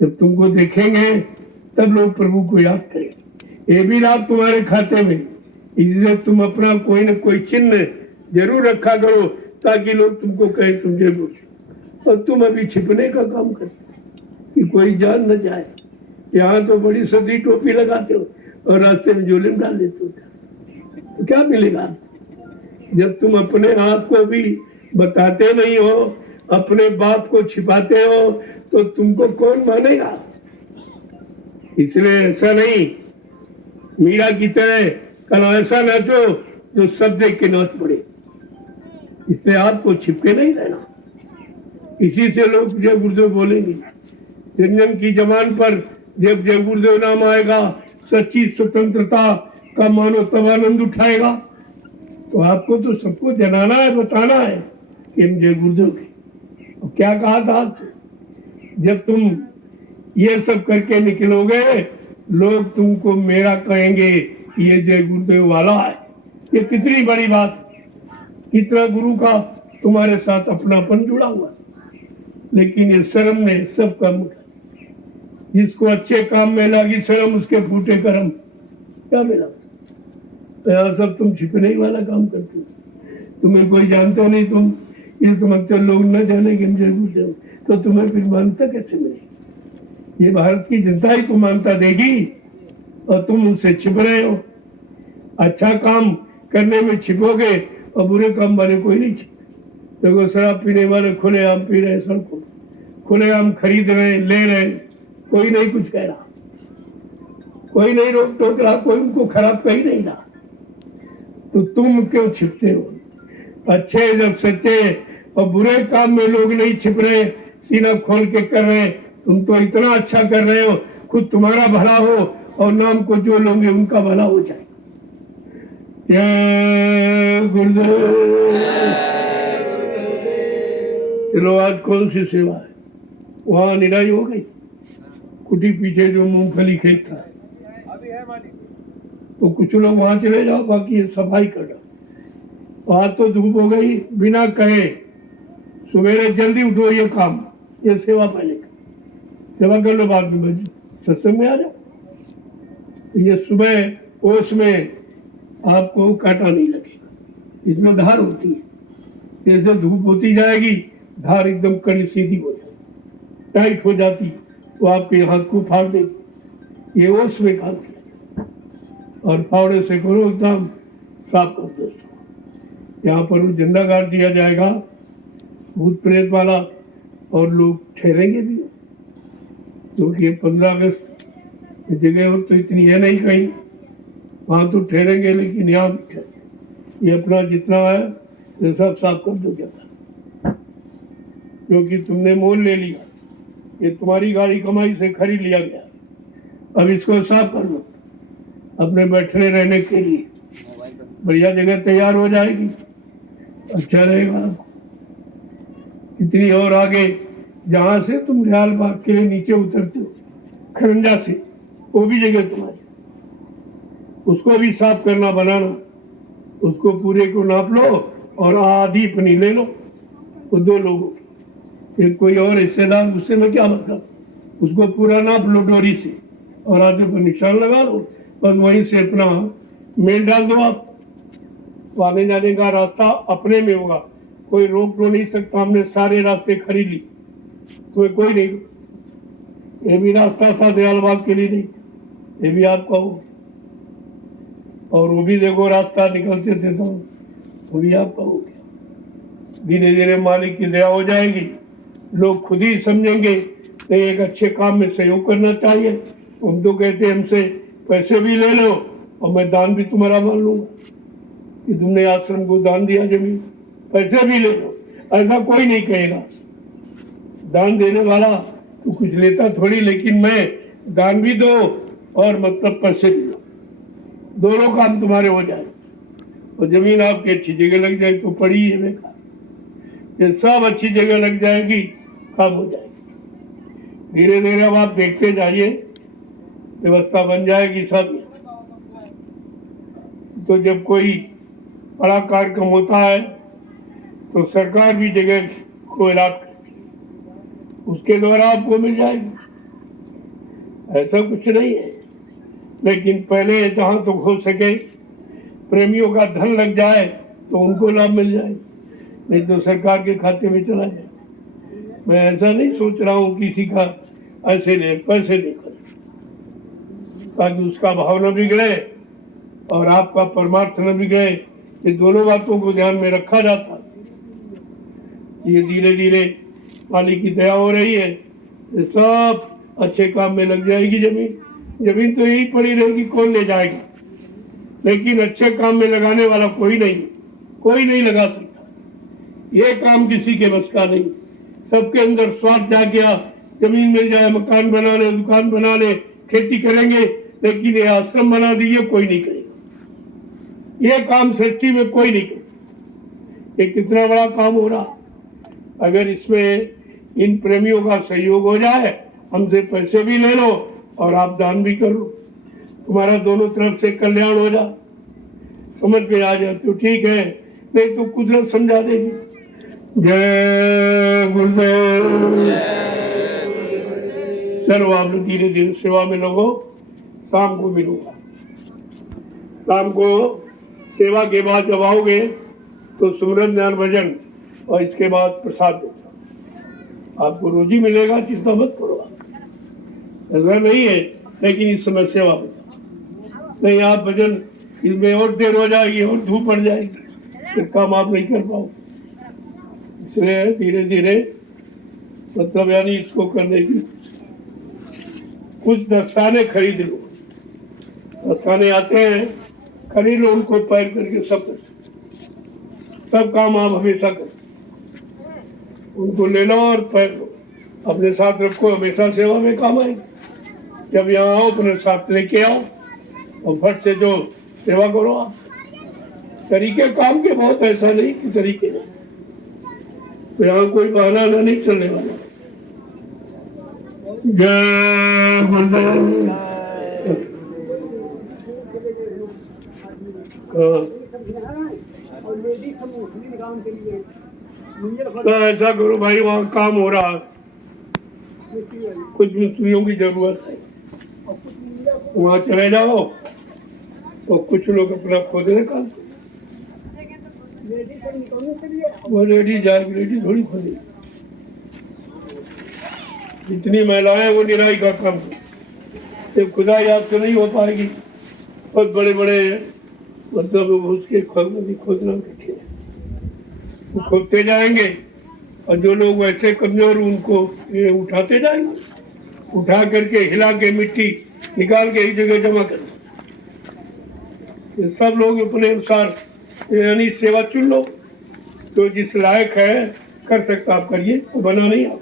जब तुमको देखेंगे तब लोग प्रभु को याद करें। ये भी लाभ तुम्हारे खाते में, इसलिए तुम अपना कोई न कोई चिन्ह जरूर रखा करो, ताकि लोग तुमको कहें तुम जय गुरुदेव। और तुम अभी छिपने का काम करते कि कोई जान न जाए। यहाँ तो बड़ी सदी टोपी लगाते हो और रास्ते में झोले में डाल देते हो, तो क्या मिलेगा? जब तुम अपने आप को भी बताते नहीं हो, अपने बाप को छिपाते हो, तो तुमको कौन मानेगा? इसलिए ऐसा नहीं, मीरा की तरह कल ऐसा नाचो जो सब देख के नाच पड़े। इसलिए आपको छिपके नहीं रहना। इसी से लोग जय गुरुदेव बोलेंगे। जन जन की जबान पर जब जय गुरुदेव नाम आएगा, सच्ची स्वतंत्रता का मानो तब आनंद उठाएगा। तो आपको तो सबको जनाना है, बताना है कि हम जय गुरुदेव के। और क्या कहा था आपसे, जब तुम ये सब करके निकलोगे, लोग तुमको मेरा कहेंगे, ये जय गुरुदेव वाला है। ये कितनी बड़ी बात, कितना गुरु का तुम्हारे साथ अपनापन जुड़ा हुआ। लेकिन ये शर्म ने सब काम कर, जिसको अच्छे काम में लगी शर्म, उसके फूटे कर्म। क्या मिला? तो सब तुम छिपने ही वाला काम करते हो। तुम्हें कोई जानता नहीं, तुम ये समझते लोग न जाने कि जय गुरुदेव, तो तुम्हें फिर मान्यता कैसे मिलेगी? ये भारत की जनता ही तो मान्यता देगी, और तुम उनसे छिप रहे हो। अच्छा काम करने में छिपोगे और बुरे काम वाले कोई नहीं छिपते। देखो शराब पीने वाले खुलेआम पी रहे, सड़कों खुलेआम खरीद रहे, ले रहे, कोई नहीं कुछ कह रहा, कोई नहीं रोक टोक रहा, कोई उनको खराब कही नहीं रहा। तो तुम क्यों छिपते हो? अच्छे जब सच्चे और बुरे काम में लोग नहीं छिप रहे, सीना खोल के कर रहे, तुम तो इतना अच्छा कर रहे हो, खुद तुम्हारा भला हो और नाम को जो लोगे उनका भला हो जाए। जय गुरुदेव। चलो आज कौन सी सेवा है? वहाँ निराई हो गई, कुटी पीछे जो मूंगफली खेत था, तो कुछ लोग वहां चले जाओ, बाकी सफाई कर दो। वहां तो धूप हो गई, बिना कहे सवेरे जल्दी उठो, ये काम, ये सेवा पहले कर, सेवा कर लो, बाद में बजी सत्संग में आ जाओ। ये सुबह ओस में आपको कांटा नहीं लगेगा, इसमें धार होती है। जैसे धूप होती जाएगी, धार एकदम कड़ी सीधी हो जाती, टाइट हो जाती, तो आपके हाथ को फाड़ देगी। ये ओस में काम किया, और फावड़े से करो, एकदम साफ कर दो। यहाँ पर वो झंडा गाड़ दिया जाएगा भूत प्रेत वाला, और लोग ठहरेंगे भी, क्योंकि 15 अगस्त जगह हो तो इतनी है नहीं कहीं, वहाँ तो ठहरेंगे, लेकिन यहाँ भी ठहरेंगे। ये अपना जितना है ये सब साफ कर दो जाता, क्योंकि तुमने मोल ले लिया, ये तुम्हारी गाड़ी कमाई से खरीद लिया गया। अब इसको साफ कर लो, अपने बैठने रहने के लिए बढ़िया जगह तैयार हो जाएगी, अच्छा रहेगा। इतनी और आगे जहाँ से तुम दयाल बाग के लिए नीचे उतरते हो, खरंजा से, वो भी जगह तुम्हारी, उसको भी साफ करना, बनाना। उसको पूरे को नाप लो और आधी पनी ले लो, वो 2 लोगों की। फिर कोई और हिस्सेदार, उससे में क्या मतलब, उसको पूरा नाप लो डोरी से और आधे पर निशान लगा लो, बस वहीं से अपना मेल डाल दो। आप आने जाने का रास्ता अपने में होगा, कोई रोक लो नहीं सकता। हमने सारे रास्ते खरीद ली, तुम्हें कोई नहीं। ये भी रास्ता था दयाल बाग के लिए, नहीं, ये भी आपका हो, और वो भी देखो रास्ता निकलते थे तो वो भी आपका हो गया। धीरे धीरे मालिक की दया हो जाएगी, लोग खुद ही समझेंगे कि एक अच्छे काम में सहयोग करना चाहिए। हम तो कहते हैं हमसे पैसे भी ले लो और मैं दान भी तुम्हारा मान लूंगा कि तुमने आश्रम को दान दिया, जमीन पैसे भी ले लो, ऐसा कोई नहीं कहेगा। दान देने वाला तो कुछ लेता थोड़ी, लेकिन मैं दान भी दो और मतलब पैसे भी दो, दोनों काम तुम्हारे हो जाए और जमीन आपकी अच्छी जगह लग जाए तो पड़ी है बेकार। ये सब अच्छी जगह लग जाएगी, काम हो जाएगी। धीरे धीरे अब आप देखते जाइए, व्यवस्था बन जाएगी सब। तो जब कोई बड़ा कार्यक्रम होता है तो सरकार भी जगह को इलाज करती है, उसके द्वारा आपको मिल जाएगी, ऐसा कुछ नहीं है। लेकिन पहले जहां तक हो सके प्रेमियों का धन लग जाए तो उनको लाभ मिल जाए, नहीं तो सरकार के खाते में चला जाए। मैं ऐसा नहीं सोच रहा हूँ किसी का ऐसे ले पैसे लेकर, ताकि उसका भाव न बिगड़े और आपका परमार्थ न बिगड़े। ये दोनों बातों को ध्यान में रखा जाता है। ये धीरे धीरे मालिक की दया हो रही है, ये सब अच्छे काम में लग जाएगी। जमीन तो यही पड़ी रहेगी, कौन ले जाएगा, लेकिन अच्छे काम में लगाने वाला कोई नहीं लगा सकता। ये काम किसी के बस का नहीं। सबके अंदर स्वार्थ जा गया, जमीन मिल जाए, मकान बना ले, दुकान बना ले, खेती करेंगे, लेकिन ये आश्रम बना दिए, कोई नहीं करेगा। ये काम सृष्टि में कोई नहीं करता। ये कितना बड़ा काम हो रहा, अगर इसमें इन प्रेमियों का सहयोग हो जाए, हमसे पैसे भी ले लो और आप दान भी कर लो, तुम्हारा दोनों तरफ से कल्याण हो जाए। समझ में आ जाए तो ठीक है, नहीं तो कुदरत समझा देगी। जय गुरुदेव। चलो आप लोग धीरे धीरे सेवा में लगो, शाम को मिलूंगा। शाम को सेवा के बाद जब आओगे तो सुमरन ज्ञान भजन और इसके बाद प्रसाद देता। आपको रोजी मिलेगा, चिंता मत करो, ऐसा नहीं है। लेकिन इस समय सेवा में नहीं, आप भजन इसमें और देर हो जाएगी और धूप पड़ जाएगी, फिर काम आप नहीं कर पाओ। इसलिए धीरे धीरे मतलब यानी इसको करने की कुछ दस्ताने खरीद लो। दस्ताने आते हैं, खरीद लो, उनको पैर करके सब काम आप हमेशा करो, उनको ले लो और पैर लो, अपने साथ रखो, हमेशा सेवा में काम आएगी। जब यहाँ आओ अपने साथ लेके आओ और फट से जो सेवा करो। आप तरीके काम के बहुत, ऐसा नहीं कि तरीके नहीं, तो यहाँ कोई बहाना नहीं चलने वाला। जय गुरुदेव। तो ऐसा करो भाई, वहाँ काम हो रहा, कुछ मिस्त्रियों की जरूरत है, वहाँ चले जाओ तो कुछ लोग अपना खोद रहे काम। वो रेडी जाएगी, रेडी थोड़ी खोदी। जितनी महिलाएं वो निराई का काम, जब खुदाई आपसे नहीं हो पाएगी, बहुत बड़े बड़े मतलब उसके खोदना कठिन है। वो खोदते जाएंगे और जो लोग वैसे कमजोर उनको ये उठाते जाएंगे, उठा करके हिला के मिट्टी निकाल के एक जगह जमा कर। सब लोग अपने अनुसार यानी सेवा चुन लो, तो जिस लायक है कर सकता आप करिए, तो बना नहीं आप।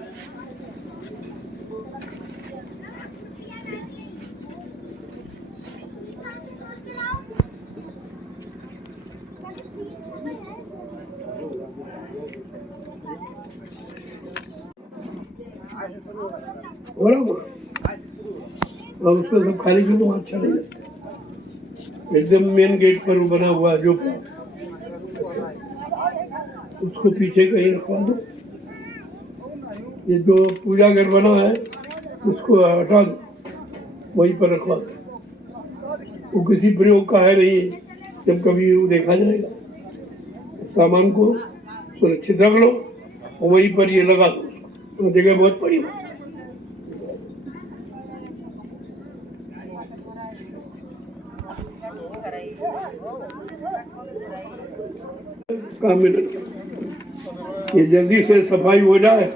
और उसको सब खाली क्यों, तो अच्छा नहीं लगता। एकदम मेन गेट पर बना हुआ जो उसको पीछे कहीं रखवा दो। ये जो पूजा घर बना है उसको हटा दो, वहीं पर रखवा दो। वो किसी प्रयोग का है नहीं, जब कभी वो देखा जाएगा। सामान को सुरक्षित रख लो और वहीं पर ये लगा दो उसको, तो जगह बहुत बड़ी हो। काम में लग ये जल्दी से सफाई हो जाए।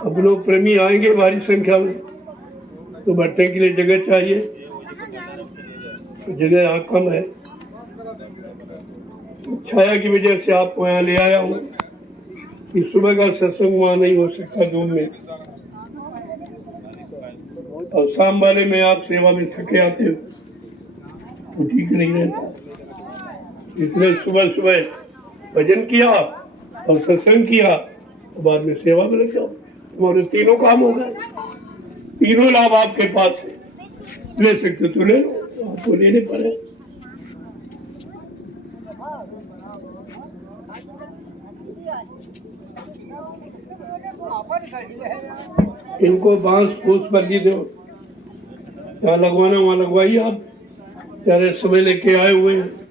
अब लोग प्रेमी आएंगे भारी संख्या में, तो बैठने के लिए जगह चाहिए, जगह यहाँ कम है। छाया की वजह से आपको यहाँ ले आया हूँ कि सुबह का सत्संग वहाँ नहीं हो सकता जून में, और शाम वाले में आप सेवा में थके आते हो तो ठीक नहीं रहता। इसलिए सुबह सुबह भजन किया और सत्संग किया, तो बाद में सेवा में लग जाओ, तुम्हारे तीनों काम हो गए। तीनों लाभ आपके पास है, ले सकते तो ले लो, आपको लेने पड़े। इनको बांस फूस बदली दो, जहाँ लगवाना वहाँ लगवाइए। आप सारे समय लेके आए हुए हैं।